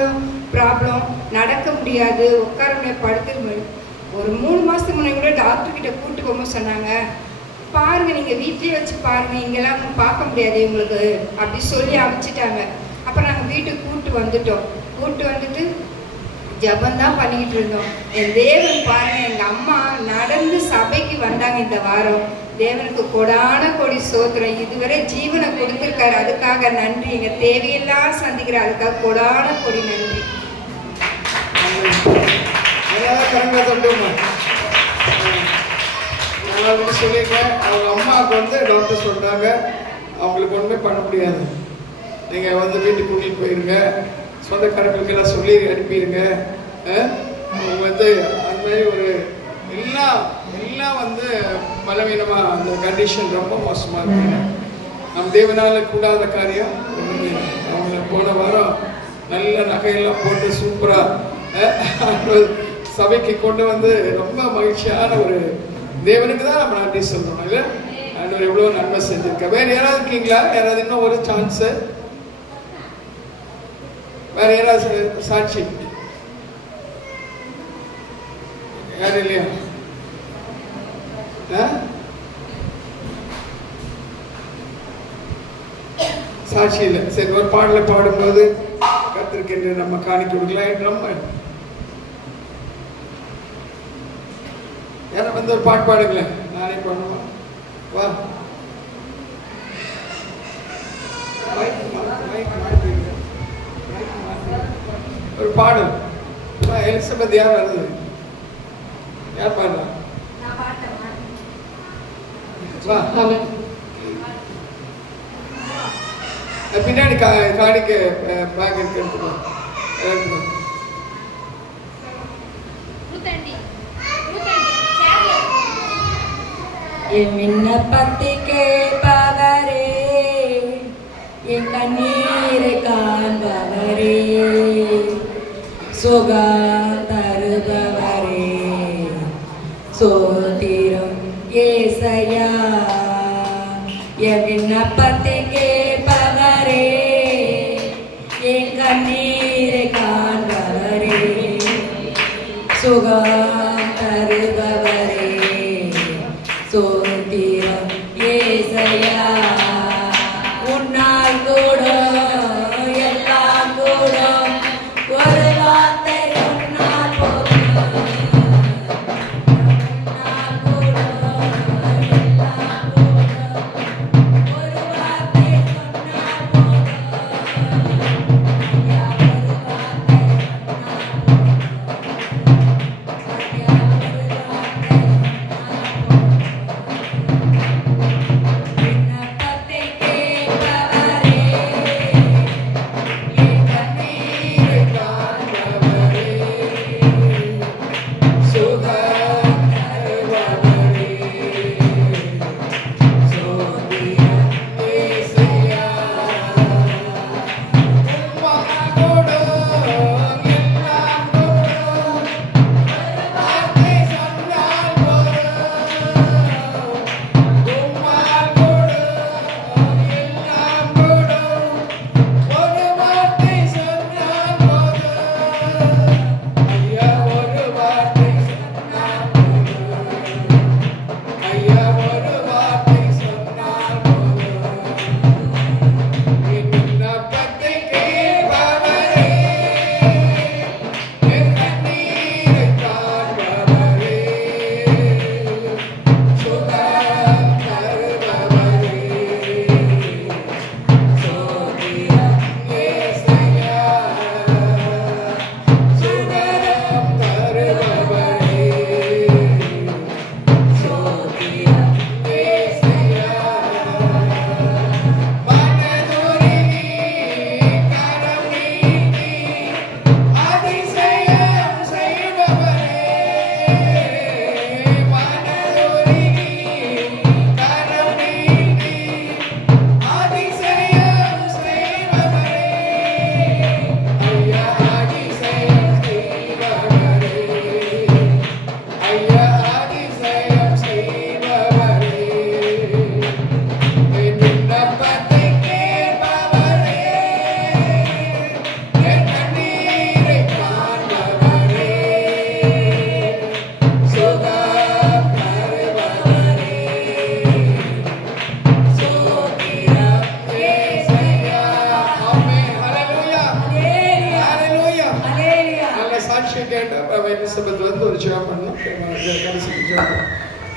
ப்ராப்ளம், நடக்க முடியாது, உட்கார முடியாது, படுத்துக்க முடியாது. ஒரு 3 மாதத்துக்கு முன்னாடி கூட டாக்டர்கிட்ட கூப்பிட்டு போகும்போது சொன்னாங்க, பாருங்கள் நீங்கள் வீட்லேயே வச்சு பாருங்கள், இங்கெல்லாம் பார்க்க முடியாது உங்களுக்கு அப்படி சொல்லி அனுப்பிச்சிட்டாங்க. அப்புறம் நாங்கள் வீட்டுக்கு கூப்பிட்டு வந்துட்டோம். கூப்பிட்டு வந்துட்டு ஜபந்தான் பண்ணிக்கிட்டு இருந்தோம். என் தேவன் பாருங்கள், எங்கள் அம்மா நடந்து சபைக்கு வந்தாங்க இந்த வாரம். தேவனுக்கு கொடான கொடி சோத்திரம். இதுவரை ஜீவனை கொடுத்துருக்காரு, அதுக்காக நன்றி. எங்கள் தேவையெல்லாம் சந்திக்கிற அதுக்காக கொடான கொடி நன்றி. சொல்லியிருக்கேன், அவங்க அம்மாவுக்கு வந்து டாக்டர் சொல்றாங்க அவங்களுக்கு ஒன்றுமே பண்ண முடியாது, நீங்கள் வந்து வீட்டுக்கு கூட்டிகிட்டு போயிருங்க, சொந்தக்காரங்களுக்கு எல்லாம் சொல்லி அனுப்பிடுங்க. அவங்க வந்து அந்த மாதிரி ஒரு எல்லாம் வந்து பலவீனமாக அந்த கண்டிஷன் ரொம்ப மோசமாக இருக்குங்க. நம்ம தேவனால கூடாத காரியம் ஒன்றுமே. அவங்க போன வாரம் நல்ல நகையெல்லாம் போட்டு சூப்பராக சபைக்கு கொண்டு வந்து ரொம்ப மகிழ்ச்சியான ஒரு தேவனுக்கு தான் நம்ம நன்றி சொல்லணும். இல்லை ஆண்டவர் எவ்வளோ நன்மை செஞ்சிருக்க. வேற யாராவது இருக்கீங்களா? யாராவது இன்னும் ஒரு சான்ஸு? வேற யாராவது சாட்சி? யாரும் இல்லையா? சாட்சி இல்லை. சரி, ஒரு பாடலை பாடும்போது கர்த்தருக்கு என்று நம்ம காணிக்க கொடுக்கலாம். நம்ம யாரும் வந்து ஒரு பாட்டு பாடுங்களேன், நானே பண்ணுவோம். வா, ஒரு பாடல். எலிசபெத் யார் வருது? யார் பாடுறா? வா, பின்னாடி காணிக்க பேக் எடுத்துக்கோ. என் விண்ணப்பத்தை கேட்பவரே, என் கண்ணீரை காண்பவரே, சுகம் தருபவரே, சோத்திரம் ஏசையா. என் விண்ணப்பத்தை கேட்பவரே, என் கண்ணீரை காண்பவரே, சுகம் தருபவரே, சோத்திரம் ஏசையா. உன்னால் கூட எல்லாம் கூட, ஒரு வார்த்தை உன்னால் போதும். உன்னால் கூட எல்லாம் கூட, ஒரு வார்த்தை சொன்னால் போதும். ஒரு வார்த்தை சொன்னால் போதும்.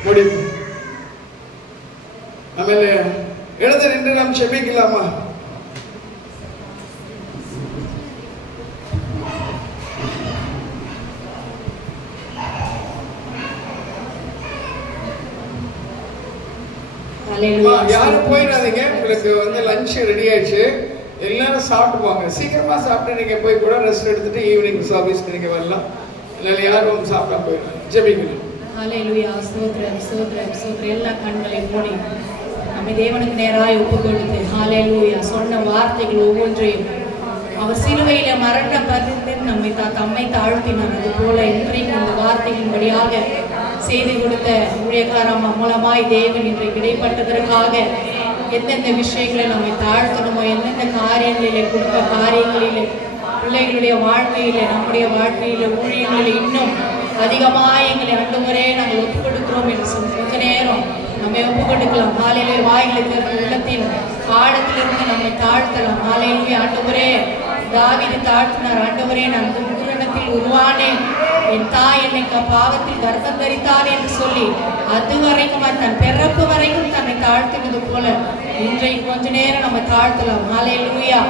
முடியும். ಆಮೇಲೆ எழுந்து நின்று நாம் செபிக்கலாமா? யாரும் போயிடாதீங்க. உங்களுக்கு லஞ்ச் ரெடி ஆயிடுச்சு, எல்லாரும் சாப்பிட்டு போங்க. சீக்கிரமா சாப்பிட்டு நீங்க போய் கூட ரெஸ்ட் எடுத்துட்டு ஈவினிங் சர்வீஸ்க்கு நீங்க வரலாம். இல்லை யாரும் சாப்பிட போயிடலாம். ஜெபிக்கணும். ஹல்லேலூயா. ஸ்தோத்திரம் ஸ்தோத்திரம் ஸ்தோத்திரம். எல்லா கண்களை மூடி நம்ம தேவனுக்கு நேராய் ஒப்பு கொடுத்து ஹல்லேலூயா சொன்ன வார்த்தைகள் ஒவ்வொன்றையும் அவர் சிலுவையில மரண பரிந்து நம்மை தம்மை தாழ்த்தினார். அது போல இன்றைக்கு இந்த வார்த்தைகளின்படியாக செய்து கொடுத்த ஊழியக்காரம்மா மூலமாய் தேவன் இன்றைக்கு இடைப்பட்டதற்காக எந்தெந்த விஷயங்களை நம்மை தாழ்த்தணுமோ, எந்தெந்த காரியங்களிலே கொடுத்த காரியங்களிலே பிள்ளைகளுடைய வாழ்க்கையில நம்முடைய வாழ்க்கையில ஊழியங்களில் இன்னும் அதிகமாக எங்களை ஆண்டவரே நாங்கள் ஒப்பு கொடுக்கிறோம் என்று சொல்லி கொஞ்ச நேரம் நம்ம ஒப்பு கொடுக்கலாம். காலையிலே வாயிலுக்கு உள்ளத்தின் ஆழத்திலிருந்து நம்மை தாழ்த்தலாம். காலையிலே ஆண்டவரே தாவீது தாழ்த்தினார். ஆண்டவரே நான் பூரணத்தில் உருவானேன், என் தாய் என்னை பாவத்தில் கர்ப்பம் தரித்தார் என்று சொல்லி அது வரைக்கும் தன் பிறப்பு வரைக்கும் தன்னை தாழ்த்தினது போல இன்றைக்கு கொஞ்ச நேரம் நம்ம தாழ்த்தலாம். ஹல்லேலூயா.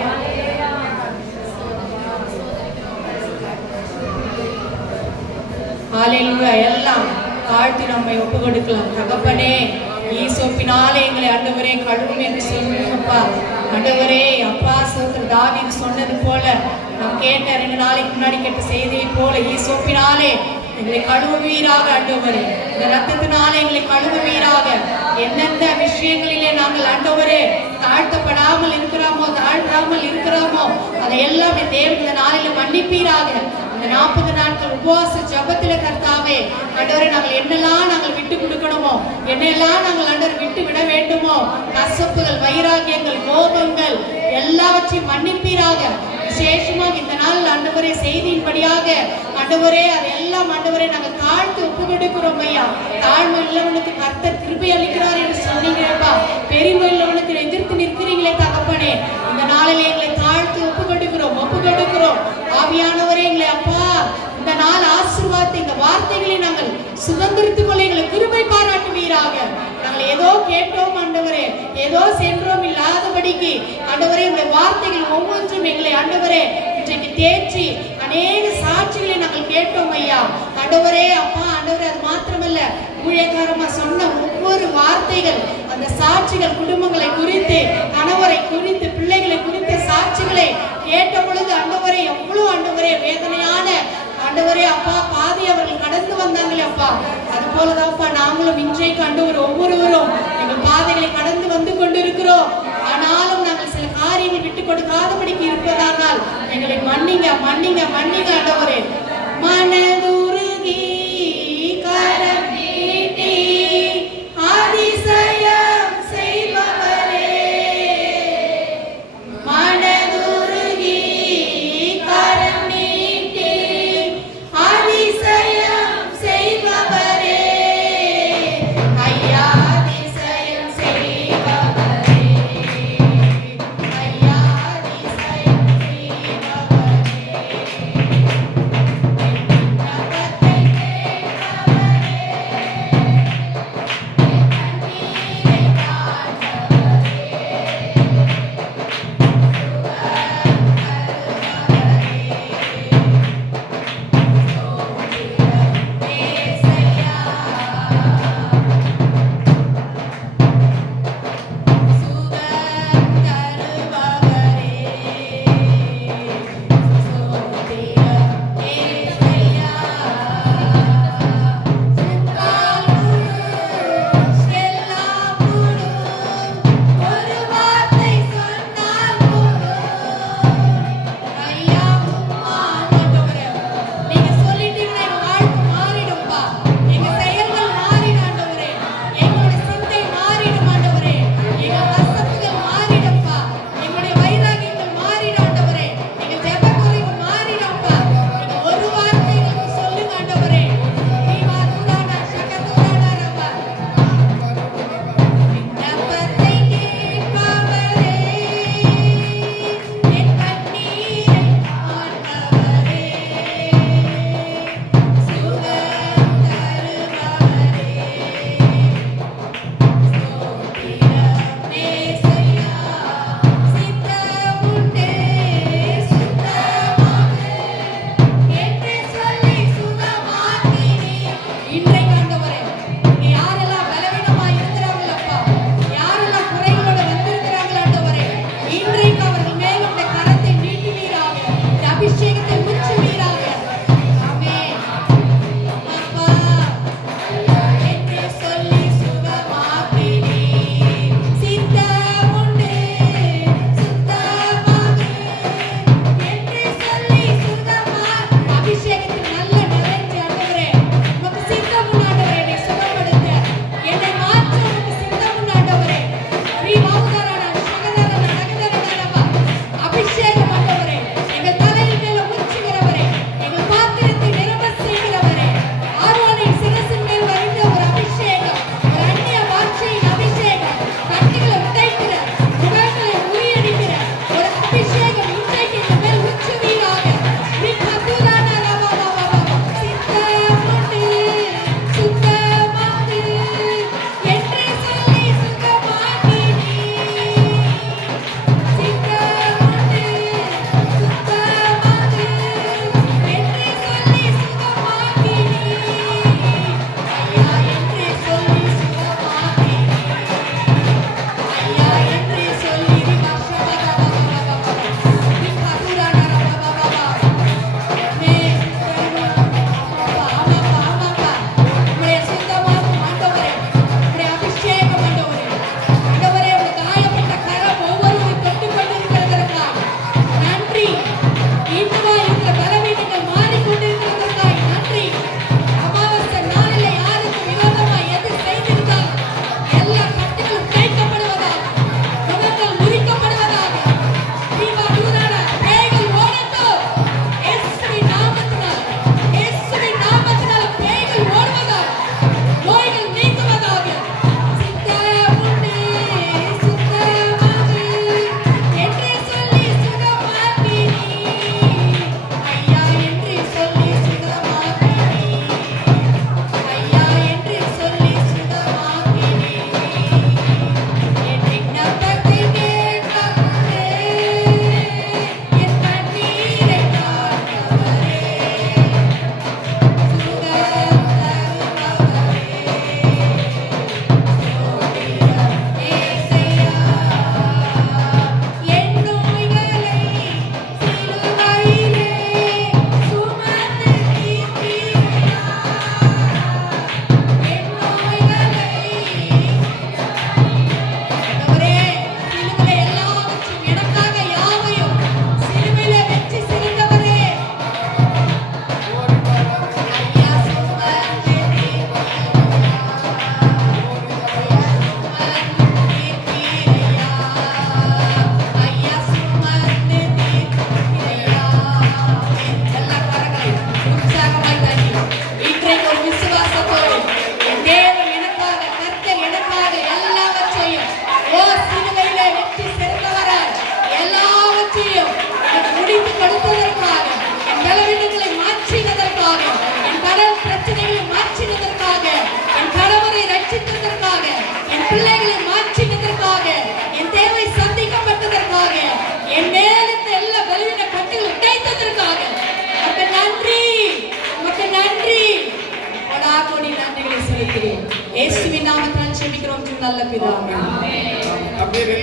ஹல்லேலூயா. எல்லாம் தாழ்த்தி நம்மை ஒப்பு கொடுக்கலாம். தகப்பனே ஈசோப்பினாலே எங்களை ஆண்டவரே கழுவும் என்று சொல்லுங்கப்பா. ஆண்டவரே அப்பா சோத்திர தாவீது சொன்னது போல நாம் கேட்ட 2 நாளைக்கு முன்னாடி கேட்ட செய்தியை போல ஈசோப்பினாலே எங்களை கழுவுவீராக ஆண்டவரே, இந்த ரத்தத்தினாலே எங்களை கழுவுவீராக. எந்தெந்த விஷயங்களிலே நாங்கள் ஆண்டவரே தாழ்த்தப்படாமல் இருக்கிறோமோ அதை எல்லாமே தேவன் இந்த நாளில மன்னிப்பீராக. இந்த 40 நாட்கள் உபவாச ஜபத்தில கர்த்தாவே ஆண்டவரே நாங்கள் என்னெல்லாம் நாங்கள் விட்டு கொடுக்கணுமோ, என்னெல்லாம் நாங்கள் ஆண்டவர் விட்டு விட வேண்டுமோ, கசப்புகள், வைராகியங்கள், கோபங்கள் எல்லாவற்றையும் மன்னிப்பீராக. விசேஷமாக இந்த நாள் ஆண்டவரே செய்தியின்படியாக ஆண்டவரே அதெல்லாம் ஆண்டவரே நாங்கள் தாழ்த்து ஒப்பு கொடுக்கிறோம் ஐயா. தாழ்மை உள்ளவனுக்கு கர்த்தர் கிருபை அளிக்கிறார் என்று சொன்னீங்கப்பா. பெருமை உள்ளவனுக்கு எதிர்த்து நிற்கிறீங்களே தகப்பனே, இந்த நாளில் எங்களை தாழ்த்து ஒப்பு கொடுக்கிறோம். ஆவியானவரே எங்களை அப்பா இந்த நாள் ஆசீர்வாதத்தை இந்த வார்த்தைகளை நாங்கள் சுதந்திரித்துக் கொள்ள எங்களை கிருபை பாராட்டுவீராக. நாங்கள் ஏதோ கேட்டோம் ஆண்டவரே, ஏதோ சென்றோம் இல்லாதபடிக்கு ஆண்டவரே இந்த வார்த்தைகள் ஒவ்வொன்றும் எங்களை ஆண்டவரே இன்றைக்கு தேற்றி அநேக சாட்சிகளை நாங்கள் கேட்டோம் ஐயா. ஆண்டவரே அப்பா ஆண்டவரே அது மாத்திரமல்ல, ஊழியக்காரமா சொன்ன ஒவ்வொரு வார்த்தைகள் அந்த சாட்சிகள் குடும்பங்களை குறித்து, கணவரை குறித்து, பிள்ளைகளை குறித்த சாட்சிகளை கேட்ட பொழுது ஆண்டவரே எவ்வளவு ஆண்டவரே வேதனையான ஆண்டவரே அப்பா பாதி அவர்கள் கடந்து வந்தாங்களே அப்பா. அது போலதான்ப்பா நாங்களும் இன்றைக்கு ஆண்டவர் ஒவ்வொருவரும் எங்கள் பாதைகளை கடந்து வந்து கொண்டிருக்கிறோம். ஆனாலும் நாங்கள் சில காரியங்கள் விட்டு கொடுக்காதபடிக்கு இருப்பதானால் எங்களை மன்னிங்க ஆண்டவரே. மனதுருகி கரம் நீட்டி அதிசயம் செய்பவரே, மனதுருகி கரம் நீட்டி அதிசயம் செய்பவரே, ஐயா அதிசயம் செய்பவரே, ஐயா அதிசயம் செய்பவரே.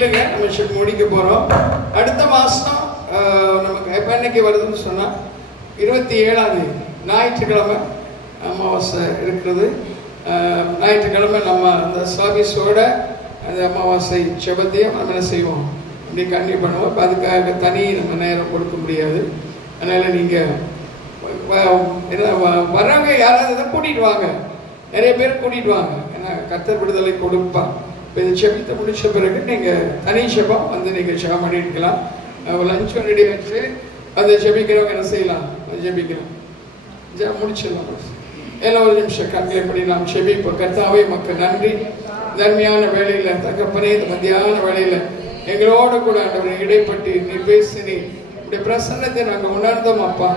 நில்லுங்க, நம்ம முடிக்க போறோம். அடுத்த மாசம் நமக்கு எப்ப என்னைக்கு வருதுன்னு சொன்னா 27ஆம் தேதி ஞாயிற்றுக்கிழமை அமாவாசை இருக்கிறது. ஞாயிற்றுக்கிழமை நம்ம அந்த சர்வீஸோட அந்த அமாவாசை ஜெபத்தையும் நம்ம என்ன செய்வோம், இப்படி கண்டிப்பாக பண்ணுவோம். இப்போ அதுக்காக தனி நம்ம நேரம் கொடுக்க முடியாது. அதனால் நீங்கள் வர்றவங்க யாராவது தான் கூட்டிகிட்டு வாங்க, நிறைய பேர் கூட்டிகிட்டு வாங்க. ஏன்னா கர்த்தர் விடுதலை கொடுப்பான். இப்போ இது ஜெபத்தை முடித்த பிறகு நீங்கள் தனி ஜெபம் வந்து நீங்கள் ஜெபம் பண்ணிட்டுக்கலாம். லஞ்ச் ரெடி ஆச்சு, அதை ஜெபிக்கிறவங்க என்ன செய்யலாம், ஜெபிக்கலாம். முடிச்சிடலாம். எல்லாம் ஒரு நிமிஷம் கண்களை படி நாம் ஜெபிப்போம். கர்த்தாவே மக்கள் நன்றி. தர்மையான வேலையில தகப்பனே, இந்த மத்தியான வேலையில எங்களோட கூட ஆண்டவரை இடைப்பட்டு நீ பேசினி இப்படி பிரசன்னத்தை நாங்கள் உணர்ந்தோம். அப்பா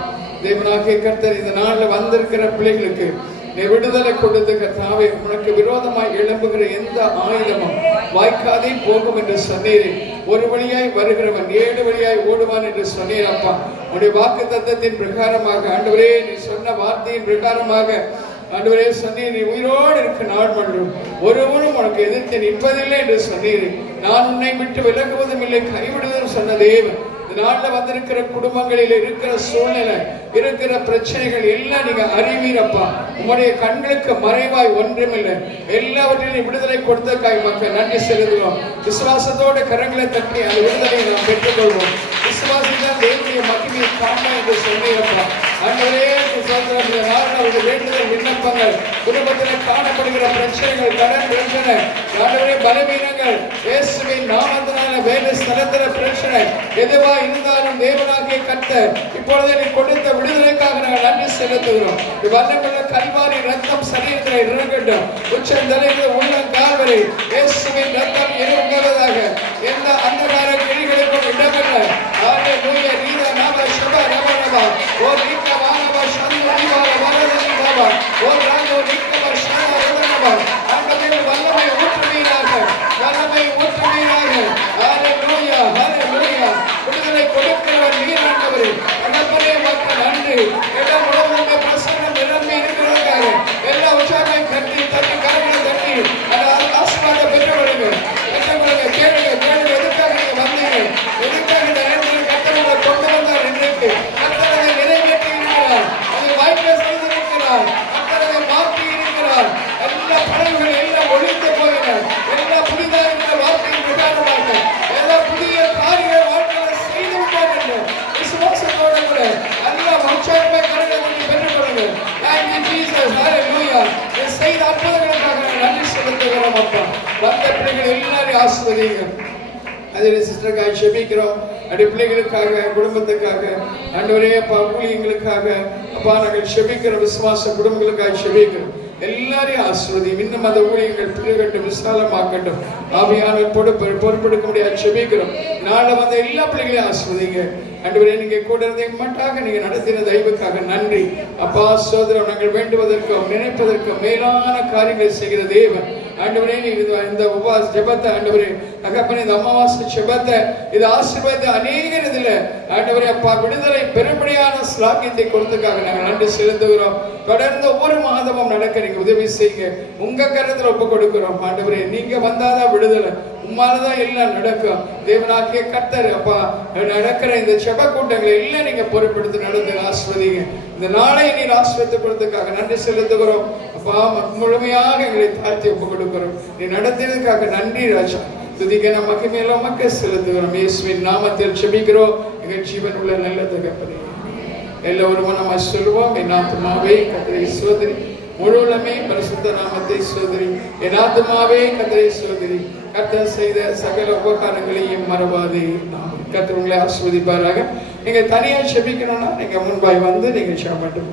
தேவனாகிய கர்த்தர் இந்த நாளில் வந்திருக்கிற பிள்ளைகளுக்கு நீ விடுதலை கொடுத்து கர்த்தாவே, உனக்கு விரோதமாய் எழும்புகிற எந்த ஆயுதமும் வாய்க்காதே போகும் என்று சொன்னீரே. ஒரு வழியாய் வருகிறவன் 7 வழியாய் ஓடுவான் என்று சொன்னீர். அப்பா உன்னுடைய வாக்கு தத்தத்தின் பிரகாரமாக ஆண்டவரே, நீ சொன்ன வார்த்தையின் பிரகாரமாக ஆண்டவரே சொன்னீர், நீ உயிரோடு இருக்க நாள் மன்றும் ஒருவனும் உனக்கு எதிர்த்து நிற்பதில்லை என்று சொன்னீர். நான் உன்னை விட்டு விலகுவதும் இல்லை, கைவிடுவதும் சொன்ன தேவன். இந்த நாளில் வந்திருக்கிற குடும்பங்களில் இருக்கிற சூழ்நிலை, இருக்கிற பிரச்சனைகள் எல்லாம் நீங்க அறிவீரப்பா. உங்களுடைய கண்களுக்கு மறைவாய் ஒன்றுமில்லை. எல்லாவற்றிலும் விடுதலை கொடுத்தக்காய் மக்கள் நன்றி செலுத்துவோம். விசுவாசத்தோட கரங்களை தட்டி அந்த விடுதலையை நாம் பெற்றுக்கொள்வோம். விசுவாசிதான் தேவனுடைய மகிமையை காண்போம் என்று சொன்னீரப்பா. ஆண்டவரே அவருடைய வேண்டுதல் விண்ணப்பங்கள், குடும்பத்தில் காணப்படுகிற பிரச்சனைகள், கடன் பிரச்சனை, ஆண்டவரே பலவீனங்கள், இயேசுவின் நாமத்தினால வேறு ஸ்தலத்தில பிரச்சனை எதுவா இருந்தாலும் தேவனாகிய கர்த்தர் இப்பொழுது நீ கொடுத்த விடுதலைக்காக நாங்கள் நன்றி செலுத்துகிறோம். வல்லமுள்ள கல்வாரி ரத்தம் சரீரத்தில் இறங்கட்டும். உச்சந்தலையில் உள்ள கால்வரை இயேசுவின் ரத்தம் இறங்குவதாக. எந்த அந்தகார கிளிகளுக்கும் இடமில்லை. ஹல்லேலூயா. நீத நாம சப ரபரபா ஓ நீக்கவானவா சந்துரிவா வரதனிவா ஓ ராகோ நீக்கவா சப ரபரபா. ஆண்டவரே வல்லமை ஊற்றுவீராக, வல்லமை ஊற்றுவீராக. ஹல்லேலூயா, ஹல்லேலூயா. விடுதலை கொடுக்கிறவர் நீர் ஆண்டவரே. தகப்பனே மக்கள் நன்றி. இடம் முழுவதும் பிரசன்னம் நிரம்பி இருக்கிறதுக்காக எல்லா உற்சாகத்தை கட்டி தட்டி கரங்களை தட்டி அந்த ஆசீர்வாதத்தை பெற்றுக்கொள்ளுங்க, பெற்றுக்கொள்ளுங்க. கேளுங்க, கேளுங்க. எதுக்காக நீங்க வந்தீங்க, எதுக்காக இந்த நேரத்தில் கர்த்தரை கொண்டு வந்தார் இன்றைக்கு. கர்த்தரை நிறைவேற்றி இருக்கிறார், அதை வாய்க்க செய்திருக்கிறார், கர்த்தரை மாற்றி இருக்கிறார். எல்லா படகுகள் எல்லாம் ஒழித்து போயின. எல்லா புதிதாக இருக்கிற வார்த்தையின் பிரகாரமாக எல்லா புதிய காரியங்கள் வாழ்க்கையில செய்து விட்டார் என்று விசுவாசத்தோடு கூட எல்லா உற்சாகமே கரங்களை பெற்றுக்கொள்ளுங்க. Thank you Jesus. Hallelujah. செய்த அற்புதங்களுக்காக நன்றி செலுத்துகிறோம். அப்பா வந்த பிள்ளைகள் எல்லாரையும் ஆசீர்வதிங்க. அதில் சிஸ்டருக்காக செபிக்கிறோம். அப்படி பிள்ளைகளுக்காக, குடும்பத்துக்காக, ஆண்டவரே அப்பா ஊழியங்களுக்காக அப்பா நாங்கள் செபிக்கிற விசுவாச குடும்பங்களுக்காக செபிக்கிறோம். எல்லாரையும் ஆசீர்வதியும். இன்னும் அந்த ஊழியங்கள் பிள்ளைகட்டும், விசாலமாக்கட்டும். ஆவியானவர் பொறுப்பெடுக்க முடியாது செபிக்கிறோம். நாளை வந்த எல்லா பிள்ளைகளையும் ஆசீர்வதிங்க. ஆண்டவரே நீங்க கூட இருந்தே மட்டாக நீங்க நடத்தின தயவுக்காக நன்றி. அப்பா சோதரம் நாங்கள் வேண்டுவதற்கும் நினைப்பதற்கும் மேலான காரியங்களை செய்கிற தேவன். ஆண்டவரே நீங்க இந்த உபவாச ஜெபத்தை ஆண்டவரே தகப்பனே, இந்த அமாவாசை ஜெபத்தை இது ஆசீர்வாதத்தை அநேகர் இதுல ஆண்டவரே அப்பா விடுதலை பெரும்படியான ஸ்லாக்கியத்தை கொடுத்ததுக்காக நாங்கள் நன்றி செலுத்துகிறோம். தொடர்ந்து ஒவ்வொரு மாதமும் நடக்க நீங்க உதவி செய்யுங்க. உங்க கருத்துல ஒப்பு கொடுக்கிறோம். ஆண்டவரே நீங்க வந்தாதான் விடுதலை, உம்மாலதான் எல்லாம் நடக்கும். தேவனாகிய கர்த்தர் அப்பா நடக்கிற இந்த ஜெப கூட்டங்களை எல்லாம் நீங்க பொறுப்பெடுத்து நடந்து ஆசீர்வதிங்க. இந்த நாளை நீர் ஆசீர்வாதத்தை கொடுத்ததுக்காக நன்றி செலுத்துகிறோம். அப்பா முழுமையாக எங்களை தாழ்த்தி ஒப்பு கொடுக்கிறோம். நீ நடத்தியதுக்காக நன்றி ராஜா. துதிக்க நம்ம மகிமையெல்லாம் மக்கள் செலுத்துகிறோம். இயேசுவின் நாமத்தில் ஜெபிக்கிறோம் எங்கள் ஜீவன் உள்ள நல்ல தகப்பனே. எல்லோரும் நம்ம சொல்லுவோம், என் ஆத்துமாவே கர்த்தரை ஸ்தோத்திரி, முழுவதுமே பரிசுத்த நாமத்தை ஸ்தோத்திரி. என் ஆத்துமாவே கர்த்தரை ஸ்தோத்திரி, கர்த்தர் செய்த சகல உபகாரங்களையும் மறவாதே. கர்த்தர் உங்களை ஆசீர்வதிப்பாராக. நீங்க தனியா ஜெபிக்கணும்னா நீங்க முன்பாய் வந்து நீங்க ஜெபம் பண்ணுங்க.